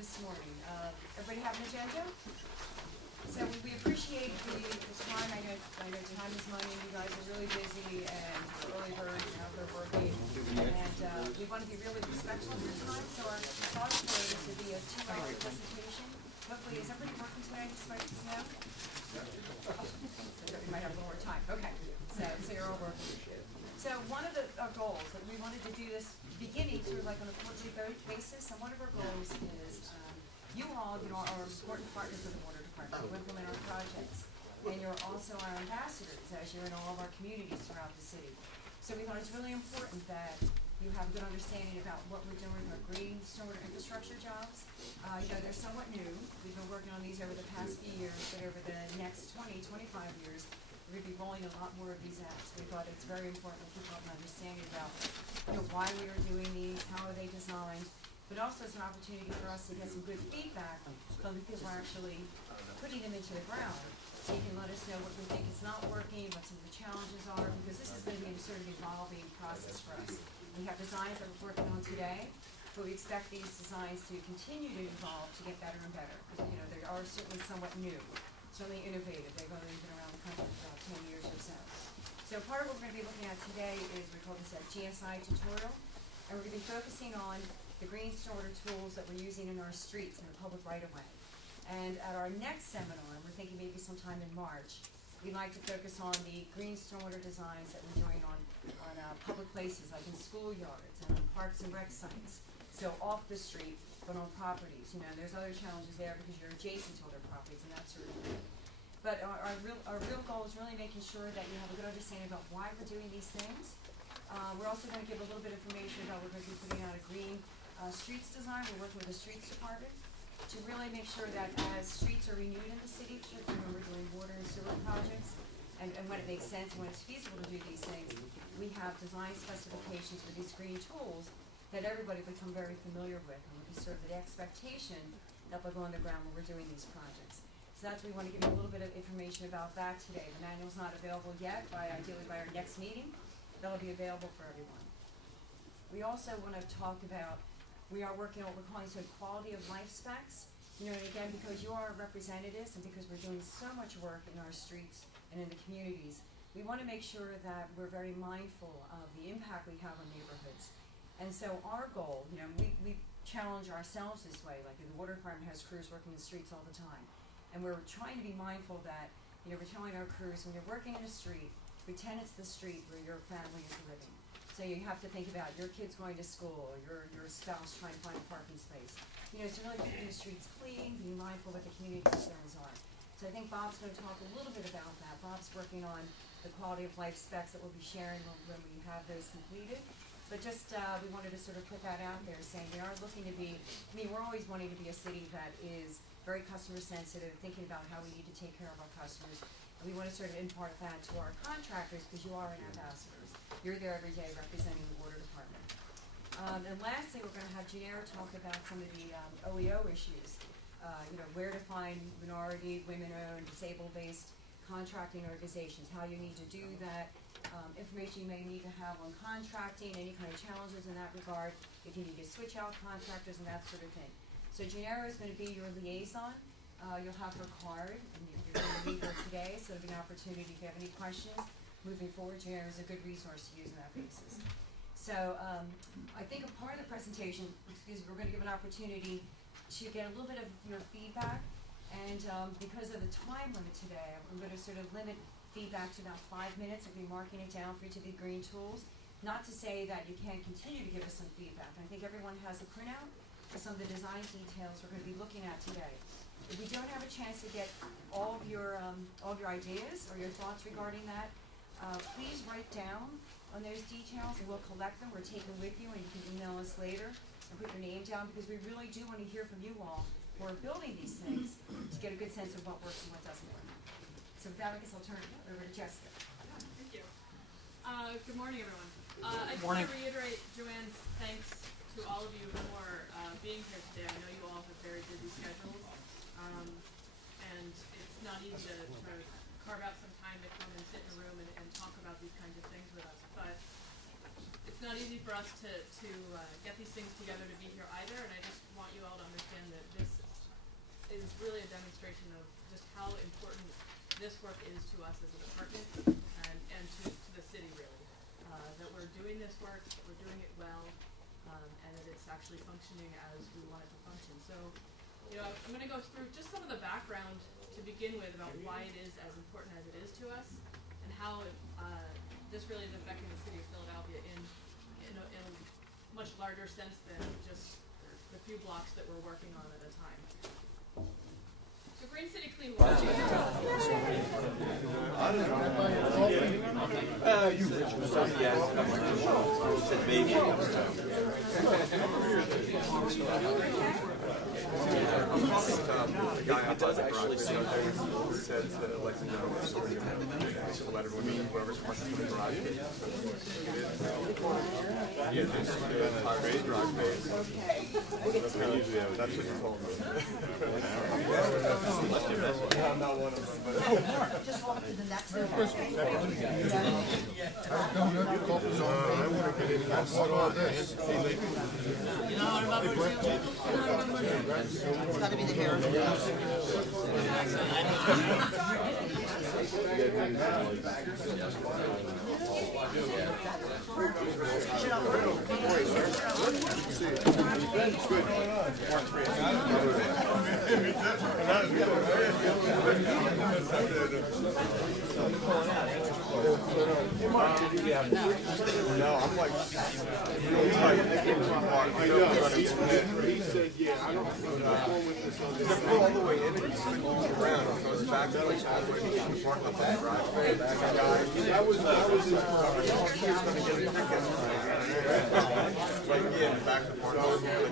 this morning. Everybody have an agenda? So we appreciate the time. I know time is money. You guys are really busy and early birds, you know, they're working. And we want to be really respectful of your time. So our thought for this would be a 2-hour presentation. Hopefully, is everybody working tonight despite the snow? So you might have a little more time. Okay. So you're all working. So one of our goals that we wanted to do this beginning sort of like on a quarterly basis, and one of our goals is you all, are important partners of the water department. You implement our projects, and you're also our ambassadors as you're in all of our communities throughout the city. So we thought it's really important that you have a good understanding about what we're doing with our green stormwater infrastructure jobs. They're somewhat new. We've been working on these over the past few years, but over the next 20, 25 years, we're going to be rolling a lot more of these out. So we thought it's very important that people have an understanding about why we are doing these, how are they designed, but also it's an opportunity for us to get some good feedback from the people who are actually putting them into the ground. So you can let us know what we think is not working, what some of the challenges are, because this is going to be a sort of evolving process for us. We have designs that we're working on today, but we expect these designs to continue to evolve to get better and better. Because, they are certainly somewhat new, certainly innovative. They've only been around the country for about 10 years or so. So part of what we're going to be looking at today is, we call this a GSI tutorial, and we're going to be focusing on the green stormwater tools that we're using in our streets in the public right-of-way. And at our next seminar, we're thinking maybe sometime in March, we'd like to focus on the green stormwater designs that we're doing on public places, like in schoolyards and on parks and rec sites. So off the street, but on properties. There's other challenges there because you're adjacent to other properties and that sort of thing. But our real goal is really making sure that you have a good understanding about why we're doing these things. We're also going to give a little bit of information about we're going to be putting out a green streets design. We're working with the streets department to really make sure that as streets are renewed in the city, particularly when we're doing water and sewer projects, and when it makes sense and when it's feasible to do these things, we have design specifications for these green tools that everybody become very familiar with, and with sort of the expectation that they'll go on the ground when we're doing these projects. So that's we want to give you a little bit of information about that today. The manual's not available yet, ideally by our next meeting. That'll be available for everyone. We also want to talk about, we are working on what we're calling sort of quality of life specs. And again, because you are representatives and because we're doing so much work in our streets and in the communities, we want to make sure that we're very mindful of the impact we have on neighborhoods. And so our goal, we challenge ourselves this way, like the water department has crews working the streets all the time. And we're trying to be mindful that, we're telling our crews, when you're working in a street, pretend it's the street where your family is living. So you have to think about your kids going to school, or your spouse trying to find a parking space. So really keeping the streets clean, being mindful what the community concerns are. So I think Bob's going to talk a little bit about that. Bob's working on the quality of life specs that we'll be sharing when we have those completed. But just, we wanted to sort of put that out there, saying they are looking to be, we're always wanting to be a city that is very customer sensitive, thinking about how we need to take care of our customers. And we want to sort of impart that to our contractors, because you are an ambassadors. You're there every day representing the water department. And lastly, we're going to have Gennaro talk about some of the OEO issues. Where to find minority, women-owned, disabled-based contracting organizations, how you need to do that, information you may need to have on contracting, any kind of challenges in that regard, if you need to switch out contractors and that sort of thing. So Gennaro is going to be your liaison. You'll have her card, and you're going to meet her today, so it'll be an opportunity if you have any questions moving forward. Gennaro is a good resource to use on that basis. So I think a part of the presentation, we're going to give an opportunity to get a little bit of your feedback, and because of the time limit today, I'm going to sort of limit feedback to about 5 minutes. I'll be marking it down for each of the green tools. Not to say that you can't continue to give us some feedback. I think everyone has a printout for some of the design details we're going to be looking at today. If we don't have a chance to get all of your ideas or your thoughts regarding that, please write down on those details, and we'll collect them or take them with you, and you can email us later and put your name down, because we really do want to hear from you all who are building these things to get a good sense of what works and what doesn't work. So with that, I guess I'll turn it over to Jessica. Thank you. Good morning, everyone. I just want to reiterate Joanne's thanks to all of you for being here today. I know you all have very busy schedules, and it's not easy to carve out some time to come and sit in a room and talk about these kinds of things with us. But it's not easy for us to get these things together to be here either, and I just want you all to understand that is really a demonstration of just how important this work is to us as a department and to the city really. That we're doing this work, that we're doing it well, and that it's actually functioning as we want it to function. So, you know, I'm going to go through just some of the background to begin with about why it is as important as it is to us, and how this really is affecting the city of Philadelphia in a much larger sense than just the few blocks that we're working on at a time. So Green City Clean Water. The guy outside the garage said to let me know to let everyone know whoever's parking in the garage. Yeah, just raised garage space. That's what you told me. I'm not one of them, but Just walk to the next one. I want to get in that's what all this. It's gotta be the hair. No, I'm like, he said, yeah, I don't know all the way in and he's around, so it's back to like halfway in the park of that right? That was his he was going to get a ticket. Like, yeah, in the back of the park.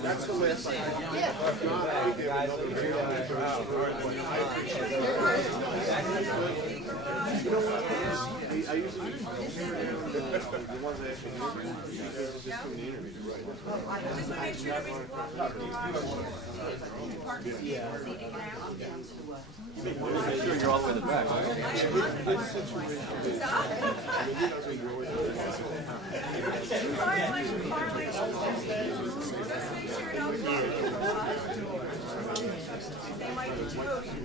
That's the last thing. You know what? I usually the ones that actually just from the interview, right? Just want to make sure that we walk the garage. Park the vehicles leading out. Make sure you're all the way in the back. Just make sure don't block the garage doors. They might be too open.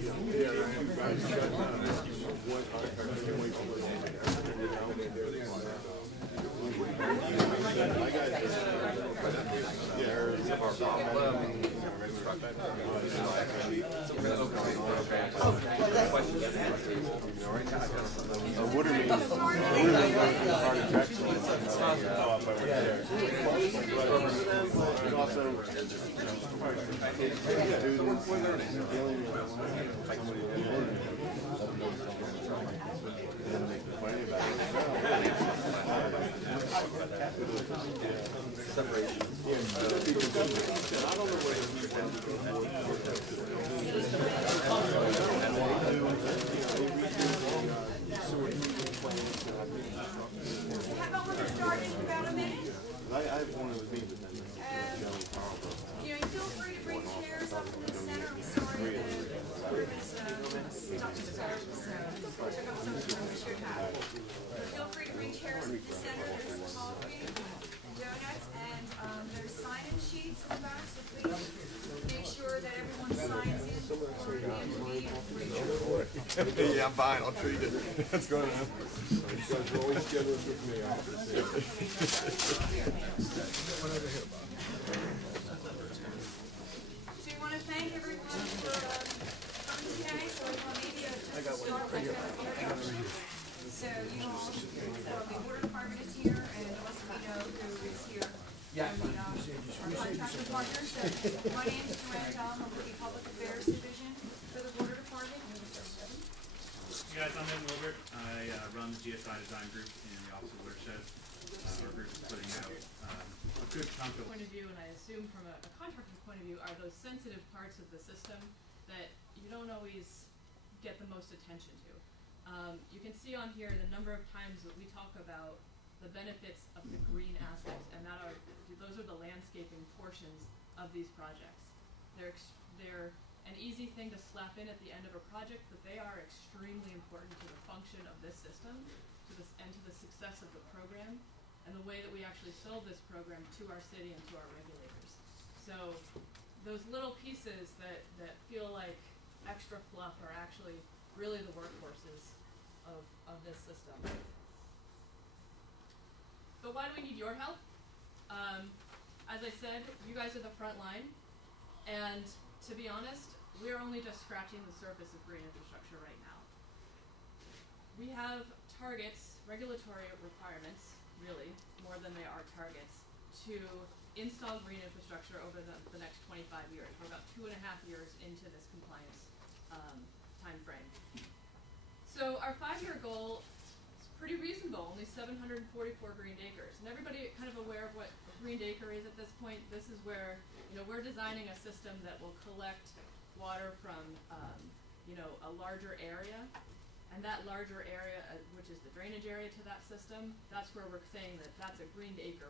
Feel free to bring chairs in the center. There's coffee, donuts, and there's sign-in sheets in the back, so please make sure that everyone signs in for the interview. Yeah, I'm fine. I'll treat it. What's going on? You guys are always generous with me. So we want to thank everyone for coming today. So we want maybe just to start with introductions. So you all, the water department is here, and also we know who is here. Yeah. Our contractor partners. So my name is Joanne Tom. I'm with the Public Affairs Division for the water department. Hey guys, I'm Ed Wilbert. I run the GSI Design Group in the Office of Watershed. Our group is putting out a good chunk of Point of view, and I assume from a contractor's point of view, are those sensitive parts of the system that you don't always get the most attention to. You can see on here the number of times that we talk about the benefits of the green aspects, and those are the landscaping portions of these projects. They're an easy thing to slap in at the end of a project, but they are extremely important to the function of this system, and to the success of the program, and the way that we actually sell this program to our city and to our regulators. So those little pieces that feel like extra fluff are actually really the workhorses of this system. But why do we need your help? As I said, you guys are the front line, and to be honest, we're only just scratching the surface of green infrastructure right now. We have targets, regulatory requirements, really, more than they are targets, to install green infrastructure over the next 25 years. We're about 2.5 years into this compliance time frame. So our 5-year goal is pretty reasonable, only 744 greened acres. And everybody kind of aware of what a greened acre is at this point. This is where, we're designing a system that will collect water from, a larger area. And that larger area, which is the drainage area to that system, that's where we're saying that that's a greened acre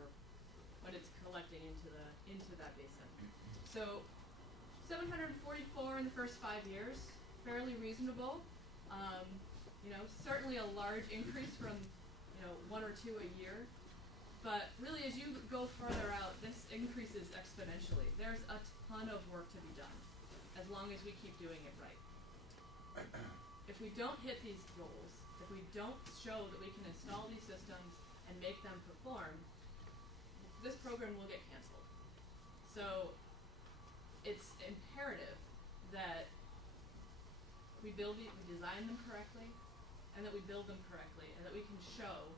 when it's collecting into that basin. So 744 in the first 5 years, fairly reasonable. Certainly a large increase from 1 or 2 a year. But really, as you go further out, this increases exponentially. There's a ton of work to be done, as long as we keep doing it right. If we don't hit these goals, if we don't show that we can install these systems and make them perform, this program will get canceled. So it's imperative that we design them correctly, and that we build them correctly, and that we can show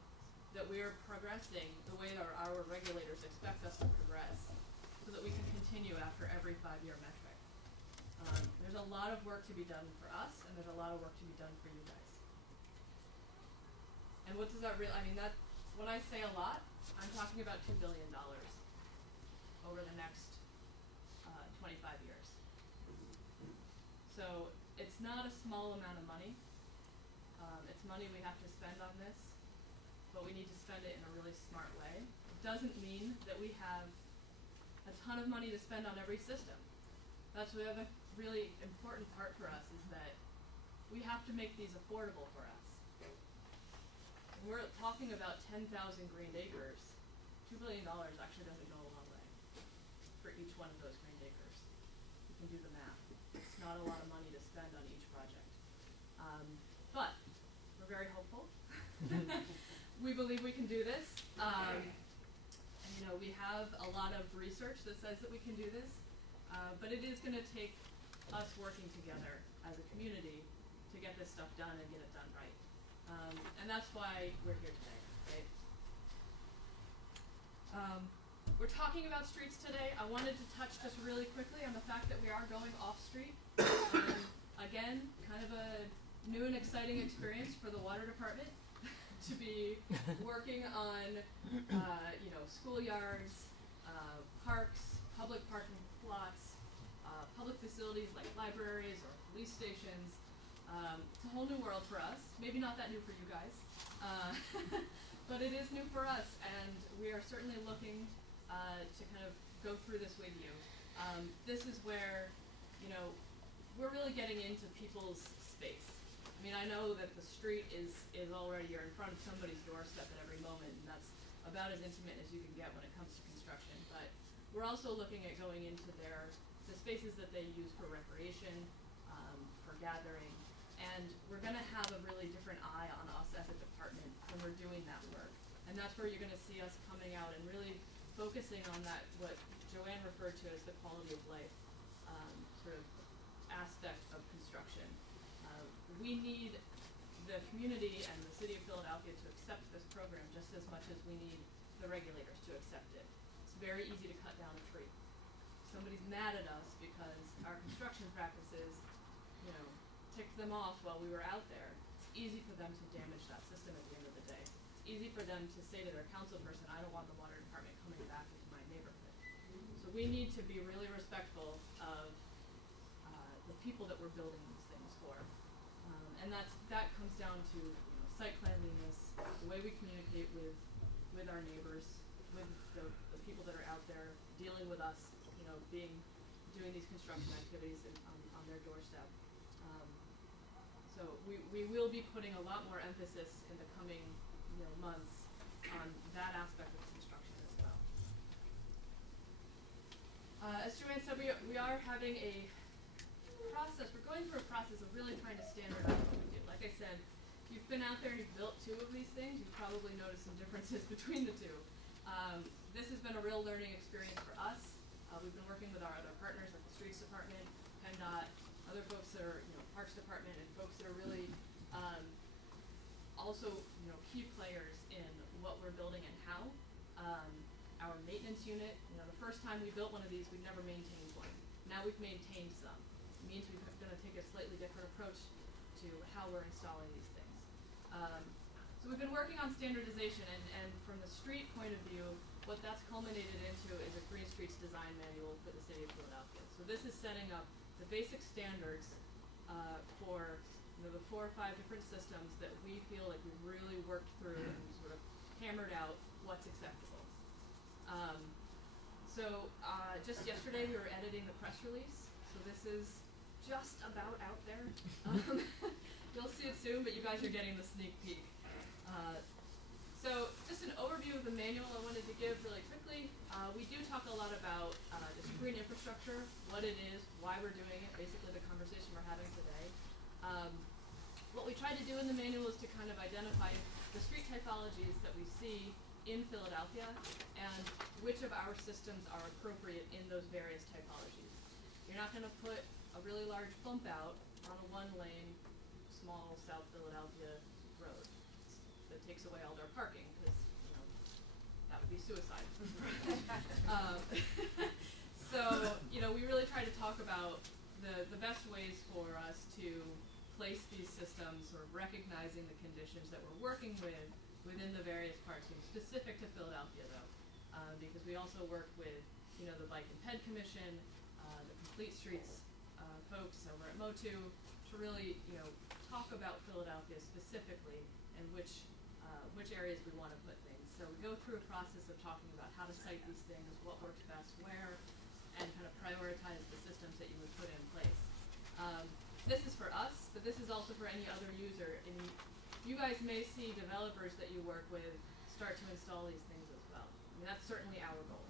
that we are progressing the way that our regulators expect us to progress, so that we can continue after every 5-year metric. There's a lot of work to be done for us, and there's a lot of work to be done for you guys. And what does that really, when I say a lot, I'm talking about $2 billion over the next 25 years. So it's not a small amount of money. It's money we have to spend on this, but we need to spend it in a really smart way. It doesn't mean that we have a ton of money to spend on every system. That's the other really important part for us, is that we have to make these affordable for us. We're talking about 10,000 greened acres. $2 billion actually doesn't go a long way for each one of those greened acres. You can do the math. It's not a lot of money to spend on each project. But we're very hopeful. We believe we can do this. And, we have a lot of research that says that we can do this. But it is going to take us working together as a community to get this stuff done and get it done right. And that's why we're here today, right? We're talking about streets today. I wanted to touch just really quickly on the fact that we are going off-street. Again, kind of a new and exciting experience for the water department to be working on, schoolyards, parks, public parking lots, public facilities like libraries or police stations. It's a whole new world for us. Maybe not that new for you guys, but it is new for us, and we are certainly looking to kind of go through this with you. This is where, we're really getting into people's space. I know that the street is already, you're in front of somebody's doorstep at every moment, and that's about as intimate as you can get when it comes to construction. But we're also looking at going into the spaces that they use for recreation, for gathering, and we're going to have a really different eye on us as a department when we're doing that work. And that's where you're going to see us coming out and really focusing on that, what Joanne referred to as the quality of life sort of aspect of construction. We need the community and the city of Philadelphia to accept this program just as much as we need the regulators to accept it. It's very easy to cut down a tree. Somebody's mad at us because our construction practices, ticked them off while we were out there. It's easy for them to damage that system at the end of the day. It's easy for them to say to their council person, I don't want the water department coming back into my neighborhood. So we need to be really respectful of the people that we're building these things for. And that comes down to site cleanliness, the way we communicate with our neighbors, with the people that are out there dealing with us, doing these construction activities on their doorstep. So we will be putting a lot more emphasis in the coming months on that aspect of construction as well. As Joanne said, we are having a process, we're going through a process of really trying to standardize what we do. Like I said, if you've been out there and you've built 2 of these things, you've probably noticed some differences between the 2. This has been a real learning experience for us. We've been working with our other partners like the Streets Department, PennDOT, other folks that are, Parks Department, and folks that are really also, key players in what we're building and how. Our maintenance unit, the first time we built one of these, we'd never maintained one. Now we've maintained some. It means we're going to take a slightly different approach to how we're installing these things. So we've been working on standardization, and from the street point of view, what that's culminated into is a Green Streets Design Manual for the City of Philadelphia. So this is setting up the basic standards for the 4 or 5 different systems that we feel like we've really worked through and sort of hammered out what's acceptable. Just yesterday we were editing the press release, so this is just about out there. You'll see it soon, but you guys are getting the sneak peek. So just an overview of the manual I wanted to give really quickly. We do talk a lot about just green infrastructure, what it is, why we're doing it, basically the conversation we're having today. What we try to do in the manual is to kind of identify the street typologies that we see in Philadelphia and which of our systems are appropriate in those various typologies. You're not going to put a really large bump out on a 1-lane, small South Philadelphia road that takes away all their parking, because that would be suicide. So we really try to talk about the best ways for us to place these systems, sort of recognizing the conditions that we're working with within the various parts, specific to Philadelphia though, because we also work with the Bike and Ped Commission, the Complete Streets folks over at MOTU, to really talk about Philadelphia specifically and which areas we want to put things. So we go through a process of talking about how to site these things, what works best where, and kind of prioritize the systems that you would put in place. This is for us, but this is also for any other user. And you guys may see developers that you work with start to install these things as well. I mean, that's certainly our goal.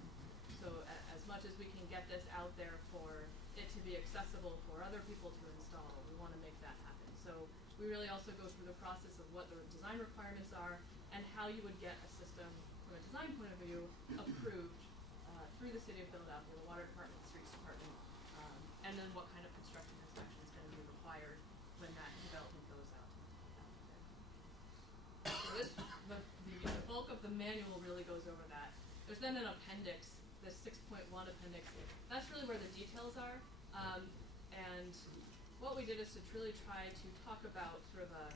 So as much as we can get this out there for it to be accessible for other people to install, we want to make that happen. So we really also go through the process of what the design requirements are and how you would get a system from a design point of view approved through the City of Philadelphia, the Water Department, the Streets Department, and then what kind of construction inspection is going to be required when that development goes out. So the bulk of the manual really goes over that. There's then an appendix, the 6.1 appendix. That's really where the details are. And what we did is to really try to talk about sort of a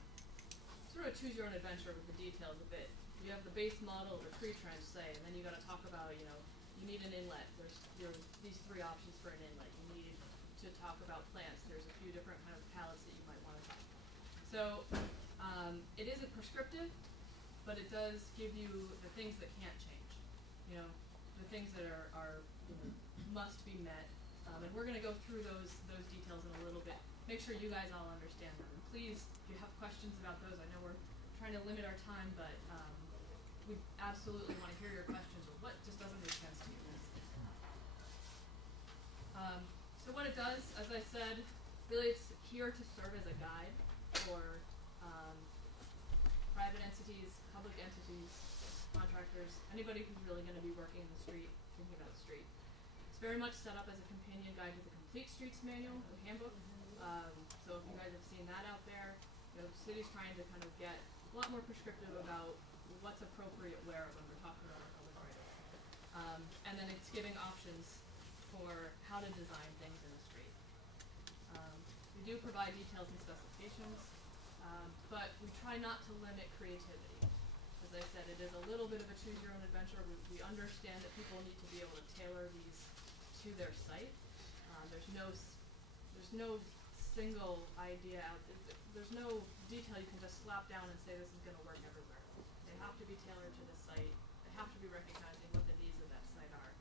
choose your own adventure with the details of it. You have the base model of a tree trench, say, and then you got to talk about, you need an inlet. There's these 3 options for an inlet. You need to talk about plants. There's a few different kind of palettes that you might want to talk about. So it isn't prescriptive, but it does give you the things that can't change. The things that are must be met. And we're going to go through those details in a little bit. Make sure you guys all understand them. And please, if you have questions about those, I know we're trying to limit our time, but we absolutely want to hear your questions or what just doesn't make sense to you. So what it does, as I said, really it's here to serve as a guide for private entities, public entities, contractors, anybody who's really going to be working in the street, thinking about the street. It's very much set up as a companion guide to the Complete Streets Manual, the handbook. So if you guys have seen that out there, the city's trying to kind of get a lot more prescriptive about what's appropriate where when we're talking about our public right of way. And then it's giving options for how to design things in the street. We do provide details and specifications, but we try not to limit creativity. As I said, it is a little bit of a choose your own adventure. We understand that people need to be able to tailor these to their site. There's no single idea out there. There's no detail you can just slap down and say this is going to work everywhere. They have to be tailored to the site. They have to be recognizing what the needs of that site are.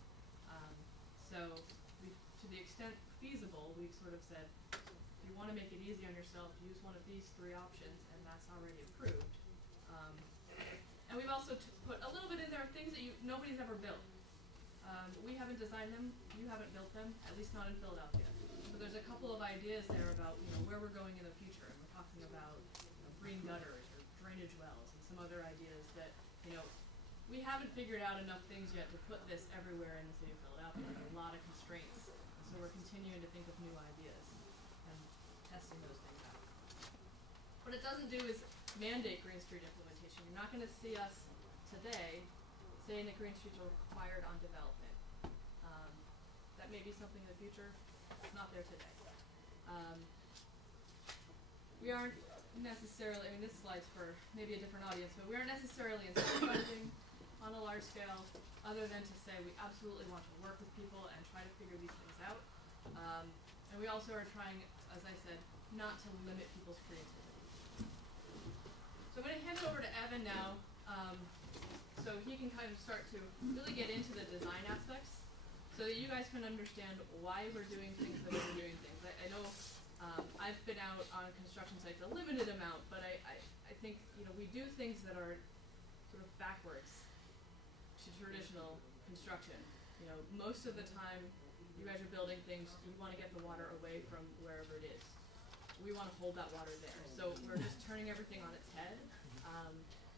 So to the extent feasible, we've sort of said, if you want to make it easy on yourself, use one of these 3 options, and that's already approved. And we've also put a little bit in there of things that nobody's ever built. We haven't designed them, you haven't built them, at least not in Philadelphia. But there's a couple of ideas there about where we're going in the future, and we're talking about green gutters or drainage wells and some other ideas that we haven't figured out enough things yet to put this everywhere in the city of Philadelphia. There are a lot of constraints, and so we're continuing to think of new ideas and testing those things out. What it doesn't do is mandate Green Street implementation. You're not going to see us today saying that Green Streets are required on development. That may be something in the future. It's not there today. We aren't necessarily, this slide's for maybe a different audience, but we aren't necessarily incentivizing on a large scale, other than to say we absolutely want to work with people and try to figure these things out. And we also are trying, as I said, not to limit people's creativity. So I'm going to hand it over to Evan now, so he can kind of start to really get into the design aspects, so that you guys can understand why we're doing things that we're doing things. I know I've been out on construction sites a limited amount, but I think we do things that are sort of backwards to traditional construction. Most of the time you guys are building things, you want to get the water away from wherever it is. We want to hold that water there. So we're just turning everything on its head,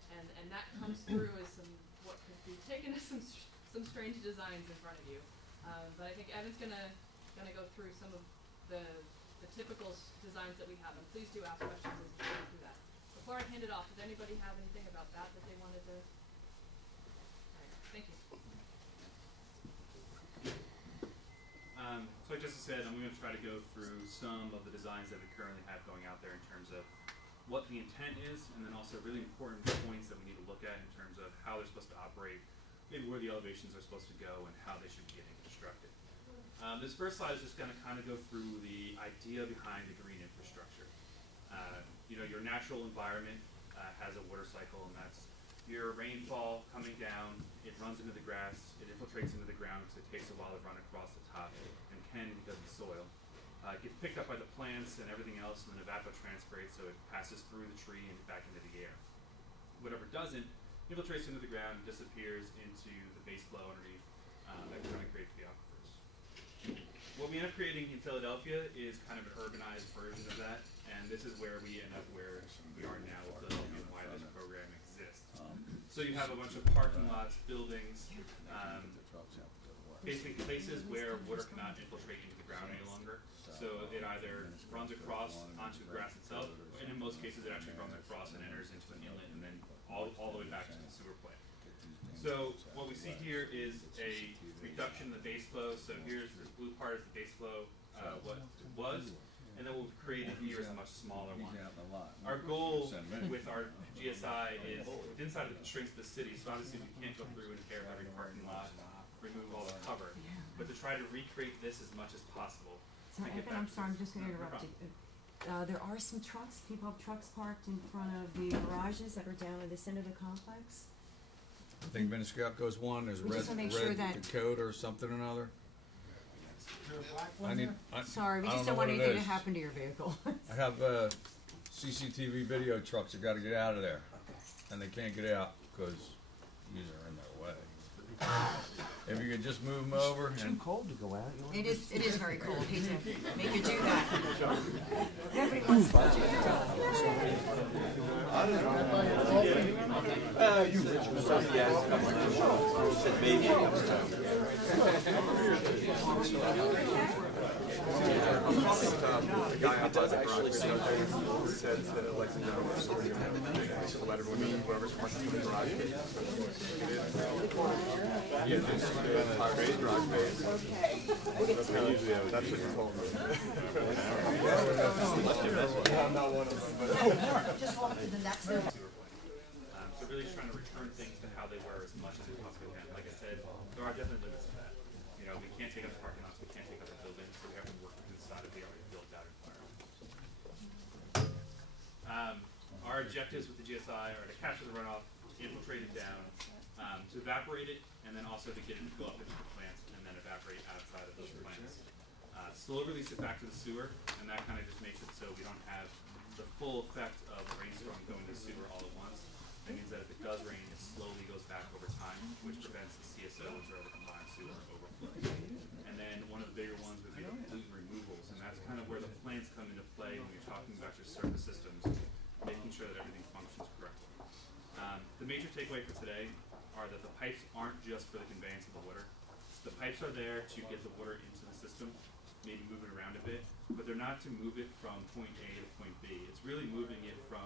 and that comes through as what could be taken as some strange designs in front of you. But I think Evan's gonna go through some of the typical designs that we have, and please do ask questions as we go through that. Before I hand it off, does anybody have anything about that they wanted to? All right, thank you. So like Jessica said, I'm going to try to go through some of the designs that we currently have going out there in terms of what the intent is, and then also really important points that we need to look at in terms of how they're supposed to operate, maybe where the elevations are supposed to go, and how they should be getting constructed. This first slide is just going to kind of go through the idea behind the green infrastructure. Your natural environment has a water cycle, and that's your rainfall coming down, it runs into the grass, it infiltrates into the ground because it takes a while to run across the top, and can because of soil. It gets picked up by the plants and everything else, and then evapotranspirates, so it passes through the tree and back into the air. Whatever doesn't, infiltrates into the ground and disappears into the base flow underneath that we're going to create for the aquifers. What we end up creating in Philadelphia is kind of an urbanized version of that, and this is where we end up where we are now with Philadelphia and why this program exists. So you have a bunch of parking lots, buildings, basically places where water cannot infiltrate into the ground any longer. So it either runs across onto the grass itself, and in most cases it actually runs across and enters into an inlet and then all the way back to the sewer plant. So what we see here is a reduction in the base flow. So here's this blue part is the base flow, what it was, and then what we've created here is a much smaller one. Our goal with our GSI is inside of the constraints of the city, so obviously we can't go through and tear every parking lot, remove all the cover, but to try to recreate this as much as possible. So Evan, I'm sorry, I'm just going to interrupt you. There are some trucks, people have trucks parked in front of the garages that are down at this end of the complex. I think Venice Scout goes one, there's a We red, just wanna make sure that- Dakota or something or another. Sorry, we I just don't don't know want what it anything to is. happen to your vehicle. I have CCTV video trucks that gotta get out of there, and they can't get out because these are in their way. If you could just move them over and Cold to go out. It is very cold, hate to make you do that. Nobody wants to do that. The guy outside the garage said that it lets him know what's going on. So let everyone know whoever's parking in the garage. Yeah, just fire-based garage base. That's what you told me. I'm not one of them, but Just walk to the next one. So really just trying to return things to how they were as much as we possibly can. Like I said, there are definitely limits to that. We can't take up the parking lots, we can't take up the buildings, so we have to work inside of the already built out environment. Our objectives with the GSI are to capture the runoff, infiltrate it down, to evaporate it, and then also to get it to go up into the plants and then evaporate outside of those plants. Slow release it back to the sewer, and that kind of just makes it so we don't have the full effect of a rainstorm going to the sewer all at once. That means that if it does rain, it slowly goes back over time, which prevents the CSO, which are over combined sewer overflow. And then one of the bigger ones would be the pollutant removals, and that's kind of where the plants come into play when you're talking about your surface systems, making sure that everything functions correctly. The major takeaway for today are that the pipes aren't just for the conveyance of the water. The pipes are there to get the water into the system, maybe move it around a bit, but they're not to move it from point A to point B. It's really moving it from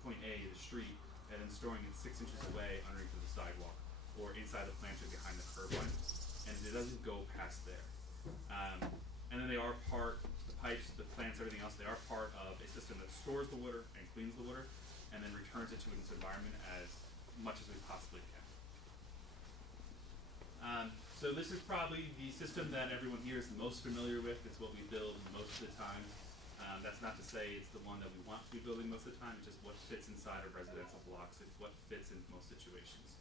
point A, the street, and then storing it 6 inches away underneath the sidewalk or inside the plant or behind the curb line, and it doesn't go past there. And then they are part, the pipes, the plants, everything else, they are part of a system that stores the water and cleans the water and then returns it to its environment as much as we possibly can. So this is probably the system that everyone here is the most familiar with. It's what we build most of the time. That's not to say it's the one that we want to be building most of the time. It's just what fits inside of residential blocks. It's what fits in most situations.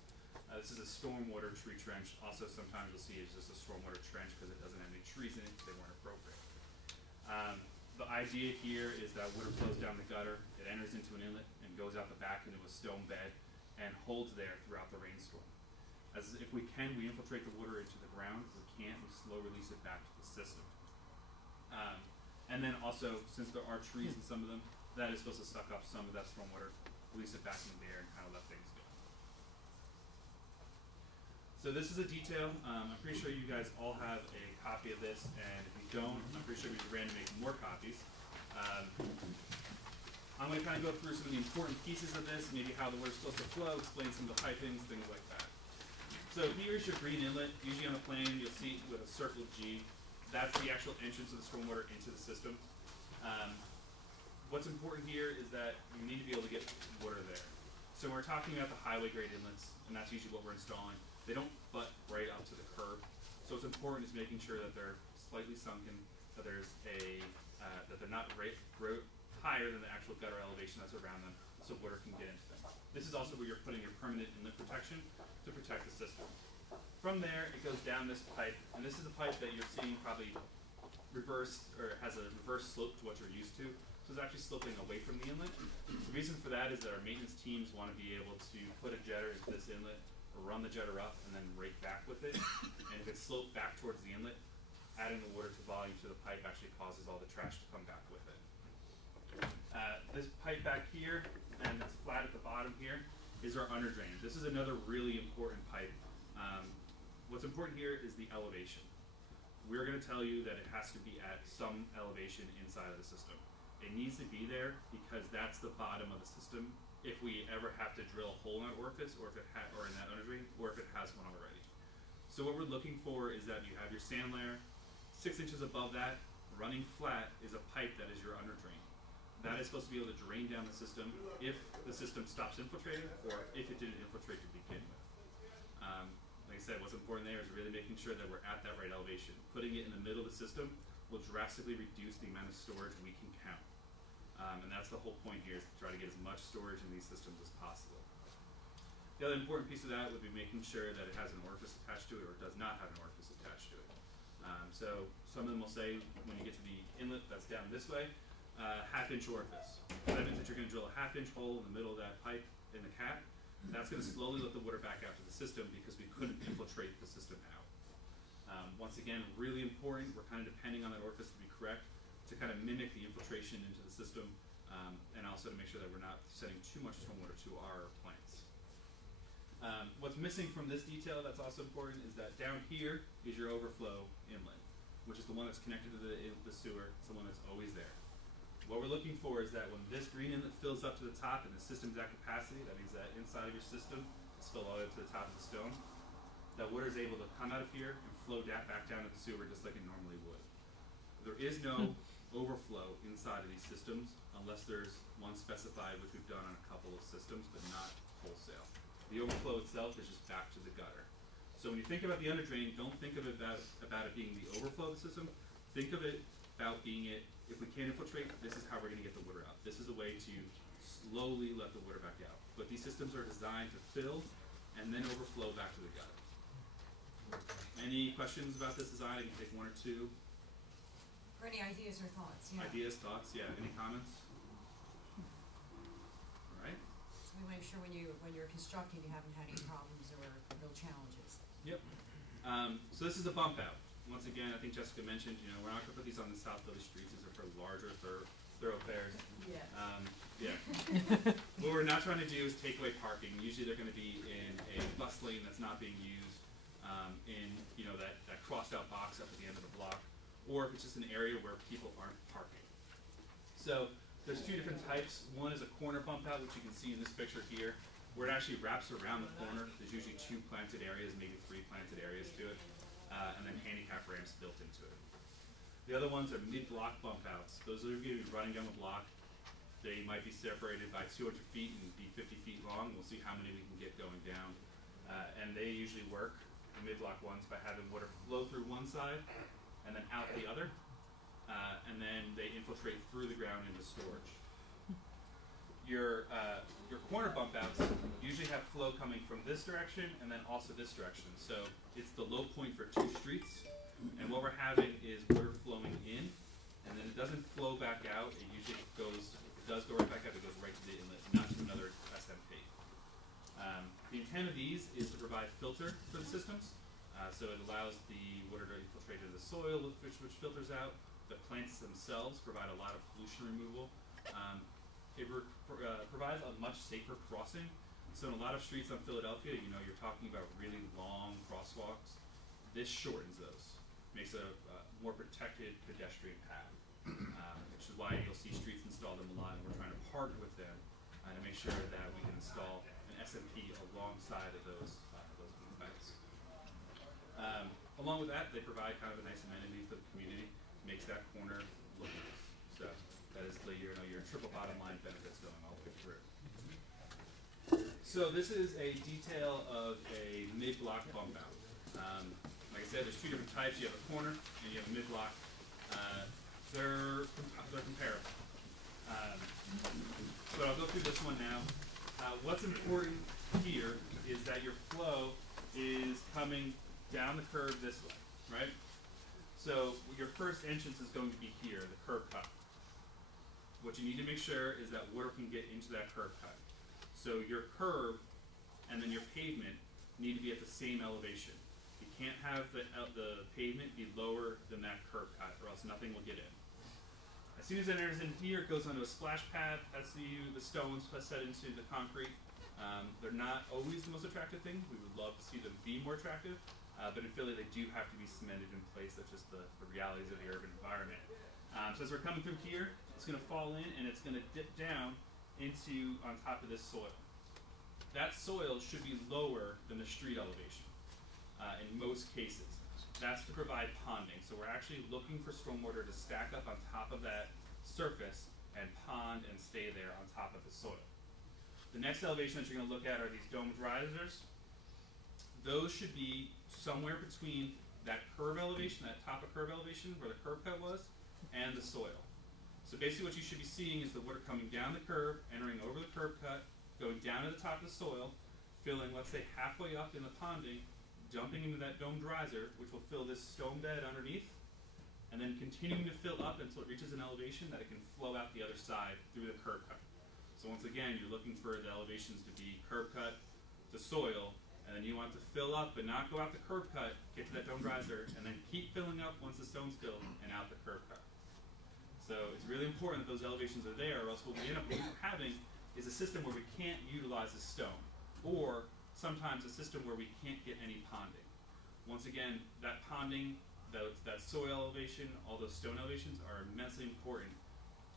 This is a stormwater tree trench. Also, sometimes you'll see it's just a stormwater trench because it doesn't have any trees in it because they weren't appropriate. The idea here is that water flows down the gutter. It enters into an inlet and goes out the back into a stone bed and holds there throughout the rainstorm. As if we can, we infiltrate the water into the ground. If we can't, we slow release it back to the system. And then also, since there are trees in some of them, that is supposed to suck up some of that stormwater, release it back into the air, and kind of let things go. So this is a detail. I'm pretty sure you guys all have a copy of this, and if you don't, I'm pretty sure we ran to make more copies. I'm going to kind of go through some of the important pieces of this, maybe how the water's supposed to flow, explain some of the pipings, things like that. So here's your green inlet. Usually on a plan, you'll see it with a circle G. That's the actual entrance of the stormwater into the system. What's important here is that you need to be able to get water there. So we're talking about the highway grade inlets, and that's usually what we're installing. They don't butt right up to the curb. So what's important is making sure that they're slightly sunken, that there's that they're not higher than the actual gutter elevation that's around them, so water can get into them. This is also where you're putting your permanent inlet protection to protect the system. From there, it goes down this pipe, and this is a pipe that you're seeing probably reversed, or has a reverse slope to what you're used to. So it's actually sloping away from the inlet. The reason for that is that our maintenance teams want to be able to put a jetter into this inlet, or run the jetter up, and then rake back with it. And if it's sloped back towards the inlet, adding the water to volume to the pipe actually causes all the trash to come back with it. This pipe back here, and it's flat at the bottom here, is our under drain. This is another really important pipe. What's important here is the elevation. We're going to tell you that it has to be at some elevation inside of the system. It needs to be there because that's the bottom of the system. If we ever have to drill a hole in that orifice, or if it or in that under drain, or if it has one already. So what we're looking for is that you have your sand layer. 6 inches above that, running flat, is a pipe that is your under drain. That is supposed to be able to drain down the system if the system stops infiltrating, or if it didn't infiltrate to begin with. Like I said, what's important there is really making sure that we're at that right elevation. Putting it in the middle of the system will drastically reduce the amount of storage we can count. And that's the whole point here, is to try to get as much storage in these systems as possible. The other important piece of that would be making sure that it has an orifice attached to it, or does not have an orifice attached to it. So some of them will say, when you get to the inlet that's down this way, half-inch orifice. So that means that you're going to drill a half-inch hole in the middle of that pipe in the cap. That's going to slowly let the water back out to the system because we couldn't infiltrate the system out. Once again, really important, we're kind of depending on that orifice to be correct to kind of mimic the infiltration into the system, and also to make sure that we're not sending too much stormwater to our plants. What's missing from this detail that's also important is that down here is your overflow inlet, which is the one that's connected to the sewer. It's the one that's always there. What we're looking for is that when this green inlet fills up to the top and the system's at capacity, that means that inside of your system it's filled all the way up to the top of the stone, that water is able to come out of here and flow back down to the sewer just like it normally would. There is no overflow inside of these systems unless there's one specified, which we've done on a couple of systems, but not wholesale. The overflow itself is just back to the gutter. So when you think about the under drain, don't think of it about it being the overflow of the system. Think of it about being it, if we can't infiltrate, this is how we're going to get the water out. This is a way to slowly let the water back out. But these systems are designed to fill and then overflow back to the gutter. Any questions about this design? I can take one or two. Or any ideas or thoughts? Yeah. Ideas, thoughts, yeah. Any comments? All right. So we want to make sure when you're constructing, you haven't had any problems or real challenges. Yep. So this is a bump out. Once again, I think Jessica mentioned, you know, we're not going to put these on the South Philly streets. These are for larger thoroughfares. Yes. Yeah. What we're not trying to do is take away parking. Usually they're going to be in a bus lane that's not being used, in, you know, that crossed out box up at the end of the block, or if it's just an area where people aren't parking. So there's two different types. One is a corner bump out, which you can see in this picture here, where it actually wraps around the corner. There's usually 2 planted areas, maybe 3 planted areas to it, and then handicap ramps built into it. The other ones are mid-block bump outs. Those are going to be running down the block. They might be separated by 200 feet and be 50 feet long. We'll see how many we can get going down. And they usually work, the mid-block ones, by having water flow through one side and then out the other. And then they infiltrate through the ground into storage. Your corner bump outs usually have flow coming from this direction and then also this direction. So it's the low point for 2 streets. And what we're having is water flowing in, and then it doesn't flow back out. It usually goes, if it does go right back out, it goes right to the inlet, not to another SMP. The intent of these is to provide filter for the systems. So it allows the water to infiltrate into the soil, which filters out. The plants themselves provide a lot of pollution removal. It provides a much safer crossing. So in a lot of streets on Philadelphia, you know, you're talking about really long crosswalks. This shortens those, makes a more protected pedestrian path, which is why you'll see streets installed in Milan, and we're trying to partner with them to make sure that we can install an SMP alongside of those paths. Along with that, they provide kind of a nice amenity for the community, makes that corner look nice. So that is your triple bottom line benefits going all the way through. So this is a detail of a mid-block bump out. Like I said, there's 2 different types. You have a corner and you have a mid-block. They're comparable. But I'll go through this one now. What's important here is that your flow is coming down the curve this way, right? So your first entrance is going to be here, the curb cut. What you need to make sure is that water can get into that curb cut. So your curb and then your pavement need to be at the same elevation. You can't have the pavement be lower than that curb cut, or else nothing will get in. As soon as it enters in here, it goes onto a splash pad. That's the stones set into the concrete. They're not always the most attractive thing. We would love to see them be more attractive, but in Philly they do have to be cemented in place. That's just the realities of the urban environment. So as we're coming through here, it's going to fall in and it's going to dip down into on top of this soil. That soil should be lower than the street elevation in most cases. That's to provide ponding. So we're actually looking for stormwater to stack up on top of that surface and pond and stay there on top of the soil. The next elevation that you're going to look at are these domed risers. Those should be somewhere between that curb elevation, that top of curb elevation where the curb cut was, and the soil. So basically what you should be seeing is the water coming down the curb, entering over the curb cut, going down to the top of the soil, filling, let's say, halfway up in the ponding, dumping into that domed riser, which will fill this stone bed underneath, and then continuing to fill up until it reaches an elevation that it can flow out the other side through the curb cut. So once again, you're looking for the elevations to be curb cut to soil, and then you want to fill up but not go out the curb cut, get to that domed riser, and then keep filling up once the stone's filled and out the curb cut. So it's really important that those elevations are there, or else what we end up having is a system where we can't utilize the stone, or sometimes a system where we can't get any ponding. Once again, that ponding, that soil elevation, all those stone elevations are immensely important.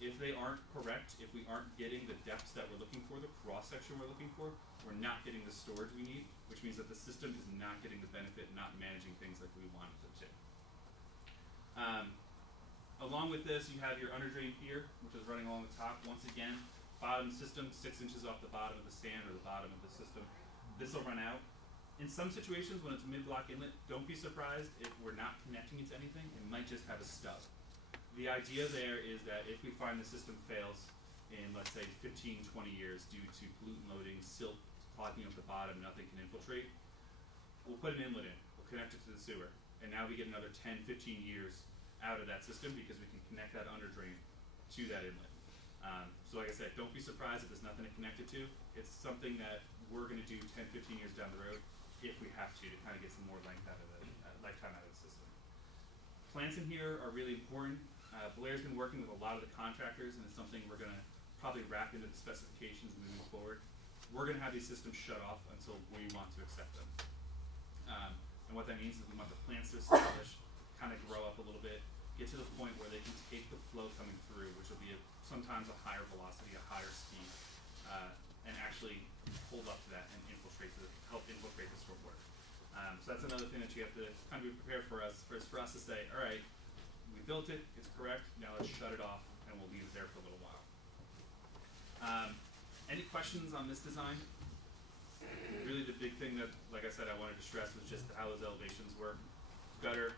If they aren't correct, if we aren't getting the depths that we're looking for, the cross-section we're looking for, we're not getting the storage we need, which means that the system is not getting the benefit, not managing things like we want it to. Along with this, you have your under drain pier, which is running along the top. Once again, bottom system, 6 inches off the bottom of the stand or the bottom of the system. This will run out. In some situations, when it's mid-block inlet, don't be surprised if we're not connecting it to anything. It might just have a stub. The idea there is that if we find the system fails in, let's say, 15, 20 years due to pollutant loading, silt clogging up the bottom, nothing can infiltrate, we'll put an inlet in. We'll connect it to the sewer. And now we get another 10, 15 years out of that system because we can connect that under drain to that inlet. So like I said, don't be surprised if there's nothing to connect it to. It's something that we're going to do 10, 15 years down the road. if we have to kind of get some more lifetime out of the system. Plants in here are really important. Blair's been working with a lot of the contractors, and it's something we're going to probably wrap into the specifications moving forward. We're going to have these systems shut off until we want to accept them. And what that means is we want the plants to establish, kind of grow up a little bit, get to the point where they can take the flow coming through, which will be sometimes a higher velocity, a higher speed, and actually hold up to that and help infiltrate the stormwater. So that's another thing that you have to kind of be prepared for us to say, all right, we built it, it's correct, now let's shut it off, and we'll leave it there for a little while. Any questions on this design? Really the big thing that, like I said, I wanted to stress was just how those elevations work. Gutter,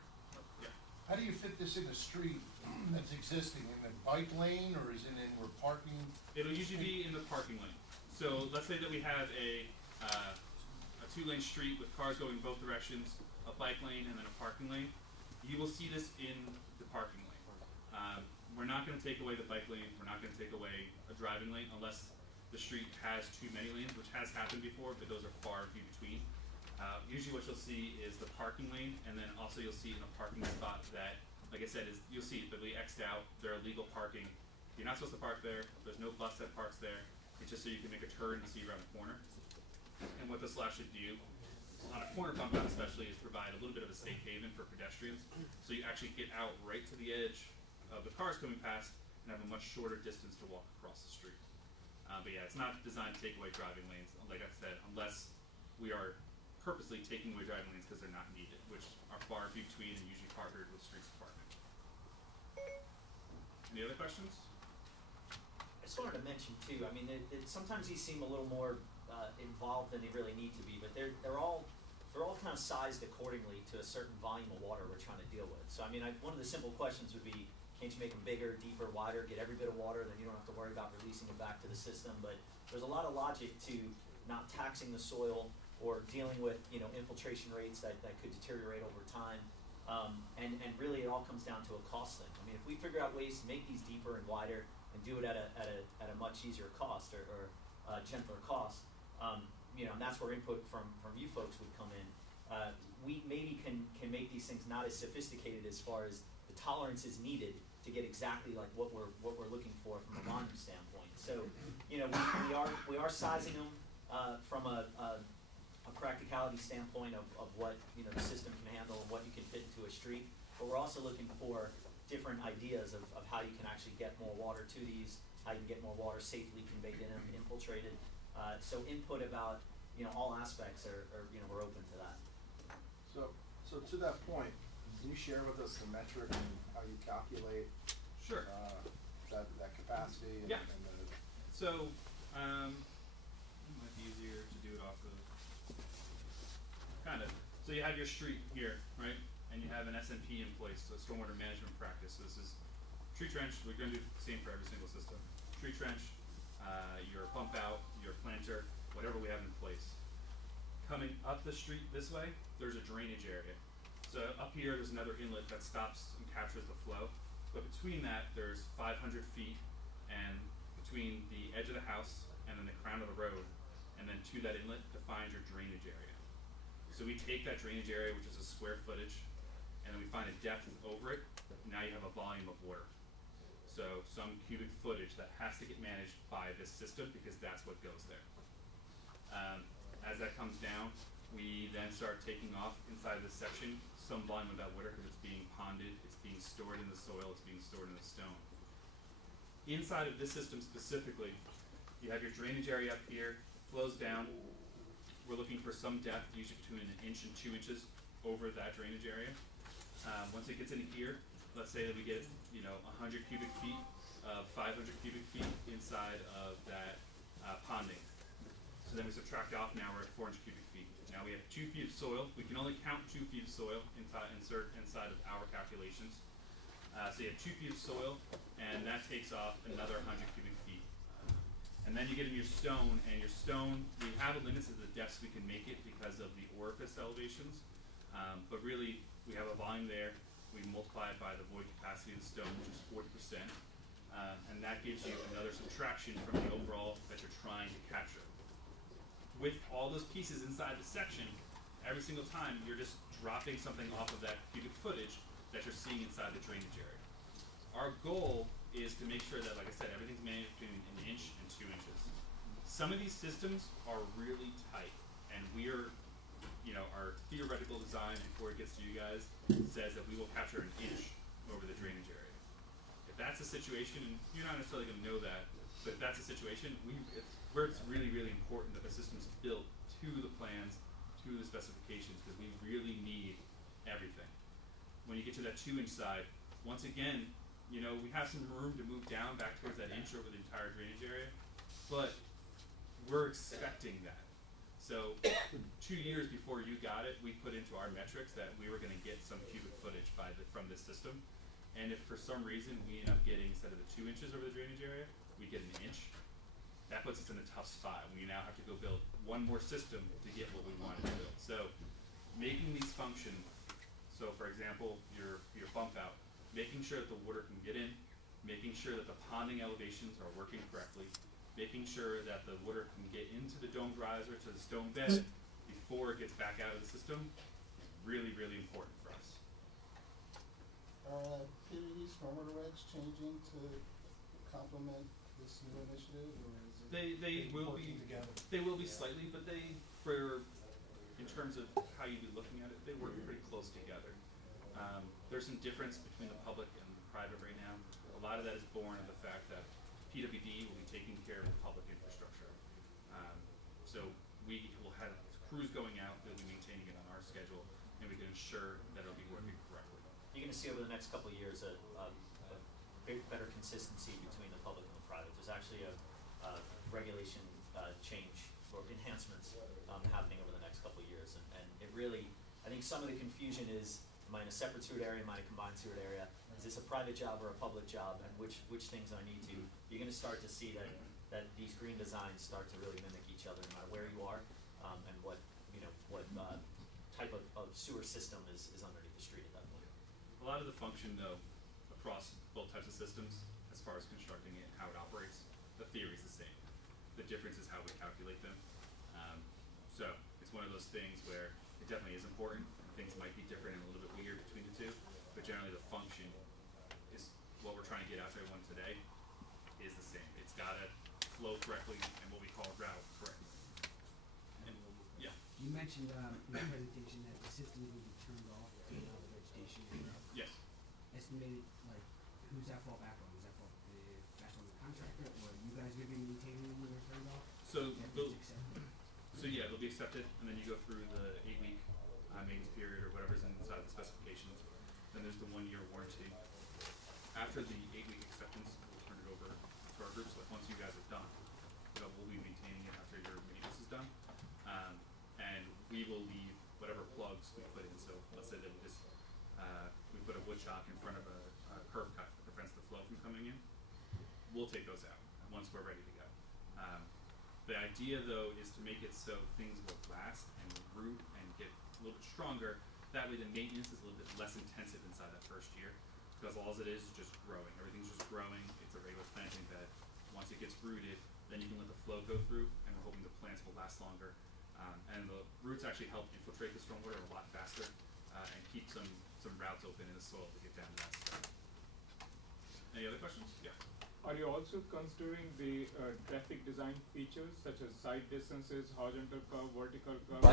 yeah. How do you fit this in a street that's existing, in a bike lane, or is it in where parking? It'll usually be in the parking lane. So let's say that we have a 2-lane street with cars going both directions, a bike lane, and then a parking lane. You will see this in the parking lane. We're not going to take away the bike lane. We're not going to take away a driving lane unless the street has too many lanes, which has happened before, but those are far and few between. Usually what you'll see is the parking lane, and then also you'll see in a parking spot that, like I said, you'll see it, but we X'd out, they're illegal parking. You're not supposed to park there. There's no bus that parks there. It's just so you can make a turn and see around the corner. And what this will actually do, on a corner bump out especially, is provide a little bit of a safe haven for pedestrians. So you actually get out right to the edge of the cars coming past and have a much shorter distance to walk across the street. But yeah, it's not designed to take away driving lanes, like I said, unless we are purposely taking away driving lanes because they're not needed, which are far and few between and usually partnered with streets department. Any other questions? I just wanted to mention too, I mean, sometimes these seem a little more involved than they really need to be, but they're all kind of sized accordingly to a certain volume of water we're trying to deal with. So I mean, one of the simple questions would be, can't you make them bigger, deeper, wider, get every bit of water, then you don't have to worry about releasing it back to the system. But there's a lot of logic to not taxing the soil or dealing with, you know, infiltration rates that could deteriorate over time. And really it all comes down to a cost thing. I mean, if we figure out ways to make these deeper and wider and do it at a much easier cost or gentler cost, you know, and that's where input from you folks would come in. We maybe can make these things not as sophisticated as far as the tolerances needed to get exactly like what we're looking for from a volume standpoint. So, you know, we are sizing them from a practicality standpoint of what, you know, the system can handle and what you can fit into a street. But we're also looking for different ideas of how you can actually get more water to these, how you can get more water safely conveyed in them, infiltrated. So input about, you know, all aspects are you know, we're open to that. So to that point, can you share with us the metric and how you calculate Sure. That capacity? And, Yeah. and So, it might be easier to do it off of, kind of. So you have your street here, right? And you have an SMP in place, so stormwater management practice. So this is tree trench. We're going to do the same for every single system. Tree trench, your pump out, your planter, whatever we have in place. Coming up the street this way, there's a drainage area. So up here, there's another inlet that stops and captures the flow. But between that, there's 500 feet, and between the edge of the house and then the crown of the road, and then to that inlet defines your drainage area. So we take that drainage area, which is a square footage, and then we find a depth over it. Now you have a volume of water. So some cubic footage that has to get managed by this system because that's what goes there. As that comes down, we then start taking off inside of this section some volume of that water because it's being ponded, it's being stored in the soil, it's being stored in the stone. Inside of this system specifically, you have your drainage area up here, flows down. We're looking for some depth, usually between 1 inch and 2 inches over that drainage area. Once it gets into here, let's say that we get, you know, 100 cubic feet, 500 cubic feet inside of that ponding. So then we subtract off, now we're at 400 cubic feet. Now we have 2 feet of soil. We can only count 2 feet of soil insert inside of our calculations. So you have 2 feet of soil, and that takes off another 100 cubic feet. And then you get in your stone, and your stone, we have a limit to the depths we can make it because of the orifice elevations. But really, we have a volume there. We multiply it by the void capacity of the stone, which is 40%. And that gives you another subtraction from the overall that you're trying to capture. With all those pieces inside the section, every single time you're just dropping something off of that cubic footage that you're seeing inside the drainage area. Our goal is to make sure that, like I said, everything's managed between an inch and 2 inches. Some of these systems are really tight, and we're, our theoretical design before it gets to you guys says that we will capture an inch over the drainage area. If that's a situation, and you're not necessarily going to know that, but if that's a situation where it's really, really important that the system's built to the plans, to the specifications, because we really need everything. When you get to that 2-inch side, once again, we have some room to move down back towards that inch over the entire drainage area, but we're expecting that. So 2 years before you got it, we put into our metrics that we were going to get some cubic footage from this system. And if for some reason we end up getting, instead of the 2 inches over the drainage area, we get an inch, that puts us in a tough spot. We now have to go build one more system to get what we wanted to build. So making these function, so for example, your bump out, making sure that the water can get in, making sure that the ponding elevations are working correctly, making sure that the water can get into the domed riser, to the stone bed, before it gets back out of the system, is really, really important for us. Are PWD stormwater regs changing to complement this new initiative, or is it They will working be together? They will be slightly, but in terms of how you'd be looking at it, they work pretty close together. There's some difference between the public and the private right now. A lot of that is born of the fact that PWD will be taking care of the public infrastructure. So we will have crews going out, they'll be maintaining it on our schedule, and we can ensure that it'll be working correctly. You're going to see over the next couple of years a better consistency between the public and the private. There's actually a regulation change or enhancements happening over the next couple of years, and it really, I think some of the confusion is, am I in a separate sewer area, am I in a combined sewer area? Is this a private job or a public job, and which things I need to? You're going to start to see that these green designs start to really mimic each other, no matter where you are, and what type of sewer system is underneath the street at that point. A lot of the function, though, across both types of systems, as far as constructing it and how it operates, the theory is the same. The difference is how we calculate them. So it's one of those things where it definitely is important. Things might be different and a little bit weird between the two, but generally the function is what we're trying to get out to everyone today is the same. It's got to flow correctly and what we call route correctly. And yeah. You mentioned in the presentation that the system will be turned off to allow the vegetation to grow. Yes. Estimated, who's that fall back on? Is that fall back on the contractor, or you guys going to be maintaining them when they're turned off? Yeah, they'll be accepted, and then you go through the 8-week maintenance period or whatever's inside the specifications. Then there's the 1-year warranty. After the 8-week acceptance, we'll turn it over to our groups. Like once you guys are done, we'll be maintaining it after your maintenance is done, and we will leave whatever plugs we put in. So let's say that we put a wood shock in front of a curb cut that prevents the flow from coming in. We'll take those out once we're ready to go. The idea, though, is to make it so things will last and root and get a little bit stronger. That way the maintenance is a little bit less intensive inside that first year, because all it is just growing. Everything's just growing. It's a regular planting bed. Once it gets rooted, then you can let the flow go through, and we're hoping the plants will last longer. And the roots actually help infiltrate the stormwater a lot faster and keep some routes open in the soil to get down to that step. Any other questions? Yeah. Are you also considering the traffic design features such as side distances, horizontal curve, vertical curve?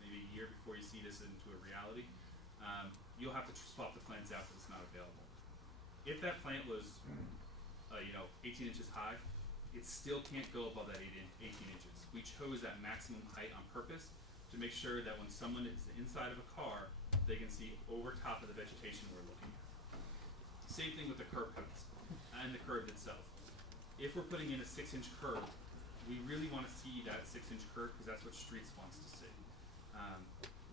Maybe a year before you see this into a reality, you'll have to swap the plants out because it's not available. If that plant was, 18 inches high, it still can't go above that 18 inches. We chose that maximum height on purpose to make sure that when someone is inside of a car, they can see over top of the vegetation we're looking at. Same thing with the curb cuts and the curb itself. If we're putting in a 6-inch curb, we really want to see that 6-inch curve because that's what Streets wants to see.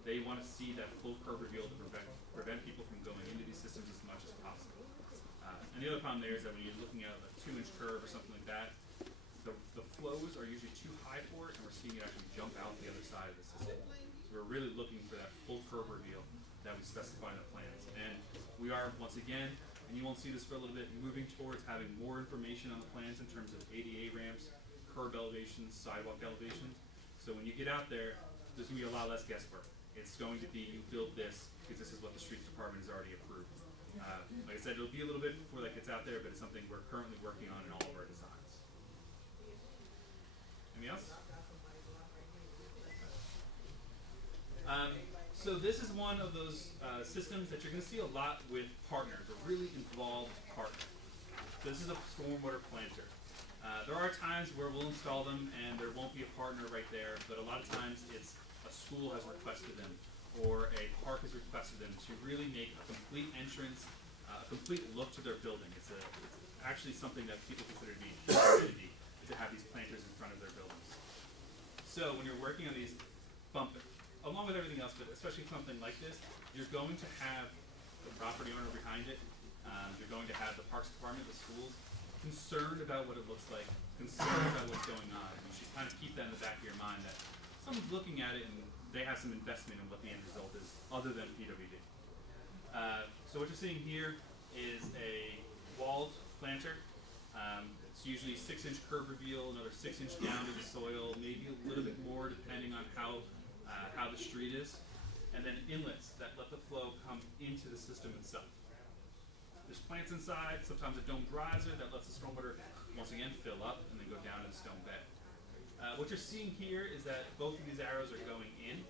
They want to see that full curve reveal to prevent people from going into these systems as much as possible. And the other problem there is that when you're looking at a 2-inch curve or something like that, the flows are usually too high for it, and we're seeing it actually jump out the other side of the system. So we're really looking for that full curve reveal that we specify in the plans. And we are, once again, and you won't see this for a little bit, moving towards having more information on the plans in terms of ADA ramps, curb elevations, sidewalk elevations. So when you get out there, there's going to be a lot less guesswork. It's going to be, you build this because this is what the streets department has already approved. Like I said, it'll be a little bit before that gets out there, but it's something we're currently working on in all of our designs. Anything else? So this is one of those systems that you're going to see a lot with partners, a really involved partner. So this is a stormwater planter. There are times where we'll install them and there won't be a partner right there, but a lot of times it's a school has requested them or a park has requested them to really make a complete entrance, a complete look to their building. It's actually something that people consider to be a community, to have these planters in front of their buildings. So when you're working on these along with everything else, but especially something like this, you're going to have the property owner behind it. You're going to have the parks department, the schools, concerned about what it looks like, concerned about what's going on. And you should kind of keep that in the back of your mind that someone's looking at it and they have some investment in what the end result is, other than PWD. So what you're seeing here is a walled planter. It's usually 6-inch curb reveal, another 6-inch down to the soil, maybe a little bit more depending on how the street is, and then inlets that let the flow come into the system itself. There's plants inside, sometimes a domed riser that lets the stormwater once again fill up and then go down to the stone bed. What you're seeing here is that both of these arrows are going in.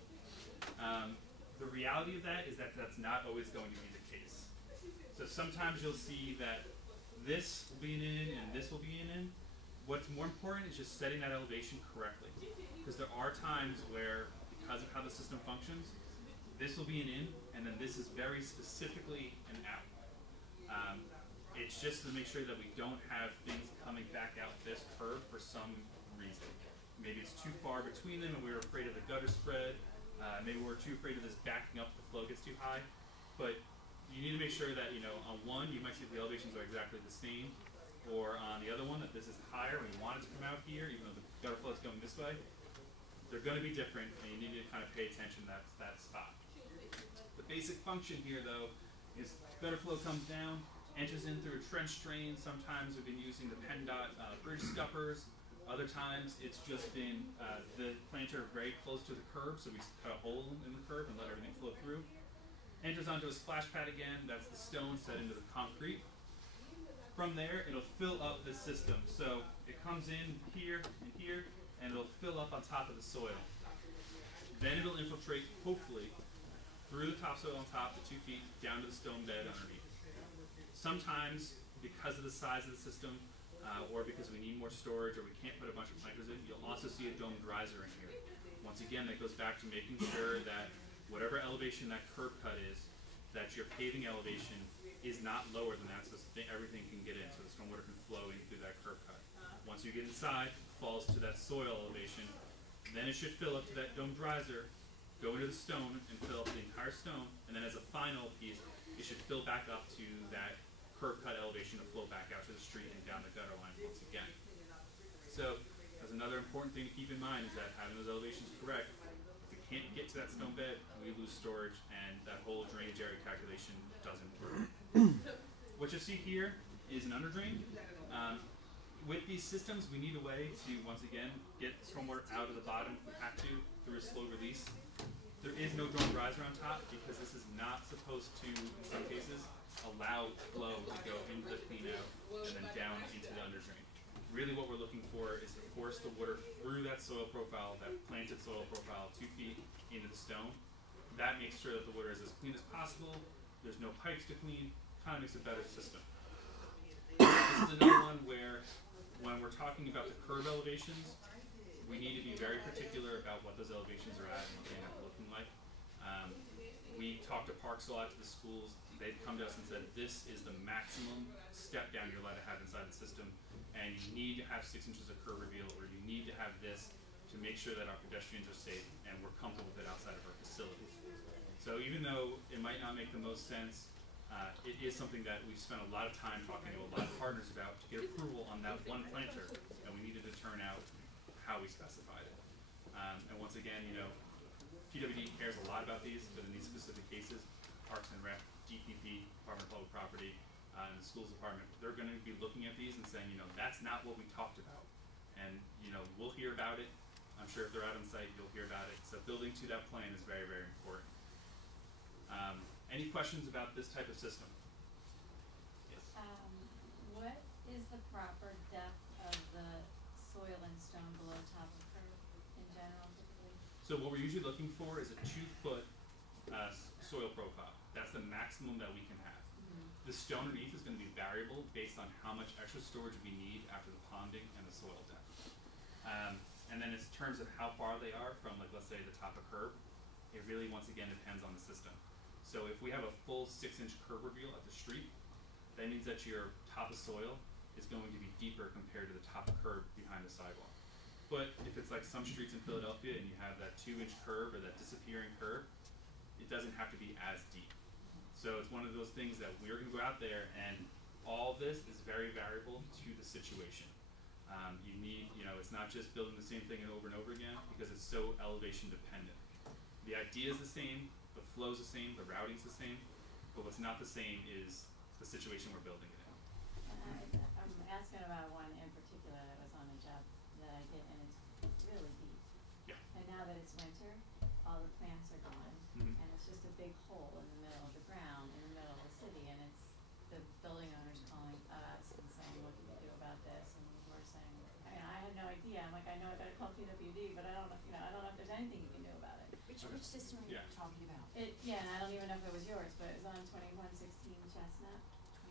The reality of that is that that's not always going to be the case. So sometimes you'll see that this will be an in and this will be an in. What's more important is just setting that elevation correctly. Because there are times where, because of how the system functions, this will be an in, and then this is very specifically an out. It's just to make sure that we don't have things coming back out this curve for some reason. Maybe it's too far between them and we're afraid of the gutter spread. Maybe we're too afraid of this backing up, the flow gets too high. But you need to make sure that, on one, you might see the elevations are exactly the same, or on the other one, that this is higher, we want it to come out here, even though the gutter flow is going this way. They're going to be different, and you need to kind of pay attention to that spot. The basic function here, though, is gutter flow comes down, enters in through a trench drain. Sometimes we've been using the PennDOT bridge scuppers. Other times it's just been the planter very close to the curb, so we cut a hole in the curb and let everything flow through. Enters onto a splash pad again, that's the stone set into the concrete. From there, it'll fill up the system. So it comes in here and here, and it'll fill up on top of the soil. Then it'll infiltrate, hopefully, through the topsoil on top, the 2 feet, down to the stone bed underneath. Sometimes, because of the size of the system, or because we need more storage, or we can't put a bunch of planters in, you'll also see a domed riser in here. Once again, that goes back to making sure that whatever elevation that curb cut is, that your paving elevation is not lower than that, so everything can get in, so the stormwater can flow in through that curb cut. Once you get inside, it falls to that soil elevation, then it should fill up to that domed riser, go into the stone and fill up the entire stone, and then as a final piece, it should fill back up to that curb cut elevation to flow back out to the street and down the gutter line once again. So, that's another important thing to keep in mind is that having those elevations correct, if we can't get to that stone bed, we lose storage and that whole drainage area calculation doesn't work. What you see here is an under drain. With these systems, we need a way to, once again, get stormwater out of the bottom if we have to through a slow release. There is no domed riser on top because this is not supposed to, in some cases, allow flow to go into the clean out and then down into the under drain. Really what we're looking for is to force the water through that soil profile, that planted soil profile, 2 feet into the stone. That makes sure that the water is as clean as possible. There's no pipes to clean, kind of makes a better system. This is another one where, when we're talking about the curb elevations, we need to be very particular about what those elevations are at and what they end up looking like. We talked to parks a lot, to the schools. They've come to us and said, this is the maximum step down you're allowed to have inside the system, and you need to have 6 inches of curb reveal, or you need to have this to make sure that our pedestrians are safe and we're comfortable with it outside of our facility. So even though it might not make the most sense it is something that we've spent a lot of time talking to a lot of partners about to get approval on that one planter, and we needed to turn out how we specified it. And once again, you know, PWD cares a lot about these, but in these specific cases, Parks and Rec, DPP, Department of Public Property, and the Schools Department, they're going to be looking at these and saying, you know, that's not what we talked about. And, you know, we'll hear about it. I'm sure if they're out on site, you'll hear about it. So building to that plan is very, very important. Any questions about this type of system? Yes. What is the proper depth of the soil and stone below top of curb in general typically? So what we're usually looking for is a 2-foot soil profile. That's the maximum that we can have. The stone underneath is going to be variable based on how much extra storage we need after the ponding and the soil depth. And then in terms of how far they are from, like, let's say the top of curb, it really once again depends on the system. So if we have a full 6-inch curb reveal at the street, that means that your top of soil is going to be deeper compared to the top of curb behind the sidewalk. But if it's like some streets in Philadelphia and you have that 2-inch curb or that disappearing curb, it doesn't have to be as deep. So it's one of those things that we're going to go out there, and all this is very variable to the situation. You need, you know, it's not just building the same thing over and over again because it's so elevation dependent. The idea is the same, the flow is the same, the routing is the same, but what's not the same is the situation we're building it in. And I'm asking about one in particular that was on a job that I did, and it's really deep. Yeah. And now that it's winter, all the plants are gone, and it's just a big hole in the middle of the ground, in the middle of the city, and it's the building owners calling us and saying, what can you do about this? And we're saying, I mean, I had no idea. I'm like, I know I gotta call PWD, but I don't know, you know, I don't know if there's anything you can do about it. Which system are you talking about? Yeah, and I don't even know if it was yours, but it was on 2116 Chestnut.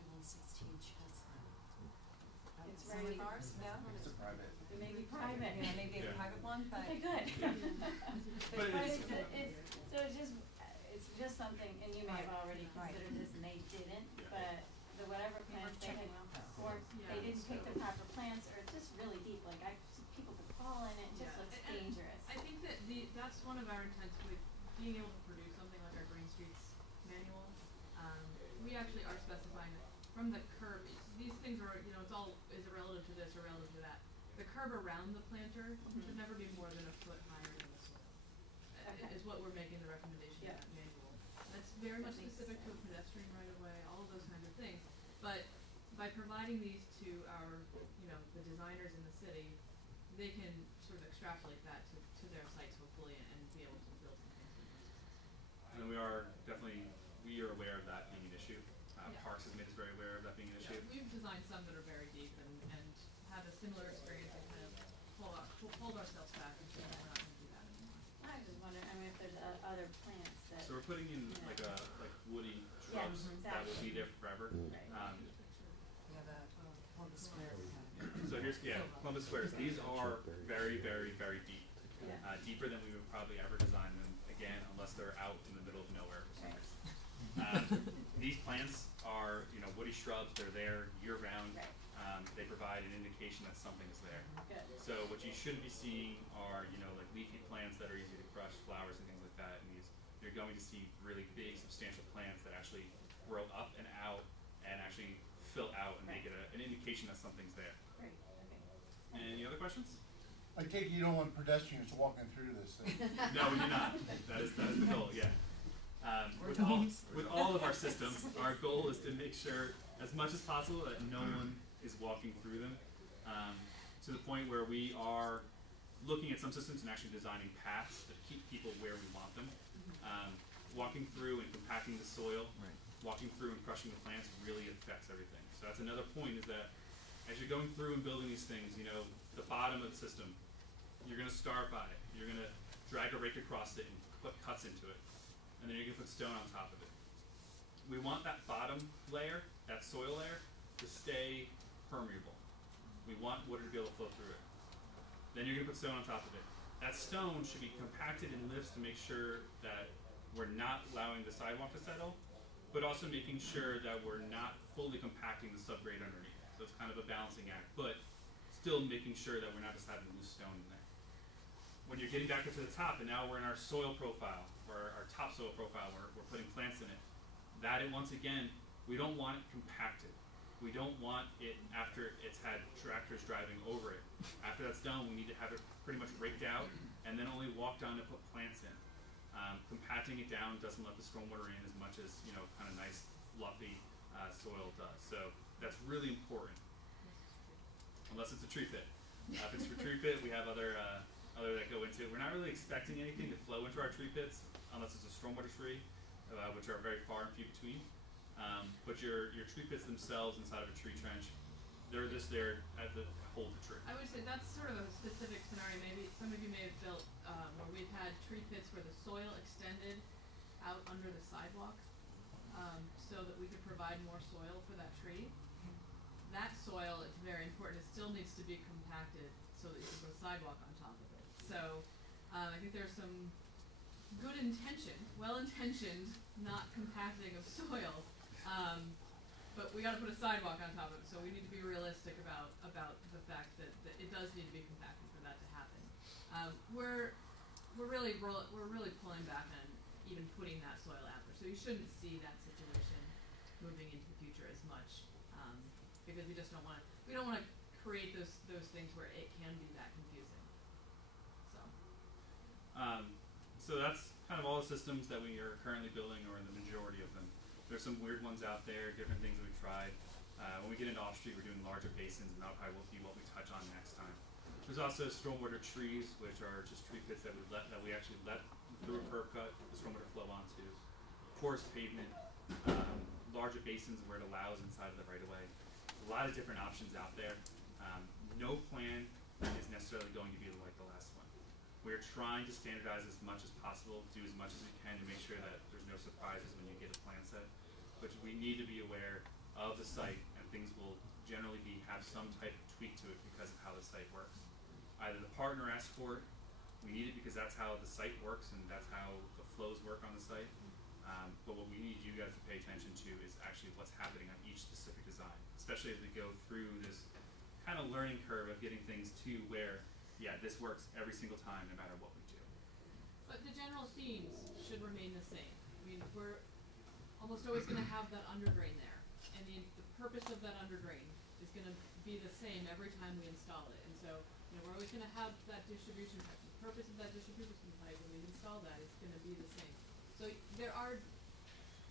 2116 Chestnut. It's Somebody very- of ours? No? It's a private. It may be private. Yeah, maybe a Yeah. private one, but. Okay, good. But But it's- it's just something, and you may have already considered this and they didn't, but the whatever plants they had, or they didn't pick the proper plants, or it's just really deep, like people could fall in it, it just looks dangerous. I think that that's one of our intents with being able to produce something like our Green Streets manual. We actually are specifying that from the curb, these things are, you know, it's all, is it relative to this or relative to that? The curb around the planter should never be more than a foot higher than the soil. Is what we're making the recommendation in that manual. That's very much specific to a pedestrian right of way, all of those kinds of things. But by providing these to our, you know, the designers in the city, they can sort of extrapolate that to their sites hopefully and be able to build something. And we are aware of that being an issue. Parks has made us very aware of that being an issue. We've designed some that are very deep and had a similar experience and kind of pulled ourselves back and said, we're not going to do that anymore. I was just wondering, I mean, if there's other plants that. So we're putting in like woody Yeah, shrubs that will be there forever. Right. We have a Columbus Square. So here's, Columbus Squares. These are very, very, very deep. Yeah. Deeper than we would probably ever design them, again, unless they're out in the middle of nowhere for some Right. reason. These plants are, you know, woody shrubs. They're there year-round. Right. They provide an indication that something is there. Good. So what you shouldn't be seeing are, you know, like leafy plants that are easy to crush, flowers and things like that. And you're going to see really big, substantial plants that actually grow up and out and actually fill out and make it an indication that something's there. Great, okay. Any other questions? I take it you don't want pedestrians walking through this thing. No, we do not. That is the goal, yeah. With all of our systems, our goal is to make sure, as much as possible, that no one is walking through them, to the point where we are looking at some systems and actually designing paths that keep people where we want them. Walking through and compacting the soil, walking through and crushing the plants really affects everything. So that's another point, is that as you're going through and building these things, you know, the bottom of the system, you're going to start by it. You're going to drag a rake across it and put cuts into it. And then you're going to put stone on top of it. We want that bottom layer, that soil layer, to stay permeable. We want water to be able to flow through it. Then you're going to put stone on top of it. That stone should be compacted in lifts to make sure that we're not allowing the sidewalk to settle, but also making sure that we're not fully compacting the subgrade underneath. So it's kind of a balancing act, but still making sure that we're not just having loose stone in there. When you're getting back up to the top, and now we're in our soil profile, or our topsoil profile, we're putting plants in it. That, once again, We don't want it compacted. We don't want it after it's had tractors driving over it. After that's done, we need to have it pretty much raked out and then only walk down to put plants in. Compacting it down doesn't let the stormwater in as much as, you know, kind of nice, fluffy soil does. So that's really important. Unless it's a tree pit. If it's for tree pit, we have other that go into it. We're not really expecting anything to flow into our tree pits unless it's a stormwater tree, which are very far and few between. But your tree pits themselves inside of a tree trench, they're just there to hold the tree. I would say that's sort of a specific scenario. Maybe some of you may have built where we've had tree pits where the soil extended out under the sidewalk, so that we could provide more soil for that tree. That soil, it's very important. It still needs to be compacted so that you can put a sidewalk on top of it. So I think there's some good intention, well-intentioned, not compacting of soil, but we got to put a sidewalk on top of it. So we need to be realistic about the fact that it does need to be compacted for that to happen. We're really pulling back on even putting that soil out there. So you shouldn't see that situation moving into the future as much, because we just don't want to create those things where it can be that confusing. So that's kind of all the systems that we are currently building, or the majority of them. There's some weird ones out there, different things that we've tried. When we get into off-street, we're doing larger basins, and that probably will be what we touch on next time. There's also stormwater trees, which are just tree pits that we actually let through a curb cut the stormwater flow onto. Porous pavement, larger basins where it allows inside of the right-of-way. A lot of different options out there. No plan is necessarily going to be like the last one. We're trying to standardize as much as possible, do as much as we can to make sure that there's no surprises when you get a plan set. But we need to be aware of the site, and things will generally have some type of tweak to it because of how the site works. Either the partner asks for it, we need it because that's how the site works and that's how the flows work on the site. But what we need you guys to pay attention to is actually what's happening on each specific design, especially as we go through this kind of learning curve of getting things to where, yeah, this works every single time no matter what we do. But the general themes should remain the same. I mean, we're almost always going to have that underdrain there, and the purpose of that underdrain is going to be the same every time we install it. And so, you know, we're always going to have that distribution pipe. The purpose of that distribution pipe when we install that is going to be the same. So there are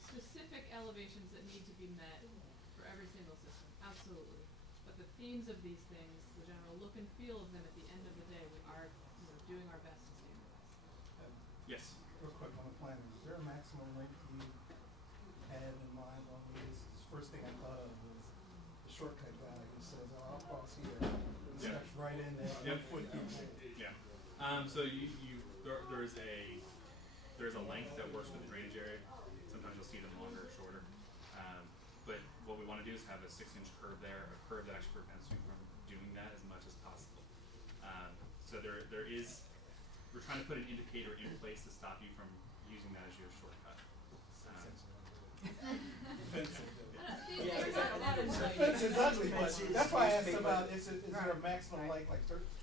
specific elevations that need to be met for every single system, absolutely. But the themes of these things, the general look and feel of them, at the end of the day, we are, you know, doing our best to standardize. Yes. Real quick on the plan, is there a maximum length you had in mind on these? The first thing I thought of was the shortcut guy who says, "Oh, I'll cross here." And steps right in there. Yep. 1 foot deep. Yeah. So there's a length that works for the drainage area. Sometimes you'll see them longer or shorter. But what we want to do is have a 6-inch curve there, a curve that actually prevents you from doing that as much as possible. So we're trying to put an indicator in place to stop you from using that as your shortcut. Fence is ugly, but that's why I asked about, is there a maximum like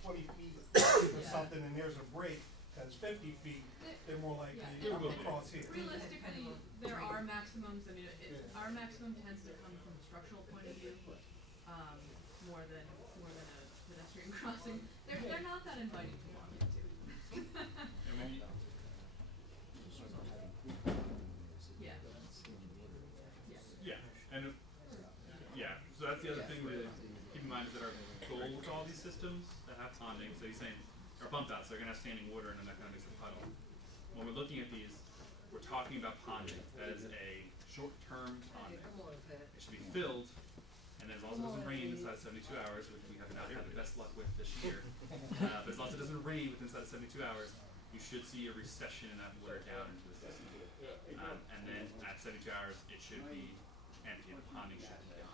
20 feet or something, and there's a break, because 50 feet, they're more likely to come across here. Realistically, there are maximums. I mean, our maximum tends to come from a structural point of view, more than a pedestrian crossing. They're not that inviting to walk into. So that's the other thing to keep in mind, is that our goal with all these systems that have ponding, so he's saying, our bump outs, they're going to have standing water, and then that kind of makes a puddle. When we're looking at these, we're talking about ponding. That is a short-term ponding. It should be filled, and then as long as it doesn't rain inside of 72 hours, which we have not had the best luck with this year, but as long as it doesn't rain within inside of 72 hours, you should see a recession in that water down into the system. And then at 72 hours, it should be empty, and the ponding should be gone.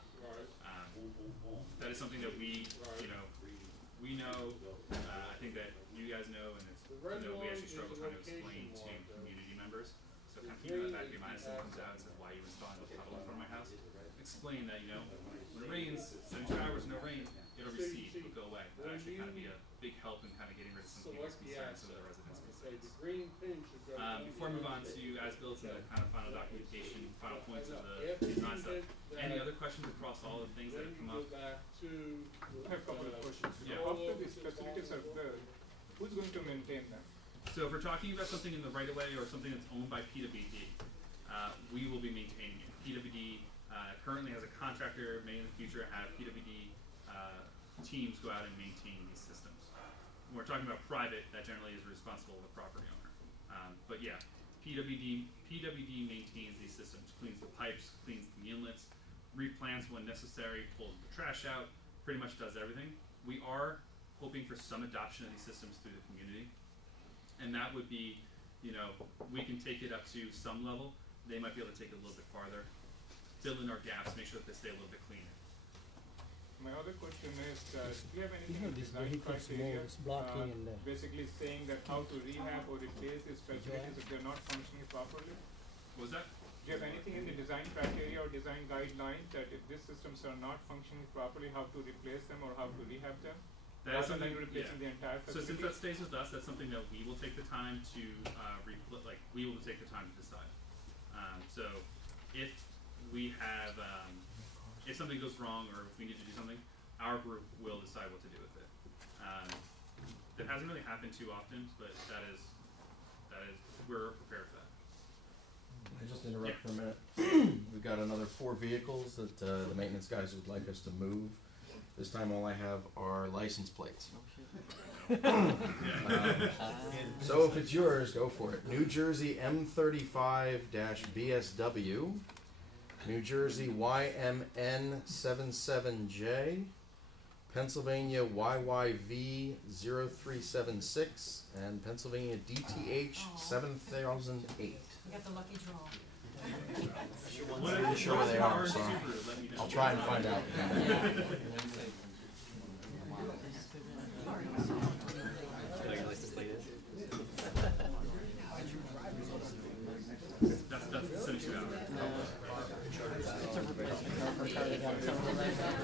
That is something that we know, I think that you guys know, and it's something that we actually struggle trying to explain to community members. So kind of keeping that back of your mind, if someone comes out and says, "Why are you installing a puddle in front of my house?" Explain that, when it rains, 72 hours, no rain, it'll recede, it'll go away. That'll actually kind of be a big help in kind of getting rid of some people's concerns, some of the residents' concerns. sheets. Before I move on to as-built and the kind of final documentation, final points of the design stuff, any other questions across all the things that have come up? I have a couple of questions. Yeah. After these facilities are built, who's going to maintain them? So if we're talking about something in the right of way or something that's owned by PWD, we will be maintaining it. PWD currently has a contractor, may in the future have PWD teams go out and maintain these systems. When we're talking about private, that generally is responsible of the property owner. But yeah, PWD maintains these systems, cleans the pipes, cleans the inlets, replants when necessary, pulls the trash out, pretty much does everything. We are hoping for some adoption of these systems through the community. And that would be, you know, we can take it up to some level. They might be able to take it a little bit farther, fill in our gaps, make sure that they stay a little bit cleaner. My other question is, do you have anything in design criteria, basically saying that how to rehab or replace these facilities if they're not functioning properly? What was that? Do you have anything in the design criteria or design guidelines that if these systems are not functioning properly, how to replace them or how to rehab them? That is Rather than something, replacing the entire So facility? since that stays with us, that's something that we will take the time to we will take the time to decide. So if we have if something goes wrong or if we need to do something, our group will decide what to do with it. That hasn't really happened too often, but that is we're prepared for that. I just interrupt for a minute. We've got another 4 vehicles that the maintenance guys would like us to move. This time all I have are license plates. So if it's yours, go for it. New Jersey M35-BSW, New Jersey YMN77J, Pennsylvania YYV0376, and Pennsylvania DTH 7008. You got the lucky draw. I'm not even sure where they are, so I'll try and find out. That's 72 hours.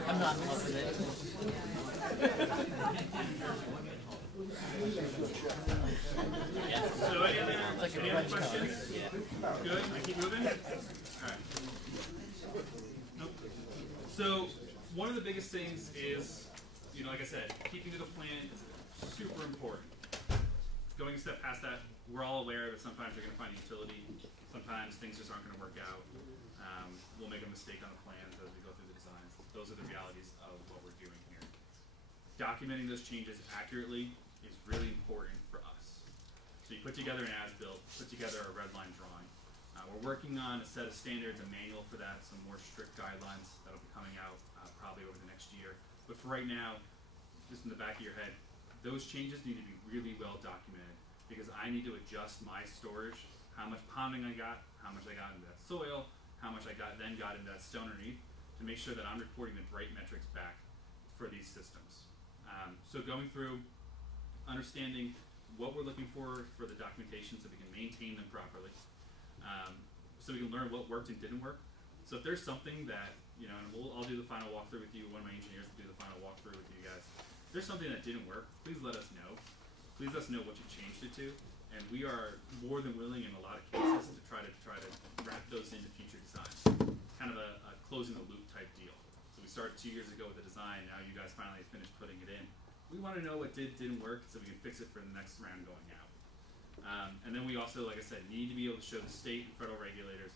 I'm not in love with it. So any other questions? Good? I keep moving? Alright. Nope. So one of the biggest things is, you know, like I said, keeping to the plan is super important. Going a step past that, we're all aware that sometimes you're going to find utility. Sometimes things just aren't going to work out. We'll make a mistake on the plans as we go through the designs. Those are the realities of what we're doing here. Documenting those changes accurately is really important for us. So you put together an as-built, put together a red line drawing. We're working on a set of standards, a manual for that, some more strict guidelines that'll be coming out probably over the next year. But for right now, just in the back of your head, those changes need to be really well documented because I need to adjust my storage, how much ponding I got, how much I got into that soil, how much I got into that stone underneath, to make sure that I'm reporting the right metrics back for these systems. So going through, understanding what we're looking for the documentation so we can maintain them properly, so we can learn what worked and didn't work. So if there's something that, you know, and I'll do the final walkthrough with you, one of my engineers will do the final walkthrough with you guys. If there's something that didn't work, please let us know. Please let us know what you changed it to, and we are more than willing in a lot of cases to try to wrap those into future designs. Kind of a closing the loop type deal. So we started 2 years ago with the design, now you guys finally finished putting it in. We want to know what didn't work so we can fix it for the next round going out. And then we also, like I said, need to be able to show the state and federal regulators,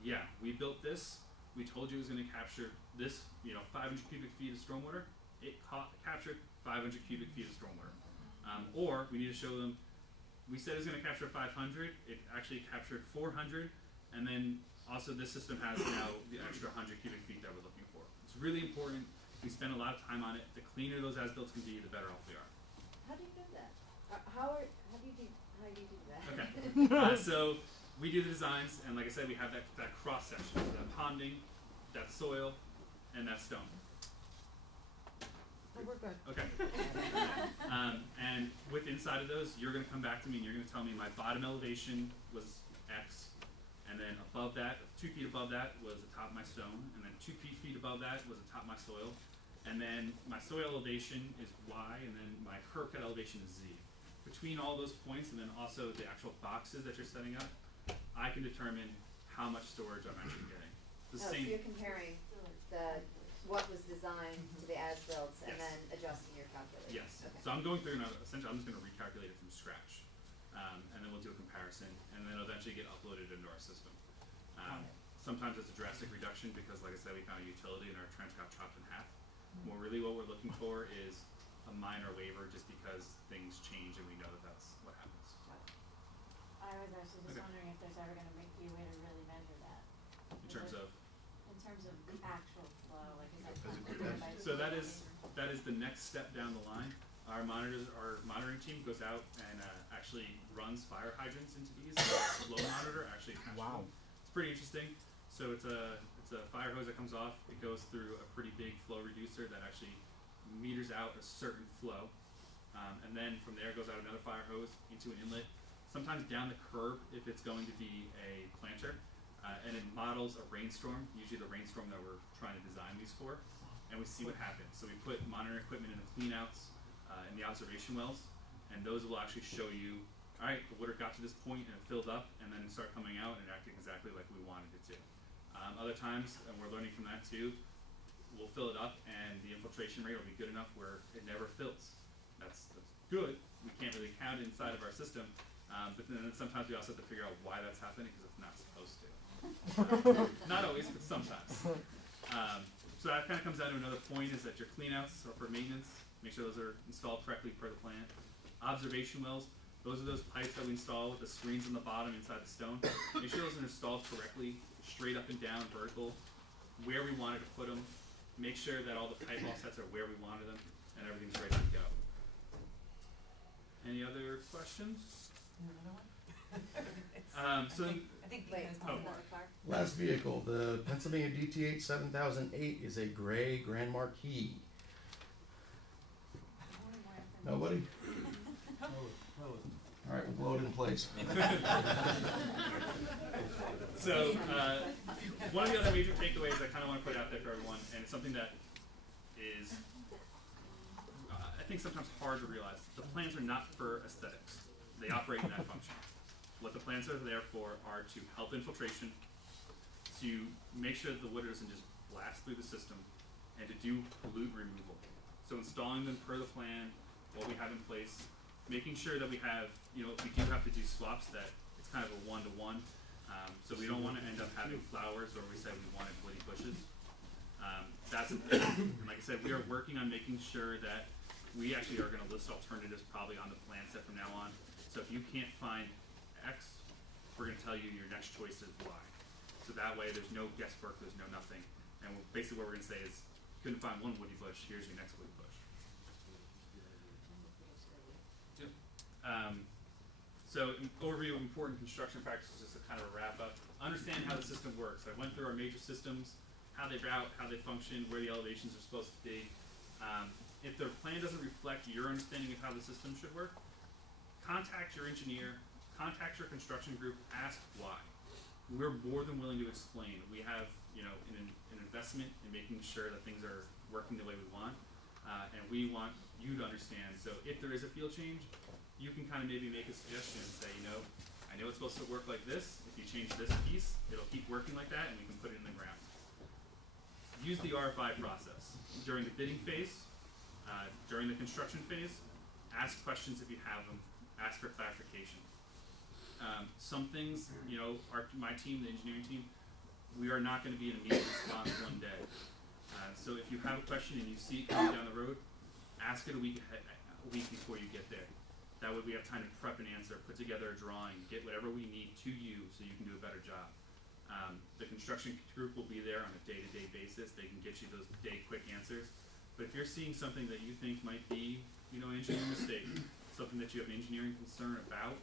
yeah, we built this, we told you it was going to capture this, 500 cubic feet of stormwater, it captured 500 cubic feet of stormwater. Or we need to show them, we said it was going to capture 500, it actually captured 400, and then also this system has now the extra 100 cubic feet that we're looking for. It's really important. We spend a lot of time on it. The cleaner those as-builts can be, the better off we are. How do you do that? How do you do that? Okay. So we do the designs, and like I said, we have that cross section, so that ponding, that soil, and that stone. Oh, we're good. Okay. And with inside of those, you're going to come back to me and you're going to tell me my bottom elevation was X, and then above that, 2 feet above that was the top of my stone, and then 2 feet above that was the top of my soil, and then my soil elevation is Y, and then my curb cut elevation is Z. between all those points and then also the actual boxes that you're setting up, I can determine how much storage I'm actually getting. The Oh, so same. you're comparing what was designed to the as-builts and Yes. then adjusting your calculation? Yes. Okay. So I'm going through and essentially I'm just going to recalculate it from scratch, and then we'll do a comparison, and then it'll eventually get uploaded into our system. Sometimes it's a drastic reduction because, like I said, we found a utility and our trench got chopped in half. More really, what we're looking for is a minor waiver, just because things change and we know that that's what happens. I was actually just Okay. wondering if there's ever gonna be a way to really measure that. In terms of. In terms of the actual flow, like is that Physical something by So that is the next step down the line. Our monitoring team goes out and actually runs fire hydrants into these. Flow monitor actually attached to them. It's pretty interesting. So it's a fire hose that comes off. It goes through a pretty big flow reducer that actually meters out a certain flow, and then from there goes out another fire hose into an inlet. Sometimes down the curb if it's going to be a planter, and it models a rainstorm. Usually the rainstorm that we're trying to design these for. And we see what happens. So we put monitoring equipment in the cleanouts, in the observation wells, and those will actually show you, all right, the water got to this point and it filled up, and then it started coming out and acting exactly like we wanted it to. Other times, and we're learning from that too, we'll fill it up and the infiltration rate will be good enough where it never fills. That's good. We can't really count it inside of our system, but then sometimes we also have to figure out why that's happening because it's not supposed to. Not always, but sometimes. So that kind of comes down to another point, is that your cleanouts are for maintenance. Make sure those are installed correctly per the plan. Observation wells, those are those pipes that we install with the screens on the bottom inside the stone. Make sure those are installed correctly, straight up and down, vertical, where we wanted to put them. Make sure that all the pipe offsets are where we wanted them, and everything's ready to go. Any other questions? So then, I think Wait, because another car? Last vehicle, the Pennsylvania DT8 7008 is a gray Grand Marquis. Nobody? All right, we'll blow it in place. So, one of the other major takeaways I kind of want to put out there for everyone, and it's something that is, I think sometimes hard to realize. The plans are not for aesthetics. They operate in that function. What the plans are there for are to help infiltration, to make sure that the water doesn't just blast through the system, and to do pollutant removal. So installing them per the plan, what we have in place, making sure that we have, if we do have to do swaps, that it's kind of a one-to-one. So we don't want to end up having flowers where we said we wanted woody bushes. That's important. And like I said, we are working on making sure that we actually are going to list alternatives probably on the plan set from now on. So if you can't find X, we're going to tell you your next choice is Y. So that way there's no guesswork, there's no nothing. And basically what we're going to say is, couldn't find one woody bush, here's your next woody bush. Yep. So an overview of important construction practices, just to kind of wrap up. Understand how the system works. I went through our major systems, how they route, how they function, where the elevations are supposed to be. If the plan doesn't reflect your understanding of how the system should work, contact your engineer, contact your construction group, ask why. We're more than willing to explain. We have, an investment in making sure that things are working the way we want, and we want you to understand. So if there is a field change, you can kind of maybe make a suggestion and say, I know it's supposed to work like this. If you change this piece, it'll keep working like that, and we can put it in the ground. Use the RFI process. During the bidding phase, during the construction phase, ask questions if you have them. Ask for clarification. Some things, my team, the engineering team, we are not going to be an immediate response one day. So if you have a question and you see it coming down the road, ask it a week before you get there. That way we have time to prep an answer, put together a drawing, get whatever we need to you so you can do a better job. The construction group will be there on a day-to-day basis. They can get you those quick answers. But if you're seeing something that you think might be, an engineering mistake, something that you have an engineering concern about,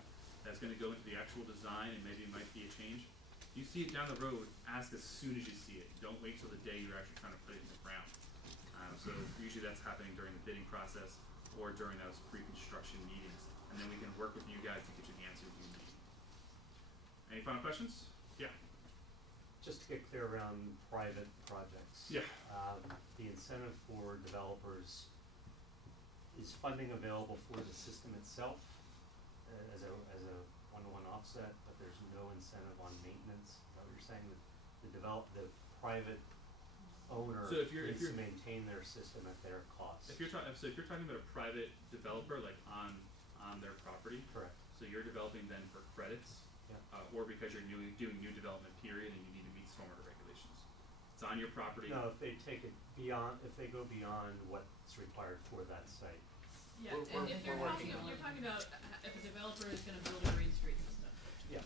that's going to go into the actual design and maybe it might be a change, you see it down the road, ask as soon as you see it. Don't wait till the day you're actually trying to put it in the ground. So usually that's happening during the bidding process or during those pre-construction meetings. And then we can work with you guys to get you the answers you need. Any final questions? Yeah. Just to get clear around private projects. Yeah. The incentive for developers, is funding available for the system itself? offset, but there's no incentive on maintenance. Is that what you're saying? The private owner So if you're needs to maintain their system at their cost. if you're talking about a private developer, like on their property, Correct. so you're developing then for credits, or because you're doing new development period and you need to meet stormwater regulations. It's on your property. No, if they take it beyond, if they go beyond what's required for that site. Yeah, and if you're talking about if a developer is gonna build a green street system. Yeah.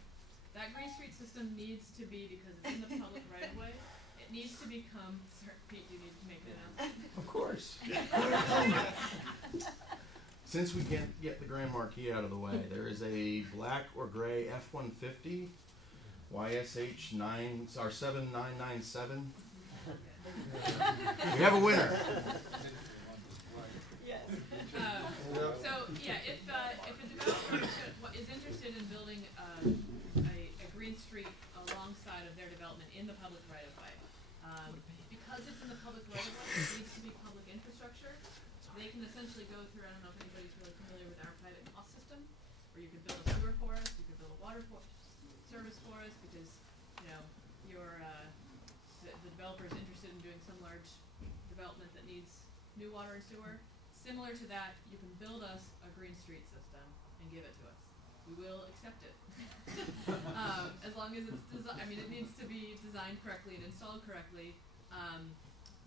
That green street system needs to be, because it's in the public right of way, it needs to become, sorry, Pete, you need to make an announcement. Of course. Since we can't get the Grand Marquis out of the way, there is a black or gray F-150 YSH 7997. We have a winner. Yes. So yeah, if a developer is interested in building a green street alongside of their development in the public right of way, because it's in the public right of way, it needs to be public infrastructure. They can essentially go through, I don't know if anybody's really familiar with our private cost system, where you could build a sewer for us, you could build a water service for us, because, you know, the developer is interested in doing some large development that needs new water and sewer. Similar to that, you can build us a green street system and give it to us. We will accept it. As long as it's it needs to be designed correctly and installed correctly.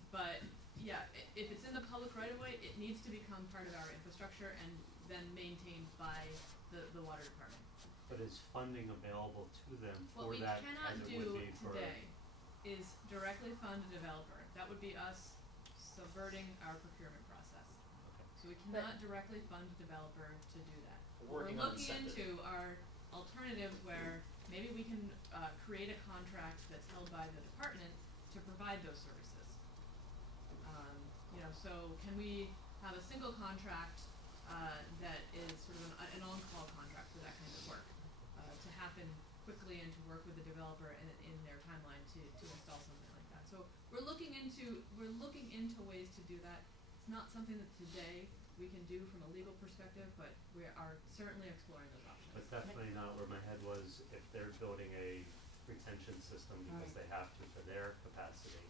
But yeah, if it's in the public right of way, it needs to become part of our infrastructure and then maintained by the water department. But is funding available to them for What we that cannot as it do would be for? today is directly fund a developer. That would be us subverting our procurement process. So we cannot directly fund a developer to do that. We're Working on looking incentive. into our alternatives where maybe we can create a contract that's held by the department to provide those services. So can we have a single contract that is sort of an on-call contract for that kind of work to happen quickly and to work with the developer in their timeline to install something like that. So we're looking into ways to do that. It's not something that today we can do from a legal perspective, but we are certainly exploring those options. But definitely not where my head was if they're building a retention system because they have to for their capacity.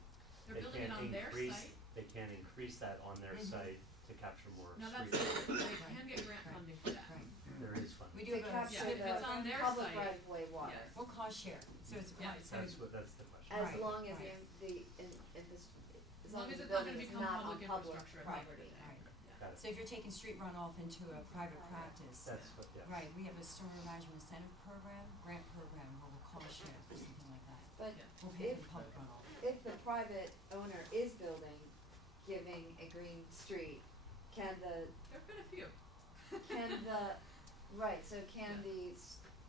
They're They building it can't on their increase- site. They can't increase that on their site to capture more Now street. they can get grant funding for that. There is funding. We do They capture if it's on the their public site, right of way water. yes. We'll cost share, so it's, Yeah. That's the question. As Right, long as right. as As long as the it's not building gonna is become not on public public infrastructure at the end of the property. day. right. Got it. So if you're taking street runoff into a private practice, That's what, yeah. right, we have a stormwater management incentive program, grant program, where we'll cost share for something like that. But Yeah. We'll pay if, for the public runoff. if the private owner is building, giving a green street, can the, There've been a few. right, so can Yeah.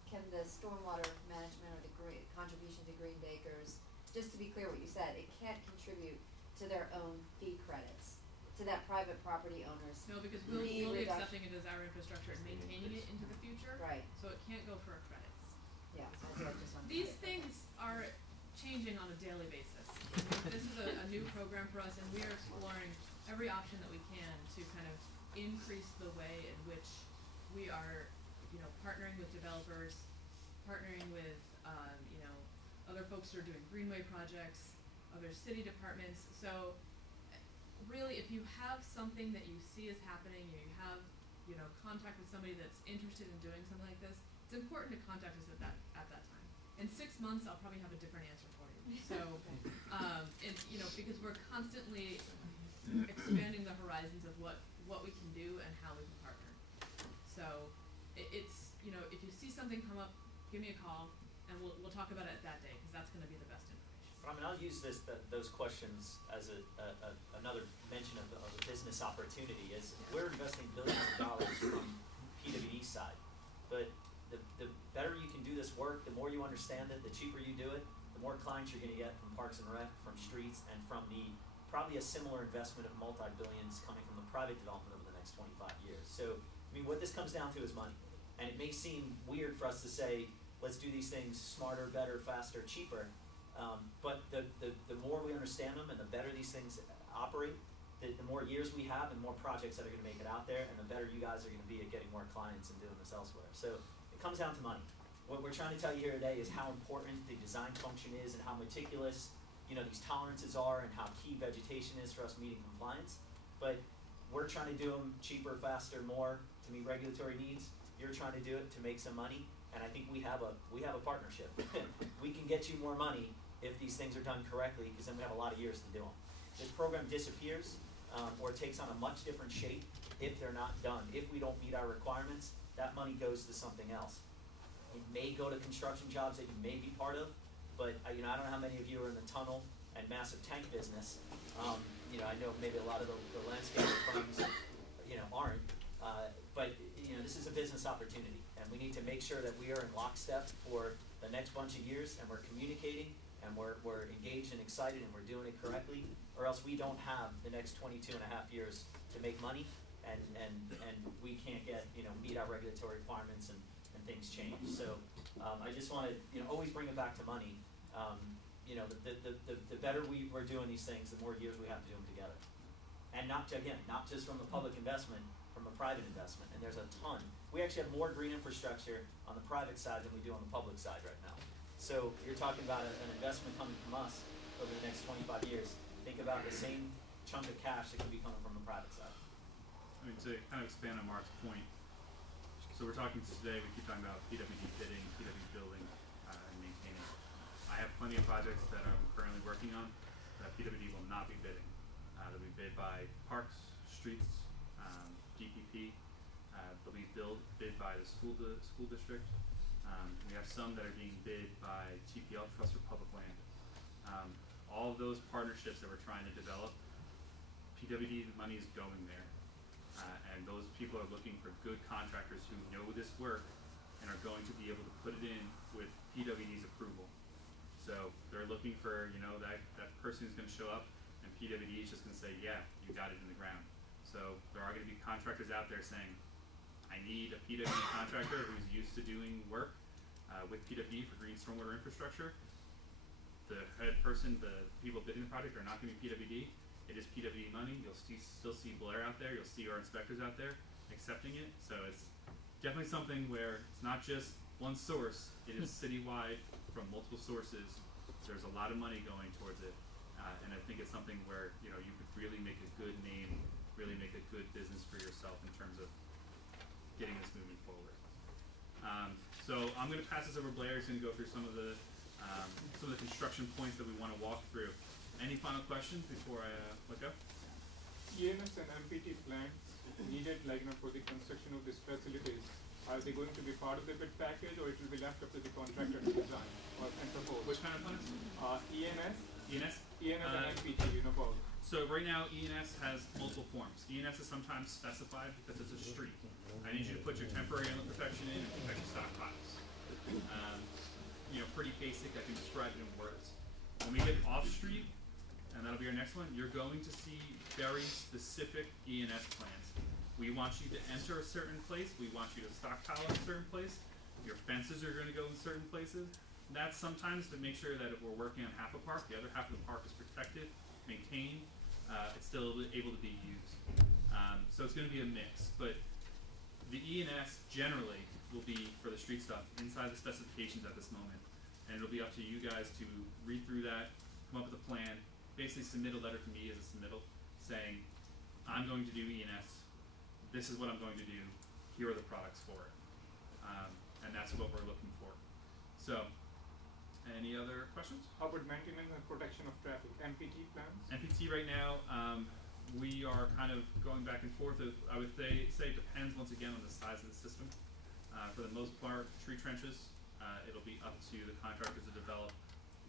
can the stormwater management or the contribution to Green Acres, just to be clear what you said, it can't contribute to their own fee credits, to that private property owner's No, because we'll fee be reduction. accepting it as our infrastructure and maintaining it into the future. Right, So it can't go for a credit. yeah, I just wanted to These get that. things are changing on a daily basis. This is a new program for us, and we are exploring every option that we can to kind of increase the way in which we are, partnering with developers, partnering with, other folks who are doing greenway projects, other city departments. So really, if you have something that you see is happening, you have, contact with somebody that's interested in doing something like this, it's important to contact us at that time. In 6 months, I'll probably have a different answer for you. So, because we're constantly expanding the horizons of what we can do and how we can partner. So, it's, if you see something come up, give me a call, and we'll talk about it that day, because that's gonna be the best information. I mean, I'll use those questions as another mention of a business opportunity. Is we're investing billions of dollars from PWD side, but the better you can do this work, the more you understand it, the cheaper you do it, the more clients you're going to get from Parks and Rec, from streets, and from probably a similar investment of multi-billions coming from the private development over the next 25 years. So, I mean, what this comes down to is money, and it may seem weird for us to say, let's do these things smarter, better, faster, cheaper. But the more we understand them and the better these things operate, the more years we have and more projects that are going to make it out there, and the better you guys are going to be at getting more clients and doing this elsewhere. So it comes down to money. what we're trying to tell you here today is how important the design function is and how meticulous, you know, these tolerances are and how key vegetation is for us meeting compliance. But we're trying to do them cheaper, faster, more to meet regulatory needs. You're trying to do it to make some money, and I think we have a partnership. We can get you more money if these things are done correctly, because then we have a lot of years to do them. This program disappears or takes on a much different shape if they're not done. If we don't meet our requirements, that money goes to something else. It may go to construction jobs that you may be part of, but you know, I don't know how many of you are in the tunnel and massive tank business. You know, I know maybe a lot of the landscape firms, you know, aren't, but you know, this is a business opportunity, and we need to make sure that we are in lockstep for the next bunch of years, and we're communicating, and we're engaged and excited, and we're doing it correctly, or else we don't have the next 22 and a half years to make money, and we can't get, you know, meet our regulatory requirements, and things change. So I just want to, you know, always bring it back to money. You know, the better we're doing these things, the more years we have to do them together. And not just from the public investment, from a private investment. And there's a ton. We actually have more green infrastructure on the private side than we do on the public side right now. So you're talking about an investment coming from us over the next 25 years. Think about the same chunk of cash that could be coming from the private side. I mean, to kind of expand on Mark's point, so we're talking today, we keep talking about PWD bidding, PWD building, and maintaining. I have plenty of projects that I'm currently working on that PWD will not be bidding. They'll be bid by parks, streets, DPP. They'll be bid by the school district. We have some that are being bid by TPL, Trust for Public Land. All of those partnerships that we're trying to develop, PWD money is going there. And those people are looking for good contractors who know this work and are going to be able to put it in with PWD's approval. So they're looking for, you know, that person who's going to show up, and PWD is just going to say, yeah, you got it in the ground. So there are going to be contractors out there saying, I need a PWD contractor who's used to doing work with PWD for green stormwater infrastructure. The head person, the people bidding the project are not going to be PWD. It is PWD money. You'll still see Blair out there. You'll see our inspectors out there accepting it. So it's definitely something where it's not just one source. It is citywide from multiple sources. There's a lot of money going towards it. And I think it's something where, you know, you could really make a good name, really make a good business for yourself in terms of getting this moving forward. So I'm going to pass this over. Blair is going to go through some of the construction points that we want to walk through. Any final questions before I let go? ENS and MPT plans needed, like, you know, for the construction of these facilities, are they going to be part of the bid package, or it will be left up to the contractor to design and propose? Which kind of plans? ENS ENS? and MPT, you know, both. So right now, ENS has multiple forms. ENS is sometimes specified because it's a street. I need you to put your temporary inlet protection in and protect your stockpiles. You know, pretty basic. I can describe it in words. When we get off street, and that'll be our next one, you're going to see very specific ENS plans. We want you to enter a certain place. We want you to stockpile in a certain place. Your fences are going to go in certain places. And that's sometimes to make sure that if we're working on half a park, the other half of the park is protected, maintained, it's still able to be used. So it's going to be a mix. But the ENS generally will be for the street stuff inside the specifications at this moment. And it'll be up to you guys to read through that, come up with a plan, basically submit a letter to me as a submittal saying, I'm going to do ENS, this is what I'm going to do, here are the products for it. And that's what we're looking for. So, any other questions? How about maintenance and protection of traffic, MPT plans? MPT right now, we are kind of going back and forth. I would say it depends once again on the size of the system. For the most part, tree trenches, it'll be up to the contractors to develop.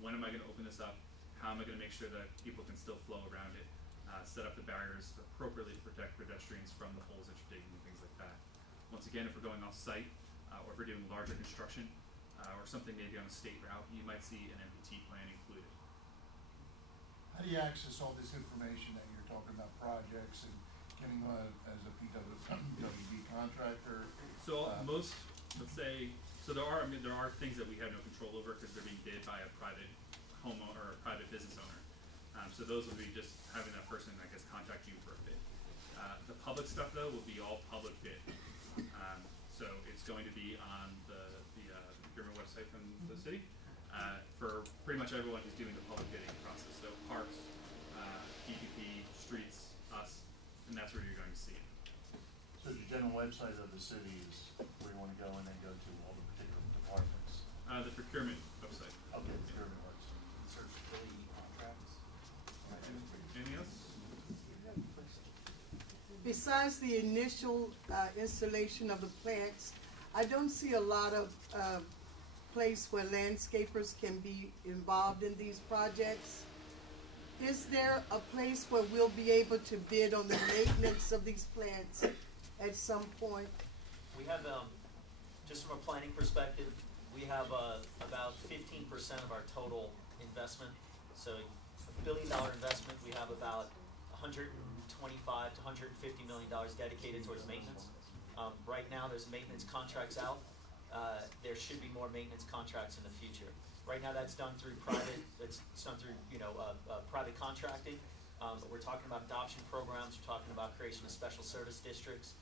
When am I going to open this up? How am I going to make sure that people can still flow around it? Set up the barriers appropriately to protect pedestrians from the holes that you're digging and things like that. Once again, if we're going off site, or if we're doing larger construction, or something maybe on a state route, you might see an MPT plan included. How do you access all this information that you're talking about, projects and getting as a PWD contractor? So most, let's say, so there are things that we have no control over because they're being bid by a private homeowner or a private business owner. So those will be just having that person, I guess, contact you for a bid. The public stuff though will be all public bid. So it's going to be on the procurement website from the city for pretty much everyone who's doing the public bidding process. So parks, DPP, streets, us, and that's where you're going to see it. So the general website of the city is where you wanna go and then go to all the particular departments? The procurement website. Okay, procurement website. Search for the contracts. Anything else? Besides the initial installation of the plants, I don't see a lot of place where landscapers can be involved in these projects. Is there a place where we'll be able to bid on the maintenance of these plants at some point? We have, just from a planning perspective, we have about 15% of our total investment. So $1 billion investment, we have about $125 to $150 million dedicated towards maintenance. Right now, there's maintenance contracts out. There should be more maintenance contracts in the future. Right now, that's done through private. That's done through private contracting. But we're talking about adoption programs. We're talking about creation of special service districts.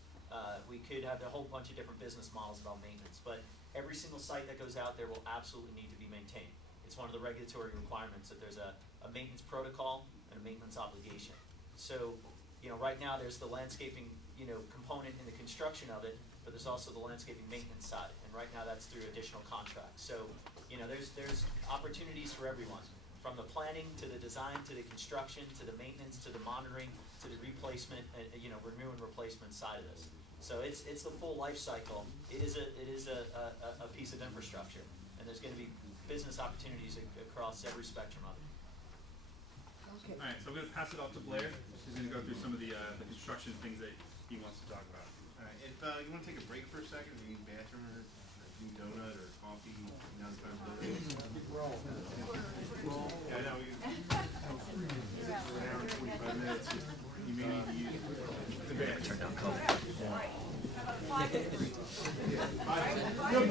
We could have a whole bunch of different business models about maintenance. But every single site that goes out there will absolutely need to be maintained. It's one of the regulatory requirements that there's a maintenance protocol and a maintenance obligation. So, right now there's the landscaping, component in the construction of it, but there's also the landscaping maintenance side, and right now that's through additional contracts. So, there's opportunities for everyone, from the planning to the design to the construction to the maintenance to the monitoring to the replacement, renew and replacement side of this. So it's the full life cycle. It is a piece of infrastructure, and there's going to be business opportunities across every spectrum of it. Okay. All right, so I'm going to pass it off to Blair. He's going to go through some of the construction things that he wants to talk about. All right, if you want to take a break for a second, you need a bathroom or a donut or coffee, now's the time to do it. Yeah, I know. For an hour and 45 minutes, you may need to use the bathroom. Turn down coffee.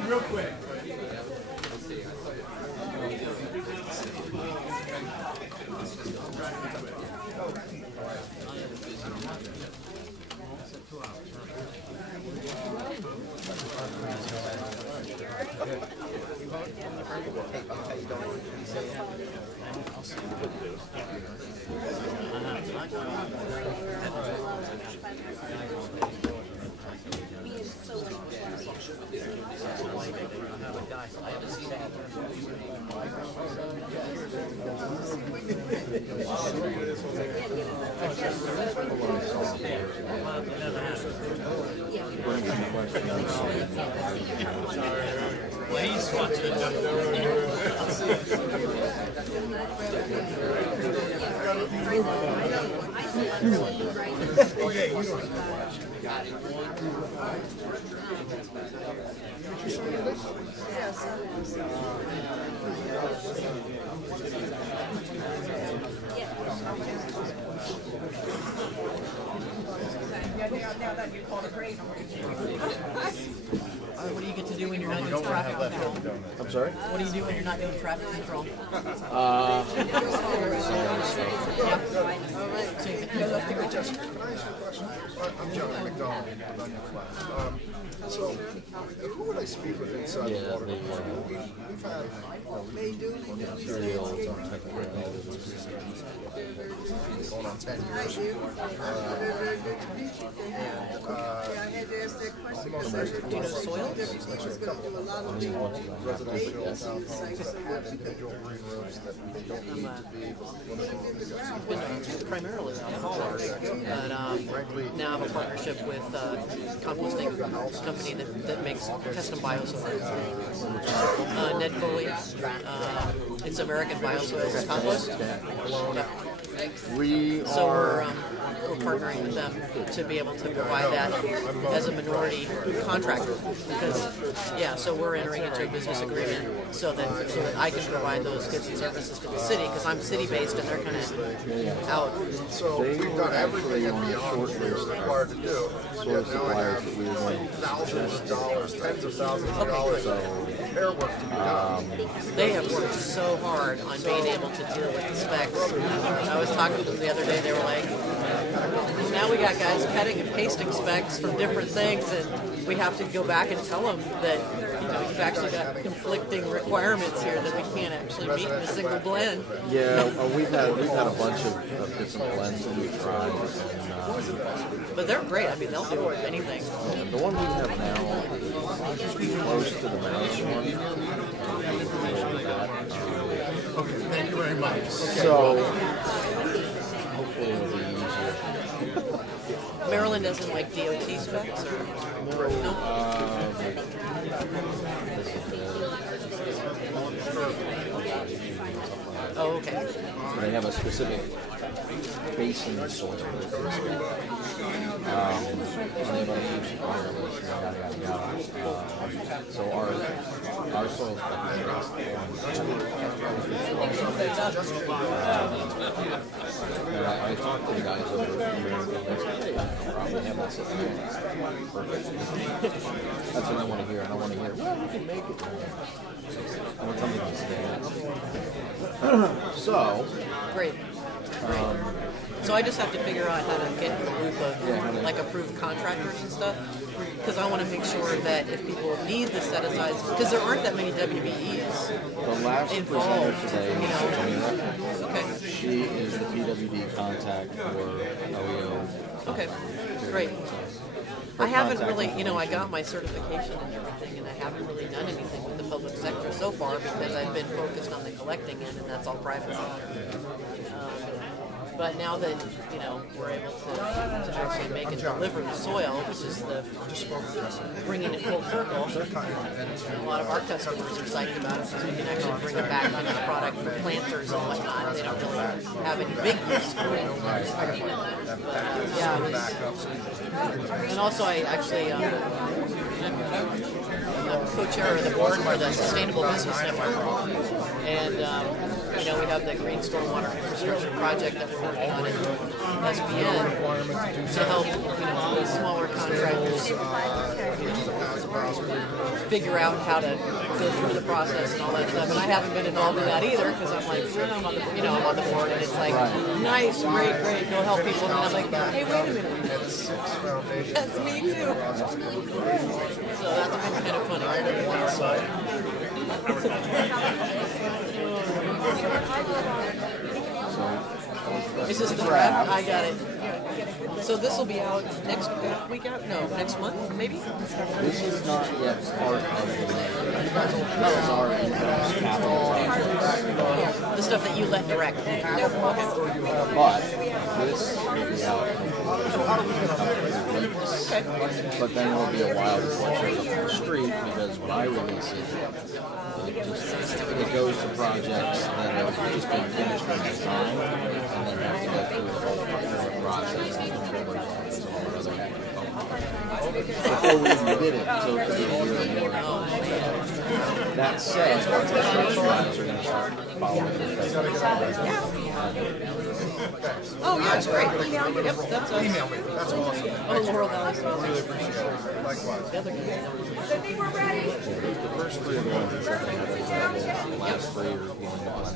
Real quick. Please watch it. Now that you called a break. What do you get to do when you're not doing traffic control? I'm sorry? What do you do when you're not doing traffic control? I'm John McDonald. So, who would I speak with inside the water department? We've had... They do. Going on 10 I years. do. They're very good to meet you. I had to ask that question because I heard you soil. Everything was going to do a lot of the maintenance on the site. So what you could do. Primarily haulers, but now I have a partnership with a composting company that makes custom biosoil. Ned Foley, it's American Biosoils Compost. So we're partnering with them to be able to provide that as a minority contractor because so we're entering into a business agreement so that I can provide those goods and services to the city because I'm city based and they're kind of out. So we've done everything and beyond what we're required to do. Yet now I have thousands of dollars, tens of thousands of dollars of repair work to be done. They have worked so hard on being able to deal with the specs. I was talking to them the other day, they were like, now we got guys cutting and pasting specs from different things, and we have to go back and tell them that, you know, you've actually got conflicting requirements here that we can't actually meet in a single blend. Yeah, we've had a bunch of different blends that we've tried, and but they're great. I mean, they'll do anything. yeah, the one we have now is close to the Maryland one. Okay, thank you very much. So hopefully it'll be easier. Maryland doesn't like DOT specs, or no? Oh, okay. So they have a specific basin soil. And they have a huge supplier list, and yada yada yada. So our soil spec is based on. I talked to the guys over here, and they said, "Hey, no problem. We have that system. Perfect." That's what I want to hear. I don't want to hear, "Well, we can make it." I want something to stand. So. Great. So I just have to figure out how to get in the loop of like approved contractors and stuff, because I want to make sure that if people need the set asides, because there aren't that many WBEs the last involved. Today, You know. Okay. She is the PWD contact for LEO. Okay. Great. I haven't really, you know, I got my certification and everything, and I haven't really done anything with the public sector so far because I've been focused on the collecting end, and that's all private sector. But now that, you know, we're able to actually make and deliver the soil, which is the bringing it full circle, a lot of our customers are psyched about it because we can actually bring it back on the product for planters and whatnot. They don't really have any big use for it. Yeah, it was, and also I actually, I'm co-chair of the board for the Sustainable Business Network, and you know, we have the Green Stormwater Infrastructure Project that we're working on in SBN to help, you know, the smaller contractors figure out how to go through the process and all that stuff. And I haven't been involved in that either because I'm like, I'm on the, you know, I'm on the board, and it's like, nice, great, go help people. And I'm like, hey, wait a minute. That's me too. So that's been kind of funny. Is this the draft? I got it. So this will be out next week out? No, next month, maybe? This is not yet part of this is our in-house capital project. The stuff that you let direct. But this will be out. But then there'll be a while before it shows up on the street, because when I release it, it goes to projects that have just been finished in design, and then have to go through the whole procurement process and then all other before we even did it, so it could be a year or more. That said, our technician guys are going to start following this. Oh, yeah, that's great. Yep, that's us. Email me. That's awesome. Oh, Laurel Valley. Really appreciate it. Likewise. The other guy. I think we're ready. The first three are the ones that have available. The last three are going on.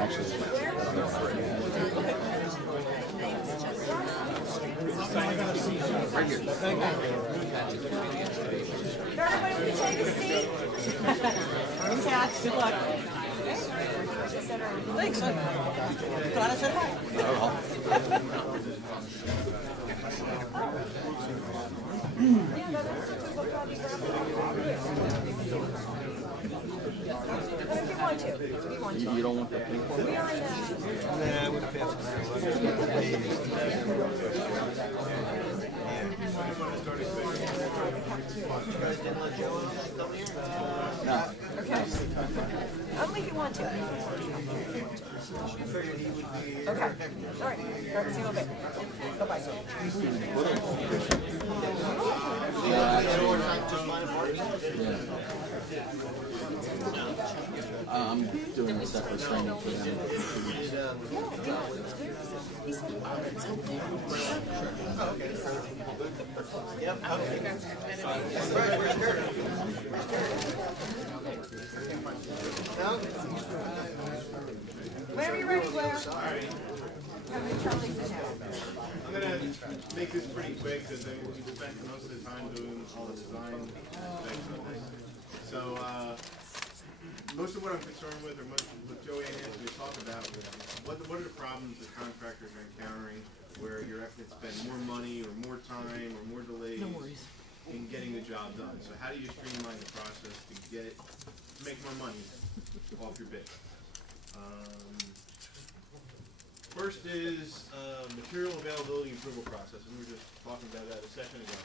Actually, right here. Everybody, will you take a seat? Good luck. Thanks. Glad I said hi. You don't want the pink one? Nah, I would have passed it No. Okay. Only if you want to. Okay. All right. See you in a little bit. Bye-bye. I'm doing a separate training for them. Whenever you're ready, Blair. Charlie, sit down. I'm gonna make this pretty quick because we spent most of the time doing all the design aspects of this. So most of what I'm concerned with, or most of what Joanne asked me to talk about, was what are the problems that contractors are encountering where you're having to spend more money or more time or more delays in getting the job done. So how do you streamline the process to make more money off your bid? First is material availability approval process, and we were just talking about that a second ago.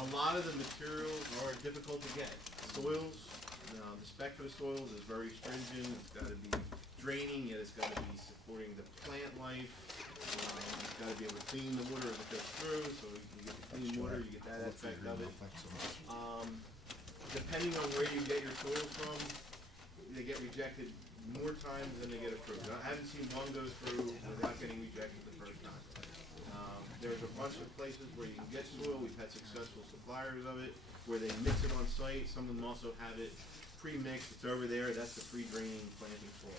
A lot of the materials are difficult to get. Soils, the spec for the soils is very stringent. It's got to be draining, yet it's got to be supporting the plant life. It's got to be able to clean the water as it goes through, so you get the clean water, you get that aspect of it. Depending on where you get your soils from, they get rejected more times than they get approved. I haven't seen one go through without getting rejected the first time. There's a bunch of places where you can get soil. We've had successful suppliers of it, where they mix it on site. Some of them also have it pre-mixed. It's over there. That's the pre-draining planting soil.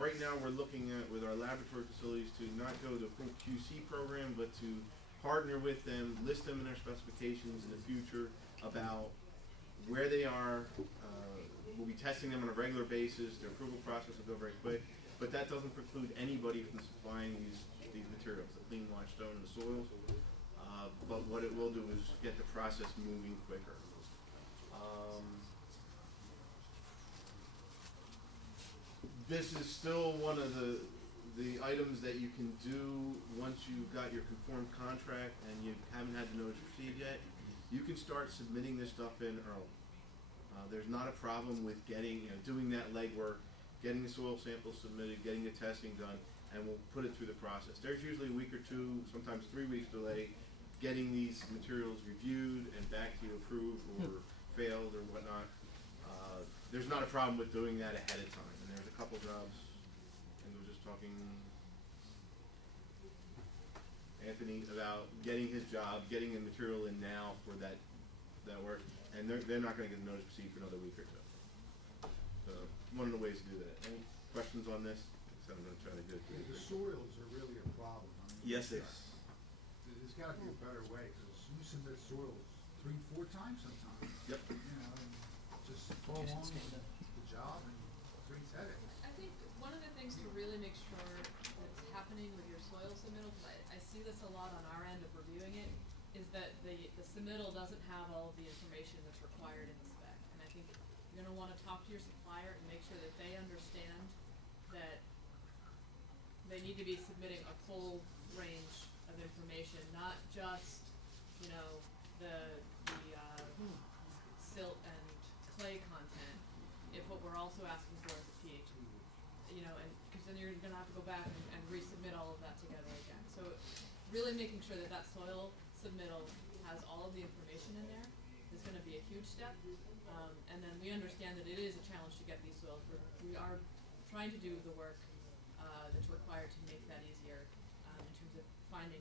Right now we're looking at, with our laboratory facilities, to not go the full QC program, but to partner with them, list them in their specifications in the future about where they are. We'll be testing them on a regular basis. Their approval process will go very quick, but that doesn't preclude anybody from supplying these materials, the clean washed stone and the soils. But what it will do is get the process moving quicker. This is still one of the items that you can do once you've got your conformed contract and you haven't had the notice received yet. You can start submitting this stuff in early. There's not a problem with doing that legwork, getting the soil samples submitted, getting the testing done, and we'll put it through the process. There's usually a week or two, sometimes 3 weeks delay, getting these materials reviewed and back to you approved or failed or whatnot. There's not a problem with doing that ahead of time. And there's a couple jobs, and we were just talking Anthony about getting his job, getting the material in now for that work. And they're not going to get a notice received for another week or two. So one of the ways to do that. Any questions on this? So I'm going to try to do it. The soils are really a problem. I mean, Yes, there's got to be a better way, because you submit soils 3-4 times sometimes. Yep. And just throw on the job and creates headaches. I think one of the things to really make sure that's happening with your soil submittal, because I see this a lot on our end of reviewing it, is that the submittal doesn't have all of the information that's required in the spec. And I think you're going to want to talk to your supplier and make sure that they understand that they need to be submitting a full range of information, not just, the silt and clay content, if what we're also asking for is a pH. And because then you're going to have to go back and resubmit all of that together again. So really making sure that soil submittal has all of the information in there is going to be a huge step. And then we understand that it is a challenge to get these soils. We are trying to do the work that's required to make that easier in terms of finding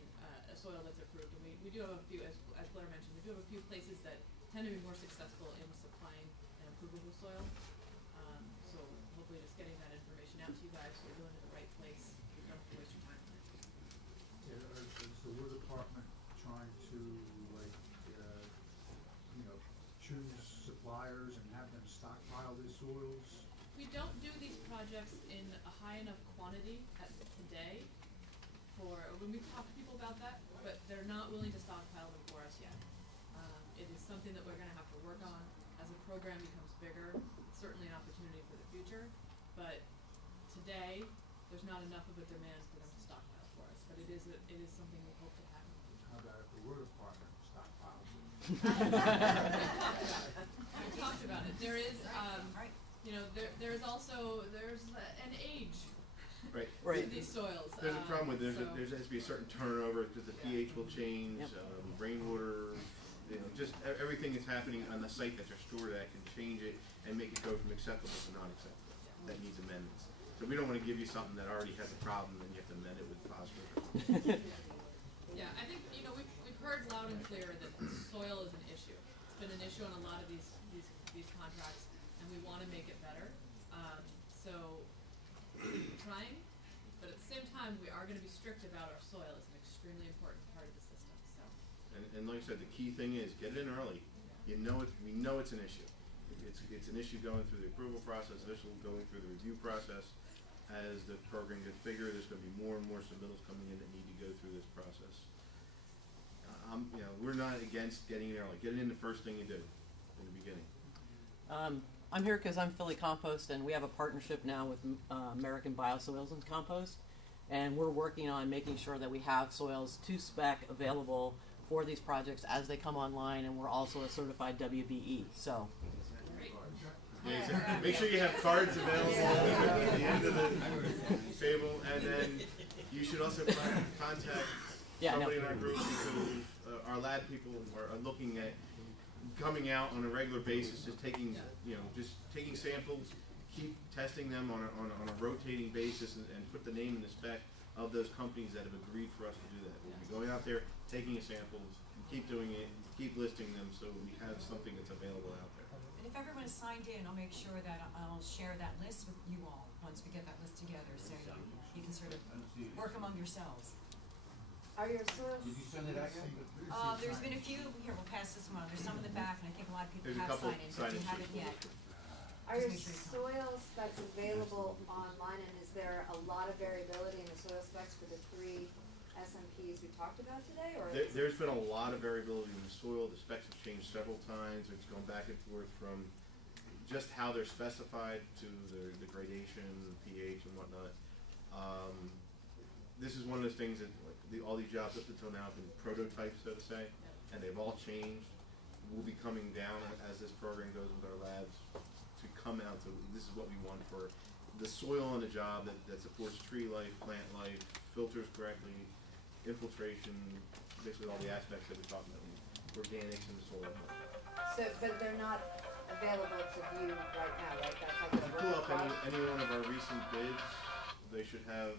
a soil that's approved. And we do have a few, as Blair mentioned, we do have a few places that tend to be more successful in supplying an approvable soil. So hopefully just getting that information out to you guys so you're doing it in the right place. You don't have to waste your time on it. Yeah, is the Water Department trying to, choose suppliers and have them stockpile their soils? We don't do these projects in a high enough quantity today when we talk to people about that, but they're not willing to stockpile them for us yet. It is something that we're going to have to work on as the program becomes bigger. It's certainly an opportunity for the future, but today there's not enough of a demand for them to stockpile for us. But it is something we hope to have. How about if the Water Department stockpiles it? We talked about it. There is, there's also an age Right. to these soils. There's a problem with there has to be a certain turnover because the pH will change, rainwater, just everything that's happening on the site that they're stored at can change it and make it go from acceptable to non-acceptable. That needs amendments. So we don't want to give you something that already has a problem and you have to amend it with phosphorus. Yeah, I think we've heard loud and clear that soil is an issue. It's been an issue on a lot of these contracts, and we want to make it better. So we're trying, but at the same time, we are going to be strict strict about our soil is an extremely important part of the system, so. And like I said, the key thing is get it in early. We know it's an issue. It's an issue going through the approval process, initially going through the review process. As the program gets bigger, there's going to be more and more submittals coming in that need to go through this process. We're not against getting it early. Get it in the first thing you do in the beginning. I'm here because I'm Philly Compost, and we have a partnership now with American Biosoils and Compost, and we're working on making sure that we have soils to spec available for these projects as they come online, and we're also a certified WBE. So. Make sure you have cards available at the end of the table, and then you should also contact somebody in our group because our lab people are looking at coming out on a regular basis, just taking samples, keep testing them on a rotating basis, and put the name and the spec of those companies that have agreed for us to do that. We'll be going out there, taking samples, and keep doing it, keep listing them, so we have something that's available out there. And if everyone is signed in, I'll make sure that I'll share that list with you all once we get that list together, so you can sort of work among yourselves. Are your soils? Did you send it out? There's been a few, here, we'll pass this one on, there's some in the back, and I think a lot of people There's a have couple signed in, but you haven't yet. Are your soil specs available online, and is there a lot of variability in the soil specs for the 3 SMPs we talked about today? Or There's been a lot of variability in the soil. The specs have changed several times. It's gone back and forth from just how they're specified to the gradation, pH, and whatnot. This is one of those things that all these jobs up until now have been prototypes, so to say, and they've all changed. We'll be coming down as this program goes with our labs to come out to this is what we want for the soil on the job that supports tree life, plant life, filters correctly, infiltration, basically all the aspects that we're talking about, organics in the soil. So, but they're not available to view right now, right? That's like If you pull up any one of our recent bids, they should have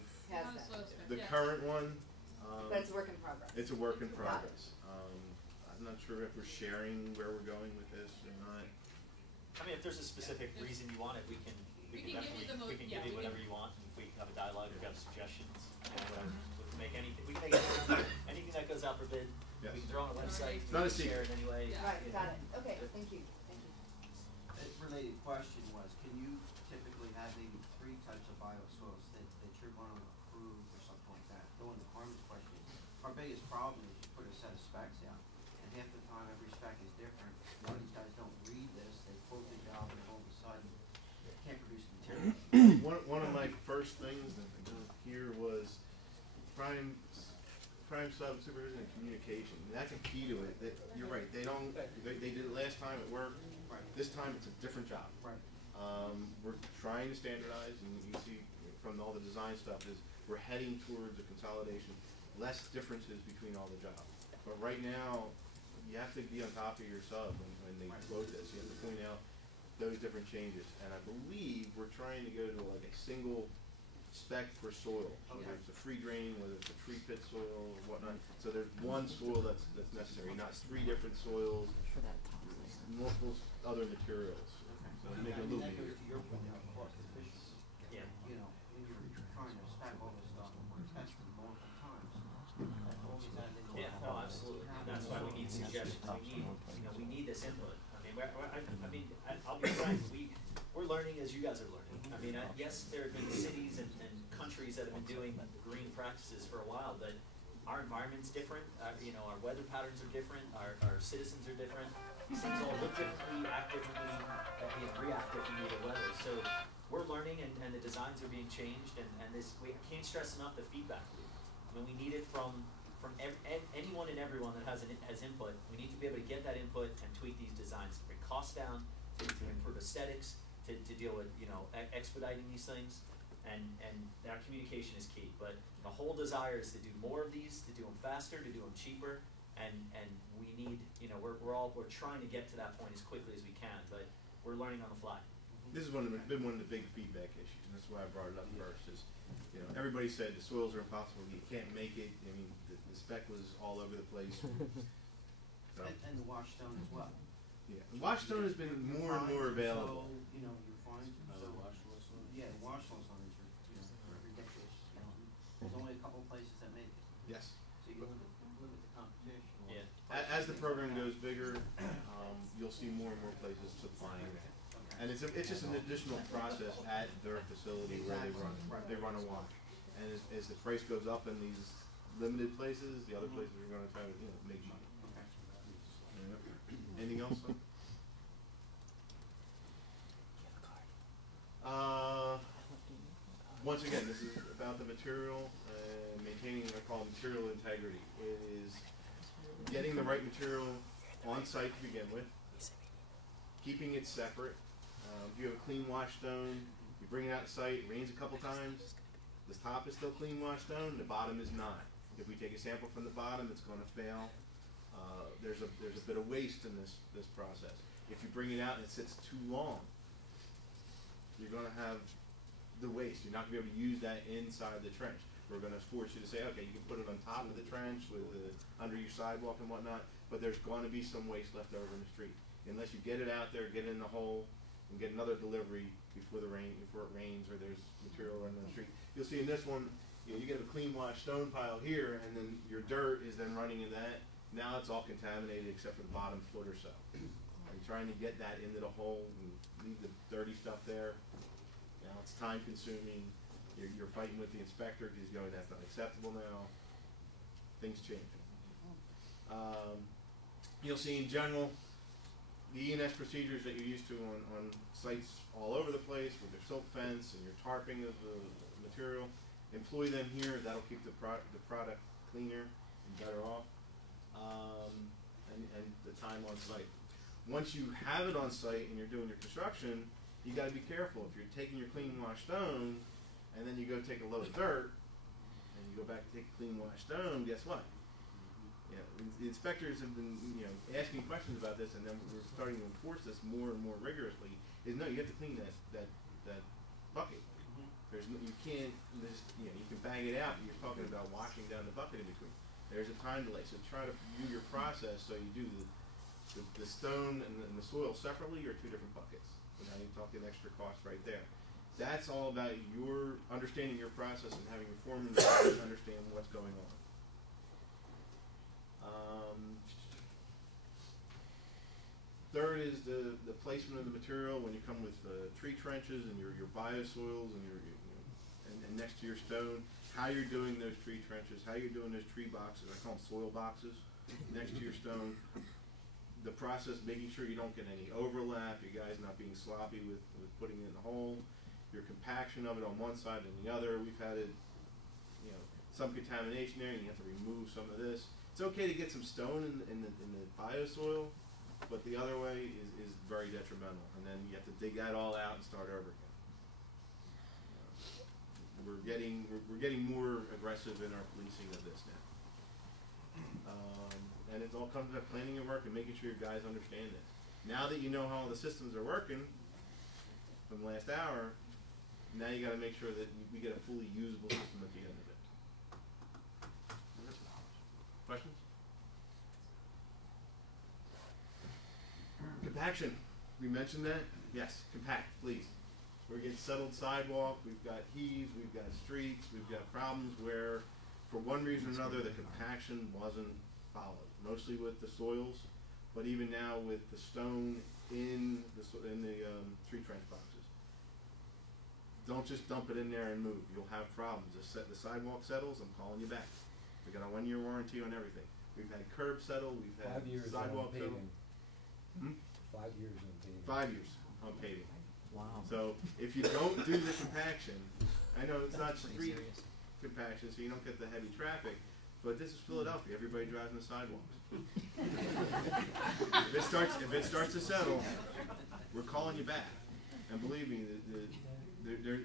the current one. But it's a work in progress. It's a work in progress. I'm not sure if we're sharing where we're going with this or not. I mean, if there's a specific reason you want it, we can definitely give you whatever you want. If we can have a dialogue, we've got suggestions. Whatever. We can make anything. We can make anything that goes out for bid. Yes. We can throw on a website. It's not a share secret. it anyway. Right, got it. Okay, thank you. A related question was, can you typically have maybe 3 types of biosoils that you're going to approve or something like that? Going to Carmen's question, our biggest problem is you put a set of specs out, and half the time every spec is different. One of these guys don't read this, they quote the job, and all of a sudden, they can't produce the material. One of my first things here was prime sub supervision and communication. And that's a key to it. You're right. They did it last time. It worked. Right. This time it's a different job. Right. We're trying to standardize, and you see from all the design stuff is we're heading towards a consolidation, less differences between all the jobs. But right now, you have to be on top of your sub when they quote this. You have to point out those different changes. And I believe we're trying to go to like a single spec for soil, whether it's a free drain, whether it's a tree pit soil or whatnot. So there's one soil that's necessary, not 3 different soils, multiple other materials. So make it a little that easier. goes to your point about cost efficiency. Yeah. You know, when you're trying to spec all this stuff and we're testing multiple times, that's always added into Yeah, no, absolutely. And that's why we need suggestions. We need this input. I'll be frank. We're learning as you guys are learning. I mean, yes, there have been cities and countries that have been doing green practices for a while, but our environment's different. Our weather patterns are different. Our citizens are different. These things all look differently, act differently, react differently to weather. So we're learning, and the designs are being changed, and we can't stress enough the feedback loop. I mean, we need it from anyone and everyone that has input. We need to be able to get that input and tweak these designs to bring costs down, to improve aesthetics, to deal with expediting these things, and our communication is key. But the whole desire is to do more of these, to do them faster, to do them cheaper, and we need we're trying to get to that point as quickly as we can, but we're learning on the fly. This is been one of the big feedback issues, and that's why I brought it up first. Is everybody said the soils are impossible, you can't make it. I mean, the spec was all over the place. So. And the wash stone as well. Yeah, the wash stone has been more and more available. So, you're fine. So, yeah, the wash stone on these are ridiculous. There's only a couple places that make it. Yes. So you limit the competition. Yeah. As the program goes bigger, you'll see more and more places supplying that. And it's just an additional process at their facility where they run a wash. And as the price goes up in these limited places, the other places are going to try to make money. Yeah. Anything else? Once again, this is about the material and maintaining what I call material integrity. It is getting the right material on site to begin with, keeping it separate. If you have a clean wash stone, you bring it out to site, it rains a couple times, the top is still clean wash stone, the bottom is not. If we take a sample from the bottom, it's going to fail. There's a bit of waste in this process. If you bring it out and it sits too long, you're going to have the waste. You're not going to be able to use that inside the trench. We're going to force you to say, okay, you can put it on top of the trench with under your sidewalk and whatnot, but there's going to be some waste left over in the street. Unless you get it out there, get it in the hole, and get another delivery before it rains or there's material running on the street. You'll see in this one, you get a clean wash stone pile here, and then your dirt is then running in that. Now it's all contaminated except for the bottom foot or so. You're trying to get that into the hole and leave the dirty stuff there. Now it's time consuming. You're fighting with the inspector because he's going, that's not acceptable now. Things change. You'll see in general the E&S procedures that you're used to on sites all over the place with their silt fence and your tarping of the material. Employ them here. That'll keep the product cleaner and better off. And the time on site. Once you have it on site and you're doing your construction, you got to be careful. If you're taking your clean wash stone and then you go take a load of dirt and you go back and take a clean wash stone, guess what? The inspectors have been asking questions about this, and then we're starting to enforce this more and more rigorously. Is no, you have to clean that bucket. There's no, you can't you can bang it out, but you're talking about washing down the bucket in between. There's a time delay, so try to do your process so you do the stone and the soil separately or two different buckets. So now you're talking extra cost right there. That's all about your understanding your process and having your foreman understand what's going on. Third is the placement of the material when you come with tree trenches and your biosoils and and next to your stone. How you're doing those tree trenches, how you're doing those tree boxes, I call them soil boxes, next to your stone. The process, making sure you don't get any overlap, you guys not being sloppy with putting it in the hole, your compaction of it on one side and the other. We've had it, some contamination there, and you have to remove some of this. It's okay to get some stone in the biosoil, but the other way is very detrimental, and then you have to dig that all out and start over again. We're getting more aggressive in our policing of this now. And it all comes to planning your work and making sure your guys understand this. Now that you know how the systems are working from last hour, now you got to make sure that we get a fully usable system at the end of it. Questions? Compaction. We mentioned that? Yes, compact, please. We're getting settled sidewalk, we've got heaves, we've got streets, we've got problems where, for one reason or another, the compaction wasn't followed. Mostly with the soils, but even now with the stone in the tree trench boxes. Don't just dump it in there and move. You'll have problems. The sidewalk settles, I'm calling you back. We got a 1-year warranty on everything. We've had curb settle, we've had 5 years sidewalk on settle. paving. 5 years on paving. 5 years on paving. Wow. So if you don't do the compaction, I know it's not street compaction, so you don't get the heavy traffic, but this is Philadelphia. Everybody drives on the sidewalks. If it starts to settle, we're calling you back. And believe me,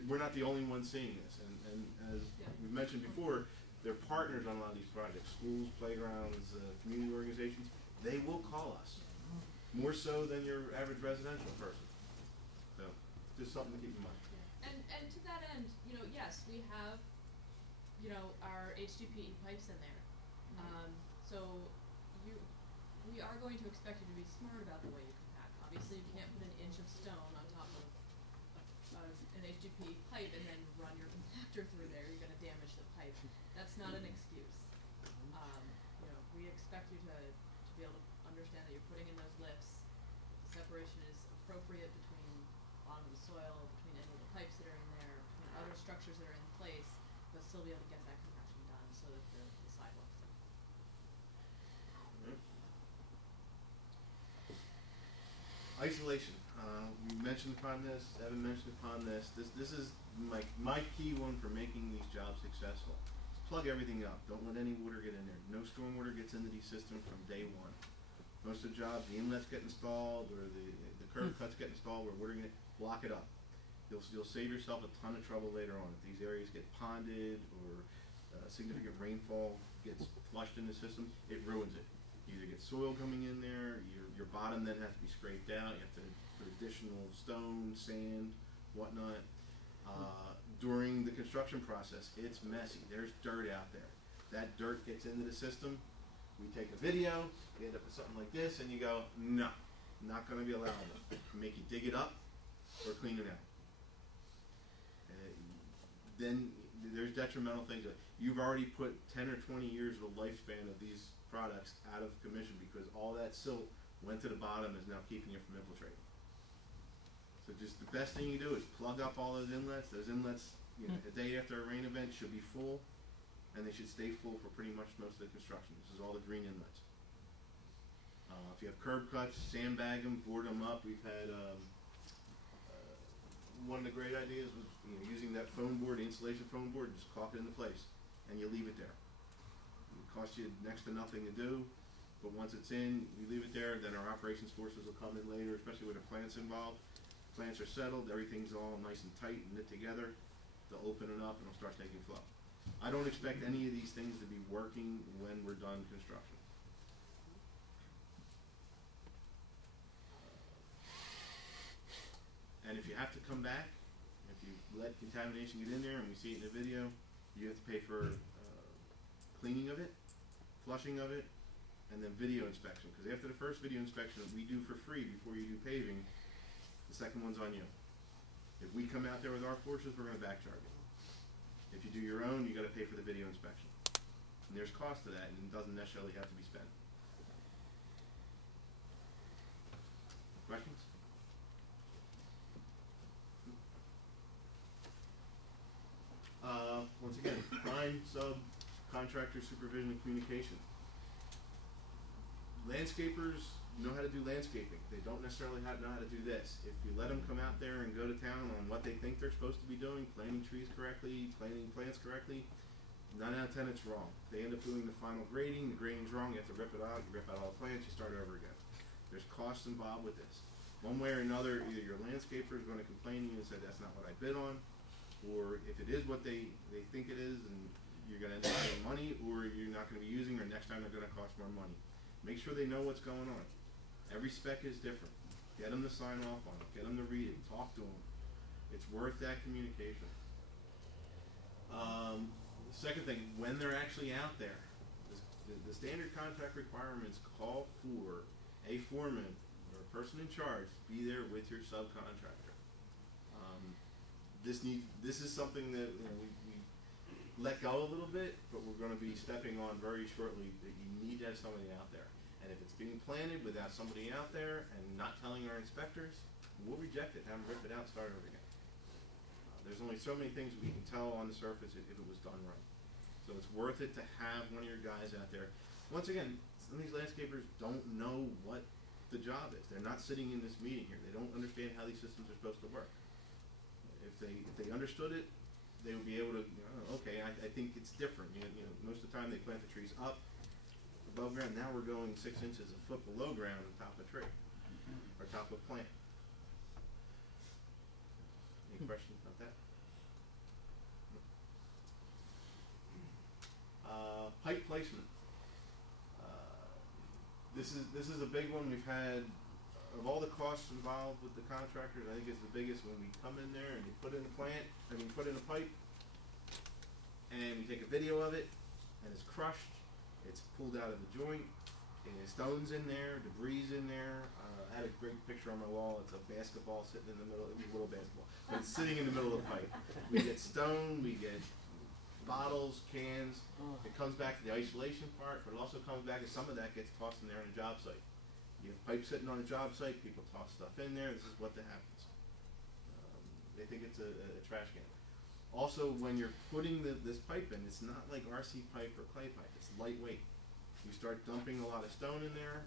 we're not the only ones seeing this. And as we've mentioned before, they're partners on a lot of these projects. Schools, playgrounds, community organizations. They will call us. More so than your average residential person. So, just something to keep in mind. And to that end, yes, we have, our HDPE pipes in there. So we are going to expect you to be smart about the way you compact. Obviously, you can't put an inch of stone on top of an HDPE pipe and then run your compactor through there, you're gonna damage the pipe. That's not an excuse. You know, we expect you to be able to understand that you're putting in those lifts. The separation is appropriate between bottom of the soil, between any of the pipes that are in there, between other structures that are in place, but still be able to get that compaction done so that the sidewalks are. Isolation. We mentioned upon this. Evan mentioned upon this. This is my key one for making these jobs successful. Plug everything up. Don't let any water get in there. No stormwater gets into these systems from day one. Most of the jobs, the inlets get installed or the curb cuts get installed where water get, block it up. You'll save yourself a ton of trouble later on. If these areas get ponded or significant rainfall gets flushed in the system, it ruins it. You either get soil coming in there, your bottom then has to be scraped out, you have to put additional stone, sand, whatnot. During the construction process, it's messy. There's dirt out there. That dirt gets into the system. We take a video, we end up with something like this, and you go, no, not going to be allowable. Make you dig it up or clean it out. Then there's detrimental things. You've already put 10 or 20 years of the lifespan of these products out of commission because all that silt went to the bottom and is now keeping it from infiltrating. So just the best thing you do is plug up all those inlets. Those inlets, you know, a day after a rain event should be full, and they should stay full for pretty much most of the construction. This is all the green inlets. If you have curb cuts, sandbag them, board them up. We've had one of the great ideas was using that foam board, insulation foam board, and just caulk it into place, and you leave it there. It costs you next to nothing to do, but once it's in, we leave it there. Then our operations forces will come in later, especially with the plants involved. Plants are settled, everything's all nice and tight and knit together. They'll open it up and it'll start taking flow. I don't expect any of these things to be working when we're done construction. And if you have to come back, if you let contamination get in there and we see it in the video, you have to pay for cleaning of it, flushing of it, and then video inspection. Because after the first video inspection that we do for free before you do paving, the second one's on you. If we come out there with our forces, we're going to back charge you. If you do your own, you got to pay for the video inspection. And there's cost to that, and it doesn't necessarily have to be spent. Questions? Once again, prime, sub, contractor supervision and communication. Landscapers know how to do landscaping. They don't necessarily know how to do this. If you let them come out there and go to town on what they think they're supposed to be doing, planting trees correctly, planting plants correctly, 9 out of 10 it's wrong. They end up doing the final grading, the grading's wrong, you have to rip it out, you rip out all the plants, you start over again. There's costs involved with this. One way or another, either your landscaper is going to complain to you and say that's not what I bid on, or if it is what they think it is, and you're going to end up paying money, or you're not going to be using, or next time they're going to cost more money. Make sure they know what's going on. Every spec is different. Get them to sign off on it. Get them to read it. Talk to them. It's worth that communication. Second thing, when they're actually out there, the standard contract requirements call for a foreman or a person in charge to be there with your subcontractor. This is something that we let go a little bit, but we're going to be stepping on very shortly. That you need to have somebody out there. And if it's being planted without somebody out there and not telling our inspectors, we'll reject it, have them rip it out, start over again. There's only so many things we can tell on the surface if it was done right. So it's worth it to have one of your guys out there. Once again, some of these landscapers don't know what the job is. They're not sitting in this meeting here. They don't understand how these systems are supposed to work. If they understood it, they would be able to, okay, I think it's different. Most of the time they plant the trees up above ground. Now we're going 6 inches a foot below ground on top of a tree or top of a plant. Any questions about that? Pipe placement. This is a big one. We've had, of all the costs involved with the contractors, I think it's the biggest when we come in there and you put in a put in a pipe, and we take a video of it, and it's crushed, it's pulled out of the joint, stones in there, debris in there. I had a great picture on my wall. It's a basketball sitting in the middle. It's a little basketball, but it's sitting in the middle of the pipe. We get stone, we get bottles, cans. It comes back to the isolation part, but it also comes back as some of that gets tossed in there on a job site. You have pipes sitting on a job site, people toss stuff in there, this is what happens. They think it's a trash can. Also, when you're putting this pipe in, it's not like RC pipe or clay pipe, it's lightweight. You start dumping a lot of stone in there,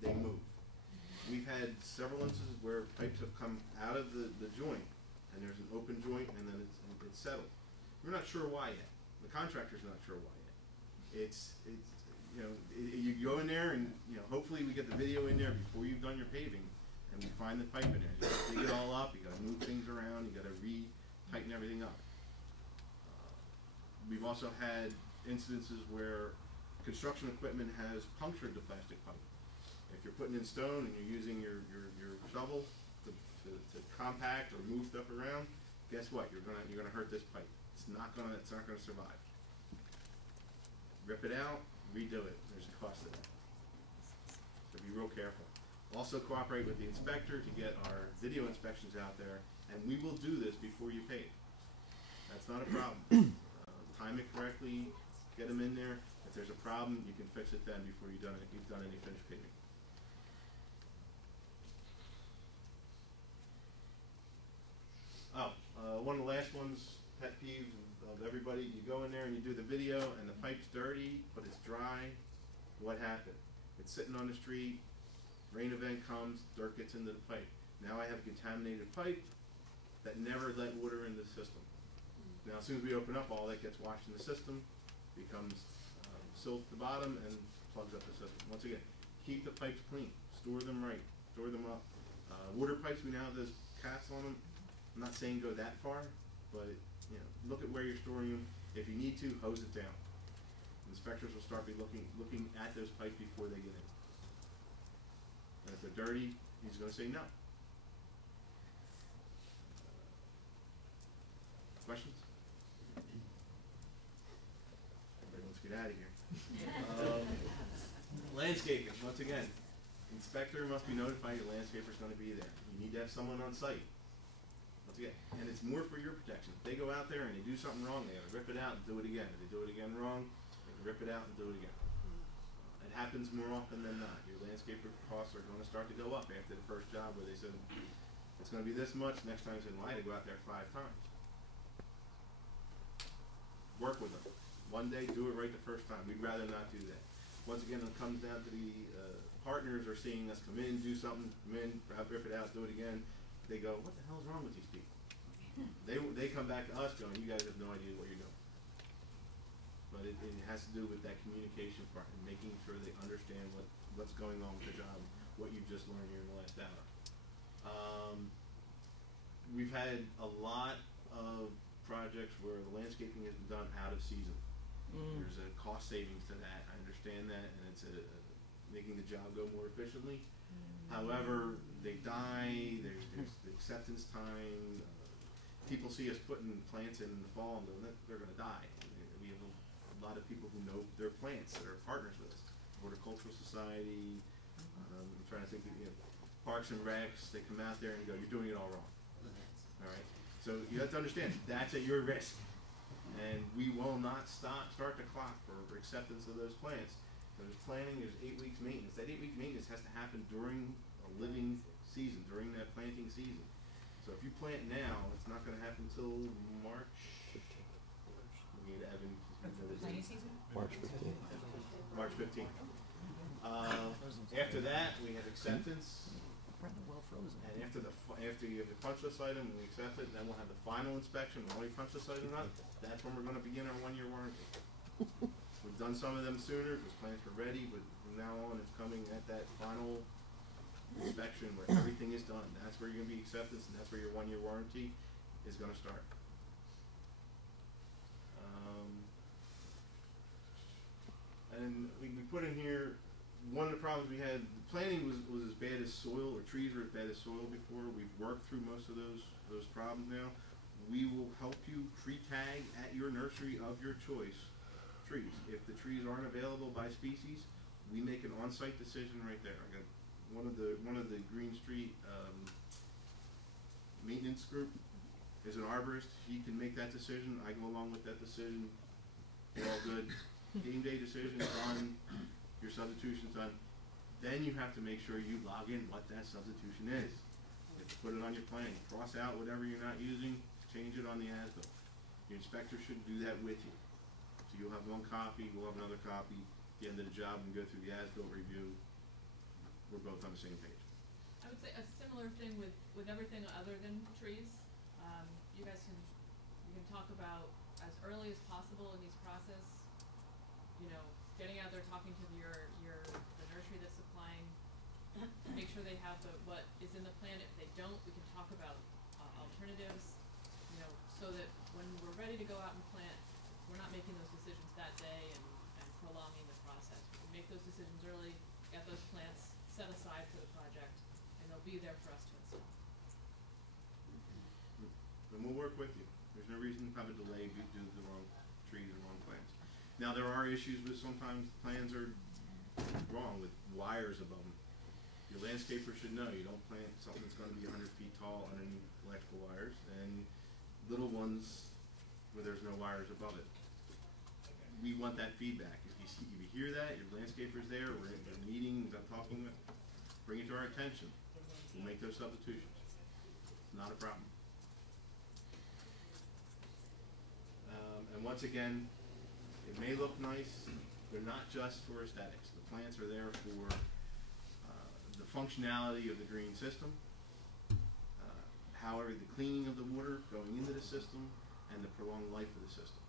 they move. We've had several instances where pipes have come out of the joint, and there's an open joint, and then it's settled. We're not sure why yet. The contractor's not sure why yet. You go in there, and hopefully we get the video in there before you've done your paving, and we find the pipe in there. You gotta dig it all up. You gotta move things around. You gotta tighten everything up. We've also had incidences where construction equipment has punctured the plastic pipe. If you're putting in stone and you're using your shovel to compact or move stuff around, guess what? You're gonna hurt this pipe. It's not gonna survive. Rip it out, redo it. There's a cost to that. So be real careful. Also cooperate with the inspector to get our video inspections out there, and we will do this before you pave. That's not a problem. Time it correctly, get them in there. If there's a problem, you can fix it then before you've done any finished paving. One of the last ones, pet peeve of everybody, you go in there and you do the video and the pipe's dirty, but it's dry. What happened? It's sitting on the street, rain event comes, dirt gets into the pipe. Now I have a contaminated pipe that never let water in the system. Now as soon as we open up, all that gets washed in the system, becomes silt at the bottom and plugs up the system. Once again, keep the pipes clean, store them right, store them up. Water pipes, we now have those caps on them. I'm not saying go that far, but look at where you're storing them. If you need to, hose it down. Inspectors will start looking at those pipes before they get in. And if they're dirty, he's going to say no. Questions? Everybody wants to get out of here. Landscaping, once again, inspector must be notified your landscaper's going to be there. You need to have someone on site. Once again, and it's more for your protection. If they go out there and they do something wrong, they have to rip it out and do it again. If they do it again wrong, they can rip it out and do it again. It happens more often than not. Your landscaper costs are going to start to go up after the first job where they said it's going to be this much. Next time it's in line to go out there 5 times. Work with them. One day, do it right the first time. We'd rather not do that. Once again, it comes down to the partners are seeing us come in, do something, come in, rip it out, do it again. They go, what the hell is wrong with these people? They come back to us going, you guys have no idea what you're doing. But it has to do with that communication part and making sure they understand what's going on with the job, what you've just learned here in the last hour. We've had a lot of projects where the landscaping has been done out of season. There's a cost savings to that. I understand that, and it's making the job go more efficiently. However, they die, there's the acceptance time. People see us putting plants in the fall and they're going to die. We have a lot of people who know their plants that are partners with us. Horticultural Society, I'm trying to think of Parks and Recs, they come out there and go, you're doing it all wrong. All right? So you have to understand, that's at your risk. And we will not start the clock for acceptance of those plants. There's planting, there's 8 weeks maintenance. That 8 week maintenance has to happen during a living season, during that planting season. So if you plant now, it's not going to happen until March 15th. We need Evan. For the planting season? March 15th. March 15th. After that, we have acceptance. And after you have the punch list item, we accept it, and then we'll have the final inspection. When we punch list item up, that's when we're going to begin our 1-year warranty. We've done some of them sooner because plants were ready, but from now on it's coming at that final inspection where everything is done. That's where you're going to be acceptance, and that's where your 1-year warranty is going to start. And we put in here, one of the problems we had, planting was as bad as soil, or trees were as bad as soil before. We've worked through most of those problems now. We will help you pre-tag at your nursery of your choice trees. If the trees aren't available by species, we make an on-site decision right there. I got one of the Green Street maintenance group is an arborist. He can make that decision. I go along with that decision. We're all good. Game day decision done. Your substitution's done. Then you have to make sure you log in what that substitution is. You have to put it on your plan. Cross out whatever you're not using. Change it on the as-built. Your inspector should do that with you. So you'll have one copy. We'll have another copy. At the end of the job, and go through the as-built review. We're both on the same page. I would say a similar thing with everything other than trees. You guys can talk about as early as possible in these process, you know, getting out there talking to the nursery that's supplying, make sure they have what is in the plan. If they don't, we can talk about alternatives, you know, so that when we're ready to go out and plant, we're not making those decisions that day and prolonging the process. We can make those decisions early, get those plants set aside for the project, and they'll be there for us to install. And we'll work with you. There's no reason to have a delay due to the wrong trees and wrong plants. Now there are issues with sometimes plans are wrong with wires above them. Your landscaper should know you don't plant something that's going to be 100 feet tall underneath electrical wires, and little ones where there's no wires above it. We want that feedback. If you hear that, your landscaper's there, we're in a meeting, we've got talking, bring it to our attention. We'll make those substitutions. It's not a problem. And once again, it may look nice. They're not just for aesthetics. The plants are there for the functionality of the green system, however, the cleaning of the water going into the system, and the prolonged life of the system.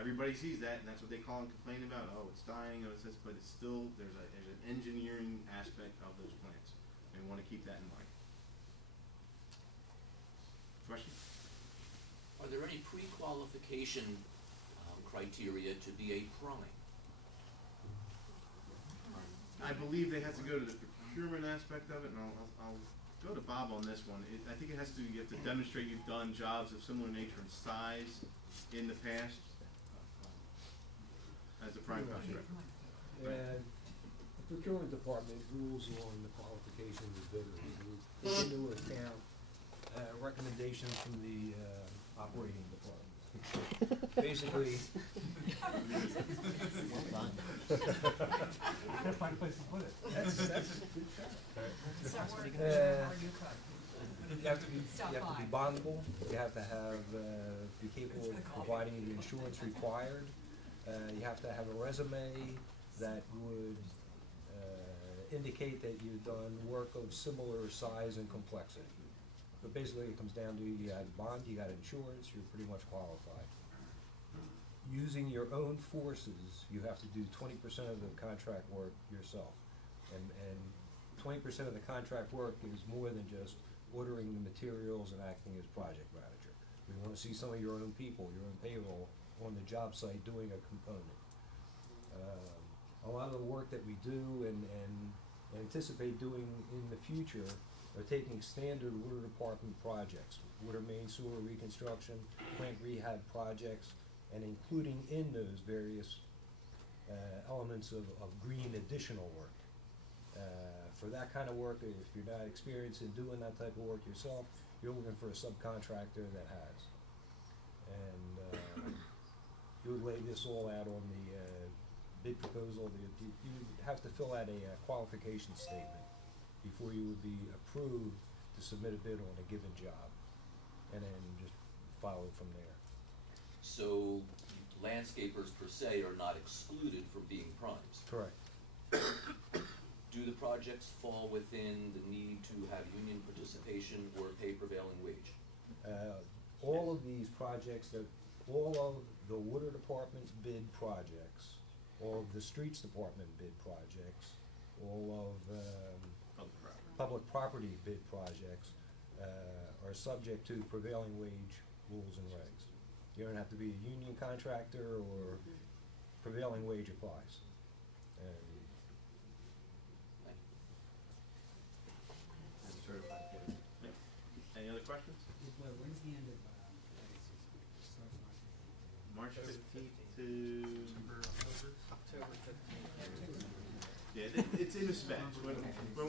Everybody sees that, and that's what they call and complain about. Oh, it's dying, oh, it's this, but it's still, there's an engineering aspect of those plants, and we want to keep that in mind. Question? Are there any pre-qualification criteria to be a prime? I believe they have to go to the procurement aspect of it, and I'll go to Bob on this one. I think it has to, you have to demonstrate you've done jobs of similar nature and size in the past as a prime contractor. And the procurement department rules on the qualifications of bidders. We take into account recommendations from the operating department. Basically, Gotta find a place to put it. that's a good shot. You have to be bondable. You have to have be capable of providing the insurance required. You have to have a resume that would indicate that you've done work of similar size and complexity. But basically it comes down to you had a bond, you got insurance, you're pretty much qualified. Using your own forces, you have to do 20% of the contract work yourself. And 20% of the contract work is more than just ordering the materials and acting as project manager. We want to see some of your own people, your own payroll on the job site doing a component. A lot of the work that we do and anticipate doing in the future are taking standard water department projects, water main sewer reconstruction, plant rehab projects, and including in those various elements of green additional work. For that kind of work, if you're not experienced in doing that type of work yourself, you're looking for a subcontractor that has. And you would lay this all out on the bid proposal. You would have to fill out a qualification statement before you would be approved to submit a bid on a given job, and then just follow it from there. So landscapers per se are not excluded from being primes? Correct. Do the projects fall within the need to have union participation or pay prevailing wage? All of these projects, all of the water department bid projects, all of the streets department bid projects, all of public property bid projects are subject to prevailing wage rules and regs. You don't have to be a union contractor, or prevailing wage applies. Any other questions? When's the end of March 15th to October 15th. yeah, it's in the specs.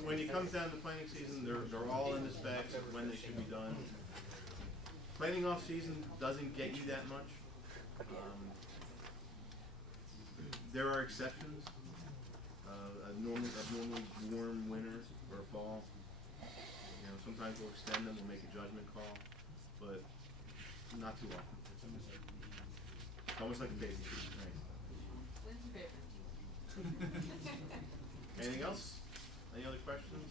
When it comes down to planning season, they're all in the specs of when they should be done. Planning off season doesn't get you that much. There are exceptions. A normally warm winter or fall. You know, sometimes we'll extend them. We'll make a judgment call, but not too often. It's almost like a baby season, right? When's your favorite? Anything else? Any other questions?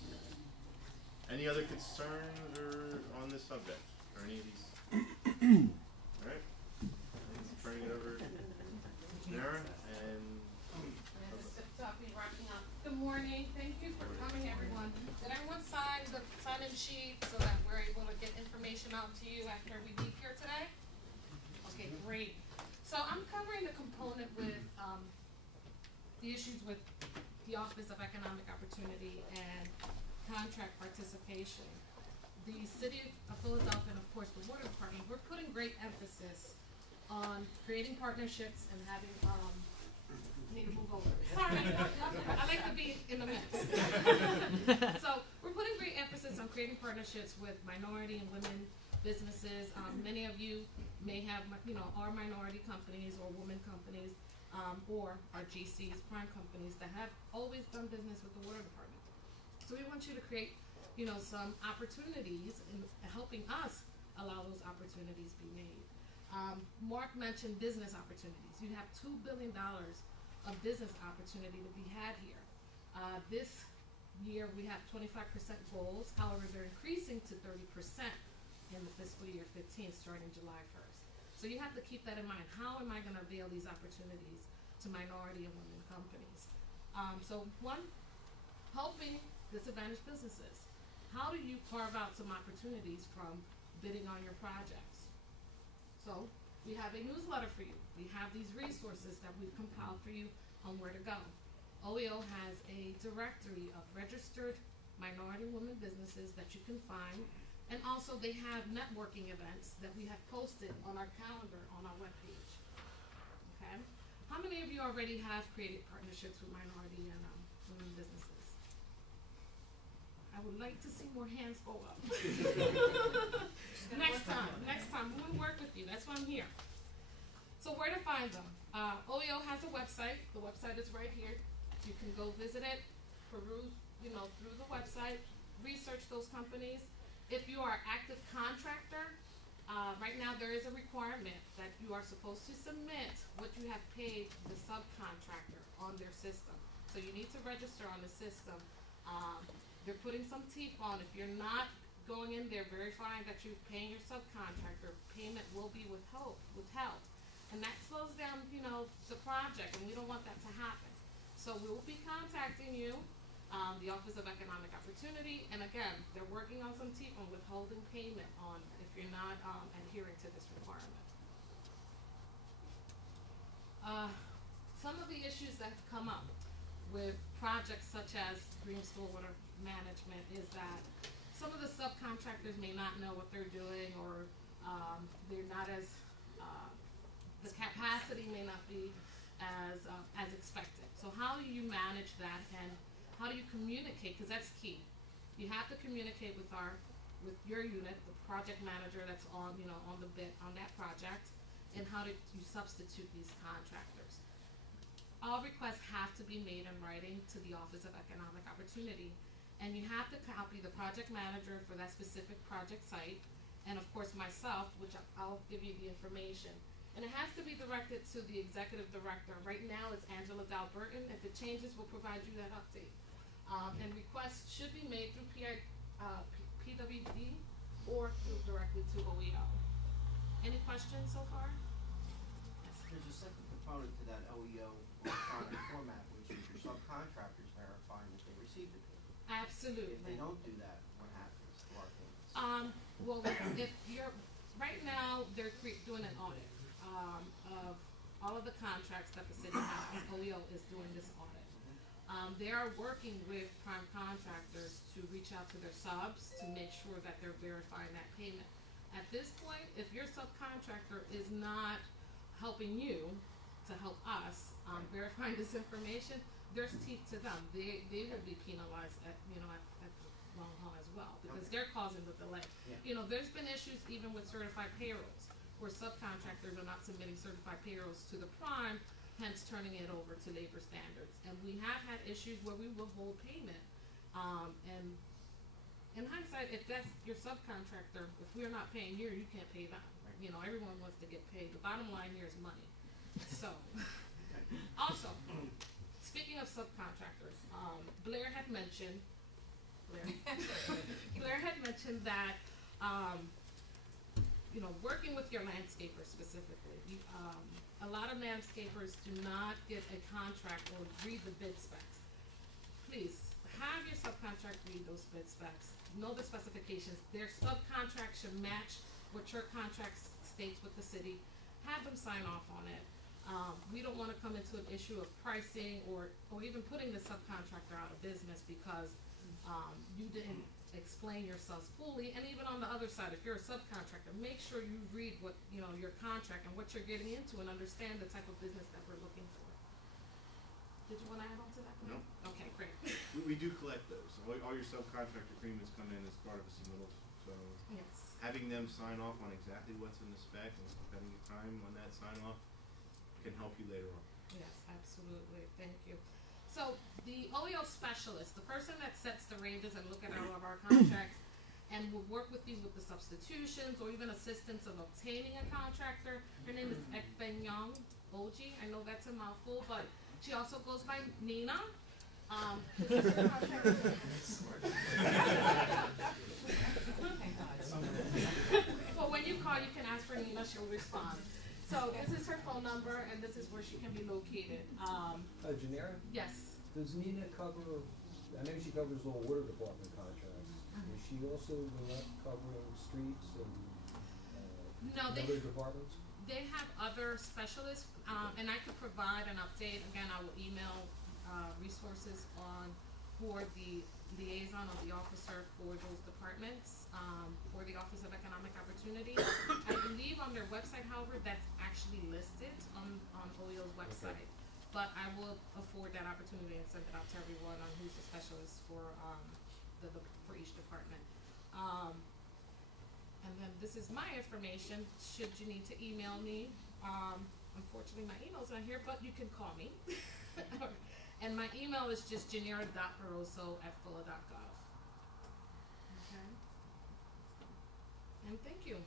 Any other concerns or on this subject or any of these? All right. Turning it over to Nara and. Good morning. Thank you for coming, everyone. Did everyone sign the sign-in sheet so that we're able to get information out to you after we leave here today? Okay, great. So I'm covering the component with the issues with the Office of Economic Opportunity and contract participation. The City of Philadelphia and, of course, the Water Department, we're putting great emphasis on creating partnerships and having need to move over. Sorry, I like to be in the mix. So we're putting great emphasis on creating partnerships with minority and women businesses. Many of you may have, are minority companies or women companies, or are GCs, prime companies that have always done business with the Water Department. So we want you to create, some opportunities in helping us allow those opportunities be made. Mark mentioned business opportunities. You have $2 billion of business opportunity to be had here. This year we have 25% goals. However, they're increasing to 30% in the fiscal year 15 starting July 1st. So you have to keep that in mind. How am I going to avail these opportunities to minority and women companies? So one, helping disadvantaged businesses. How do you carve out some opportunities from bidding on your projects? So we have a newsletter for you. We have these resources that we've compiled for you on where to go. OEO has a directory of registered minority women businesses that you can find. And also they have networking events that we have posted on our calendar on our webpage. Okay? How many of you already have created partnerships with minority and women businesses? I would like to see more hands go up. Next time, we will work with you. That's why I'm here. So where to find them? OEO has a website. The website is right here. You can go visit it, peruse, through the website, research those companies. If you are an active contractor, right now there is a requirement that you are supposed to submit what you have paid the subcontractor on their system. So you need to register on the system. They're putting some teeth on. If you're not going in there verifying that you're paying your subcontractor, payment will be withheld. And that slows down, the project, and we don't want that to happen. So we will be contacting you, the Office of Economic Opportunity, and again, they're working on some teeth on withholding payment on if you're not adhering to this requirement. Some of the issues that have come up with projects such as green stormwater management is that some of the subcontractors may not know what they're doing, or they're not as the capacity may not be as expected. So how do you manage that, and how do you communicate? Because that's key. You have to communicate with your unit, the project manager that's on on the bid on that project, and how do you substitute these contractors. All requests have to be made in writing to the Office of Economic Opportunity, and you have to copy the project manager for that specific project site, and of course myself, which I'll give you the information. And it has to be directed to the executive director. Right now it's Angela Dalburton. If it changes, we'll provide you that update. And requests should be made through PWD or through directly to OEO. Any questions so far? Yes. There's a second component to that OEO electronic format, which is your subcontractors verifying that they received the payment. Absolutely. If they don't do that, what happens to our payments? Well, if you're right now, they're doing an audit of all of the contracts that the city has. OEO is doing this audit. They are working with prime contractors to reach out to their subs to make sure that they're verifying that payment. At this point, if your subcontractor is not helping you to help us verifying this information, there's teeth to them. They will be penalized at the long haul as well, because they're causing the delay. There's been issues even with certified payrolls, where subcontractors are not submitting certified payrolls to the prime, hence turning it over to labor standards. And we have had issues where we will hold payment. And in hindsight, if that's your subcontractor, if we're not paying you can't pay them. Everyone wants to get paid. The bottom line here is money. So, also, speaking of subcontractors, Blair had mentioned that, working with your landscaper specifically, a lot of landscapers do not get a contract or read the bid specs. Please, have your subcontract read those bid specs, know the specifications. Their subcontract should match what your contract states with the city. Have them sign off on it. We don't want to come into an issue of pricing or even putting the subcontractor out of business because you didn't explain yourselves fully. And even on the other side, if you're a subcontractor, make sure you read what your contract and what you're getting into and understand the type of business that we're looking for. Did you want to add on to that? No. Okay, great. We do collect those. All your subcontract agreements come in as part of a submittal, so Yes. having them sign off on exactly what's in the spec and spending your time on that sign off can help you later on. Yes, absolutely. Thank you. So the OEO specialist, the person that sets the ranges and look at all of our contracts and will work with you with the substitutions or even assistance of obtaining a contractor, her name is Ekpenyong Oji. I know that's a mouthful, but she also goes by Nina. This is her contact Well, when you call, you can ask for Nina. She'll respond. So this is her phone number, and this is where she can be located. Janera? Yes. Does Nina cover, I know she covers all water department contracts. Is she also covering streets and No, other departments? They have other specialists, and I could provide an update. Again, I will email resources on for the liaison of the officer for those departments, for the Office of Economic Opportunity. I believe on their website, however, that's actually listed on OEO's website. Okay. But I will afford that opportunity and send it out to everyone on who's the specialist for for each department. And then this is my information, should you need to email me. Unfortunately, my email's not here, but you can call me. And my email is just janera.barroso@fulla.gov. Okay. And thank you.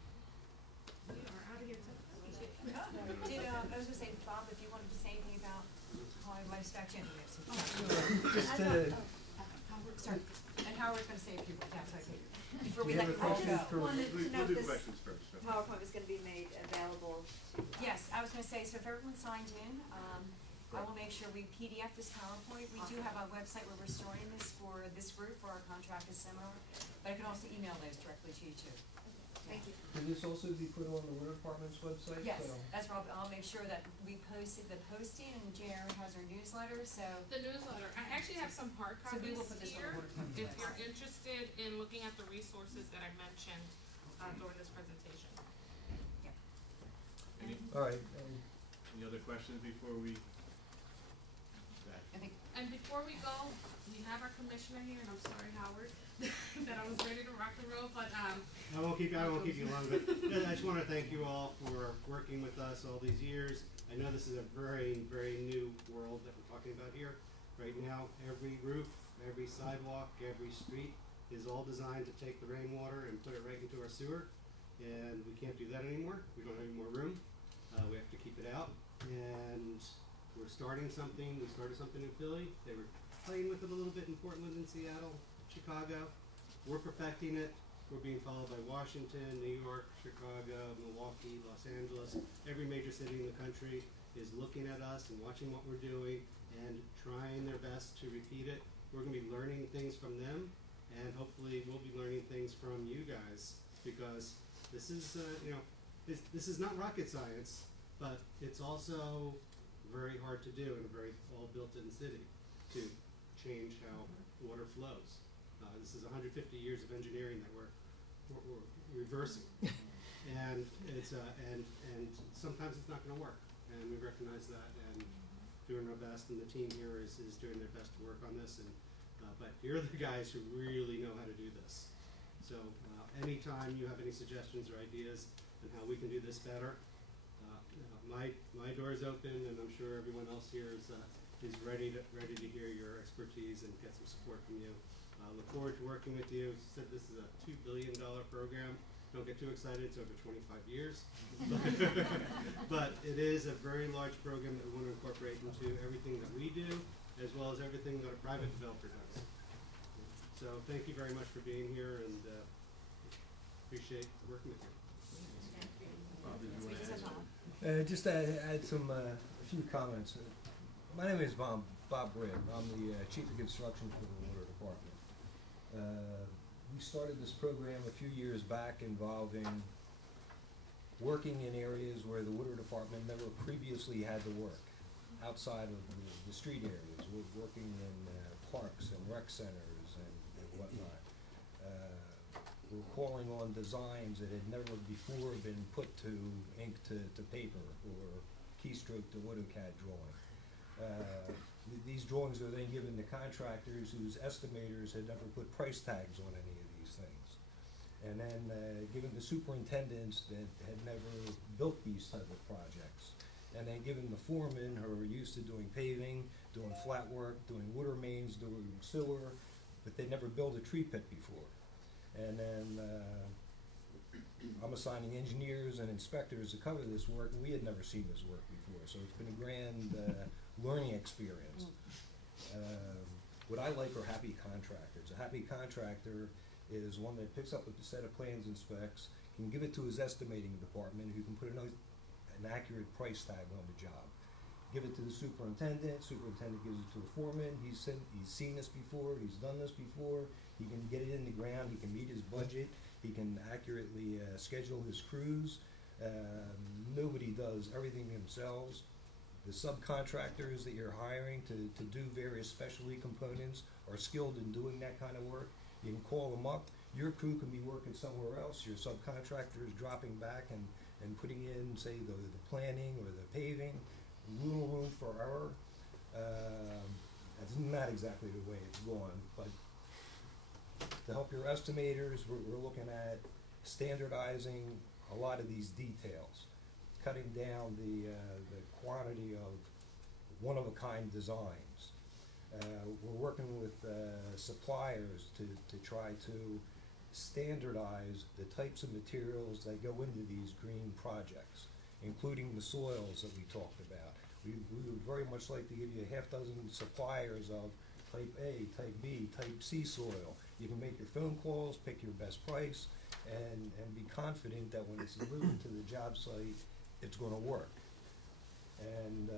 We are out of here till I was going to say, Bob, if you wanted to say anything about how I might expect you. Just to, Sorry. And Howard's going to say a few words. That's okay. Before we I let you all just go. wanted to know We'll do if this questions first. so. PowerPoint was gonna be made available to. Yes, I was going to say, so if everyone signed in, I will make sure we PDF this PowerPoint. We do have a website where we're storing this for this group, for our contracted seminar, but I can also email those directly to you too. Thank you. can this also be put on the water department's website? Yes, So- that's where I'll make sure that we post the posting, and Jared has our newsletter, so. The newsletter, I actually have some hard So we copies will put this on here, the website. if you're interested in looking at the resources that I mentioned, during this presentation. All right, Any other questions before we? And before we go, we have our commissioner here, and I'm sorry, Howard, that I was ready to rock and roll, but, I won't keep you long, but I just wanna thank you all for working with us all these years. I know this is a very, very new world that we're talking about here. Right now, every roof, every sidewalk, every street is all designed to take the rainwater and put it right into our sewer. And we can't do that anymore. We don't have any more room. We have to keep it out. And we're starting something. We started something in Philly. They were playing with it a little bit in Portland and Seattle, Chicago. We're perfecting it. We're being followed by Washington, New York, Chicago, Milwaukee, Los Angeles. Every major city in the country is looking at us and watching what we're doing and trying their best to repeat it. We're going to be learning things from them, and hopefully we'll be learning things from you guys, because this is, this is not rocket science, but it's also very hard to do in a very all built-in city to change how water flows. This is 150 years of engineering that we're reversing. and it's and sometimes it's not going to work, and we recognize that, and doing our best, and the team here is doing their best to work on this, and but you're the guys who really know how to do this. So anytime you have any suggestions or ideas on how we can do this better, my door is open, and I'm sure everyone else here is ready to hear your expertise and get some support from you. Look forward to working with you. You said this is a $2 billion program. Don't get too excited, it's over 25 years. But it is a very large program that we want to incorporate into everything that we do, as well as everything that a private developer does. So thank you very much for being here, and appreciate working with you. Just add some a few comments. My name is Bob Britt. I'm the Chief of Construction for the Water Department. We started this program a few years back involving working in areas where the Water Department never previously had to work, outside of the street areas. We're working in parks and rec centers and whatnot. We're calling on designs that had never before been put to ink to paper or keystroke to AutoCAD drawing. These drawings are then given to contractors whose estimators had never put price tags on any of these things. And then given to superintendents that had never built these type of projects. And then given the foremen who are used to doing paving, doing flat work, doing water mains, doing sewer, but they never built a tree pit before. And then I'm assigning engineers and inspectors to cover this work, and we had never seen this work before. So it's been a grand learning experience. What I like are happy contractors. A happy contractor is one that picks up a set of plans and specs, can give it to his estimating department, who can put an accurate price tag on the job. Give it to the superintendent gives it to a foreman, he's seen this before, he's done this before, he can get it in the ground, he can meet his budget, he can accurately schedule his crews. Nobody does everything themselves. The subcontractors that you're hiring to do various specialty components are skilled in doing that kind of work. You can call them up, your crew can be working somewhere else, your subcontractor is dropping back and putting in, say, the planning or the paving. Little room for error. That's not exactly the way it's going, but to help your estimators, we're looking at standardizing a lot of these details, cutting down the quantity of one-of-a-kind designs. We're working with suppliers to try to standardize the types of materials that go into these green projects, including the soils that we talked about. We would very much like to give you a half dozen suppliers of type A, type B, type C soil. You can make your phone calls, pick your best price, and be confident that when it's delivered to the job site, it's going to work. And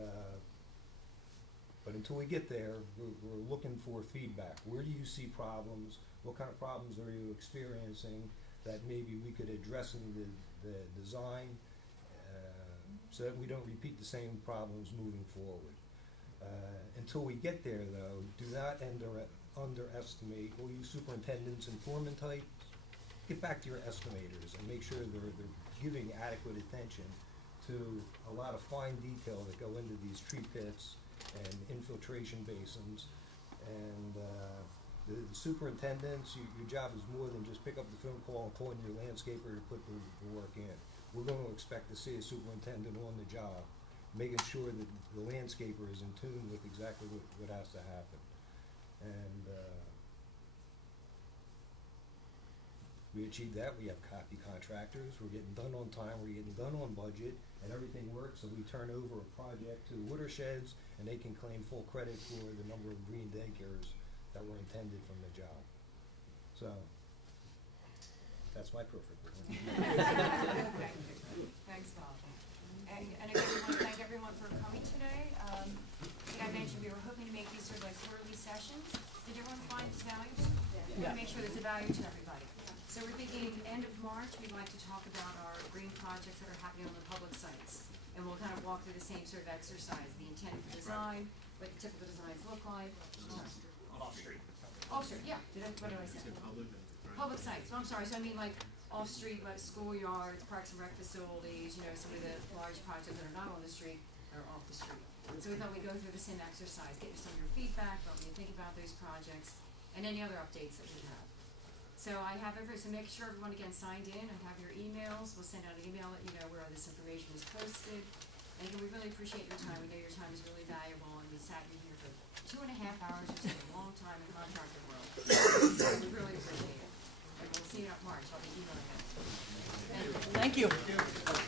but until we get there, we're looking for feedback. Where do you see problems? What kind of problems are you experiencing that maybe we could address in the design, so that we don't repeat the same problems moving forward. Until we get there, though, do not underestimate, all you superintendents and foreman types, get back to your estimators and make sure they're giving adequate attention to a lot of fine detail that go into these tree pits and infiltration basins. And the superintendents, your job is more than just pick up the phone call and call in your landscaper to put the work in. We're going to expect to see a superintendent on the job, making sure that the landscaper is in tune with exactly what has to happen. And we achieved that. We have happy contractors. We're getting done on time. We're getting done on budget, and everything works. So we turn over a project to the watersheds, and they can claim full credit for the number of green daycares that were intended from the job. So that's my perfect word. Thanks, Bob. And again, we want to thank everyone for coming today. Like I mentioned, we were hoping to make these sort of like quarterly sessions. Did everyone find this valuable? We want to make sure there's a value to everybody. So we're thinking end of March, we'd like to talk about our green projects that are happening on the public sites. And we'll kind of walk through the same sort of exercise, the intent of the design, what the typical designs look like. Off-street. Off-street, yeah. What did I say? Public public sites, I'm sorry, so I mean like off-street, like schoolyards, parks and rec facilities, you know, some of the large projects that are not on the street are off the street. So we thought we'd go through the same exercise, get some of your feedback, what you think about those projects, and any other updates that we have. So I have so make sure everyone again signed in, I have your emails, we'll send out an email, let you know where this information is posted. And again, we really appreciate your time, we know your time is really valuable, and we sat in here for 2.5 hours, which is a long time in contractor world. So we really appreciate it. And we'll see you in March, I'll be emailing you. Thank you. Thank you.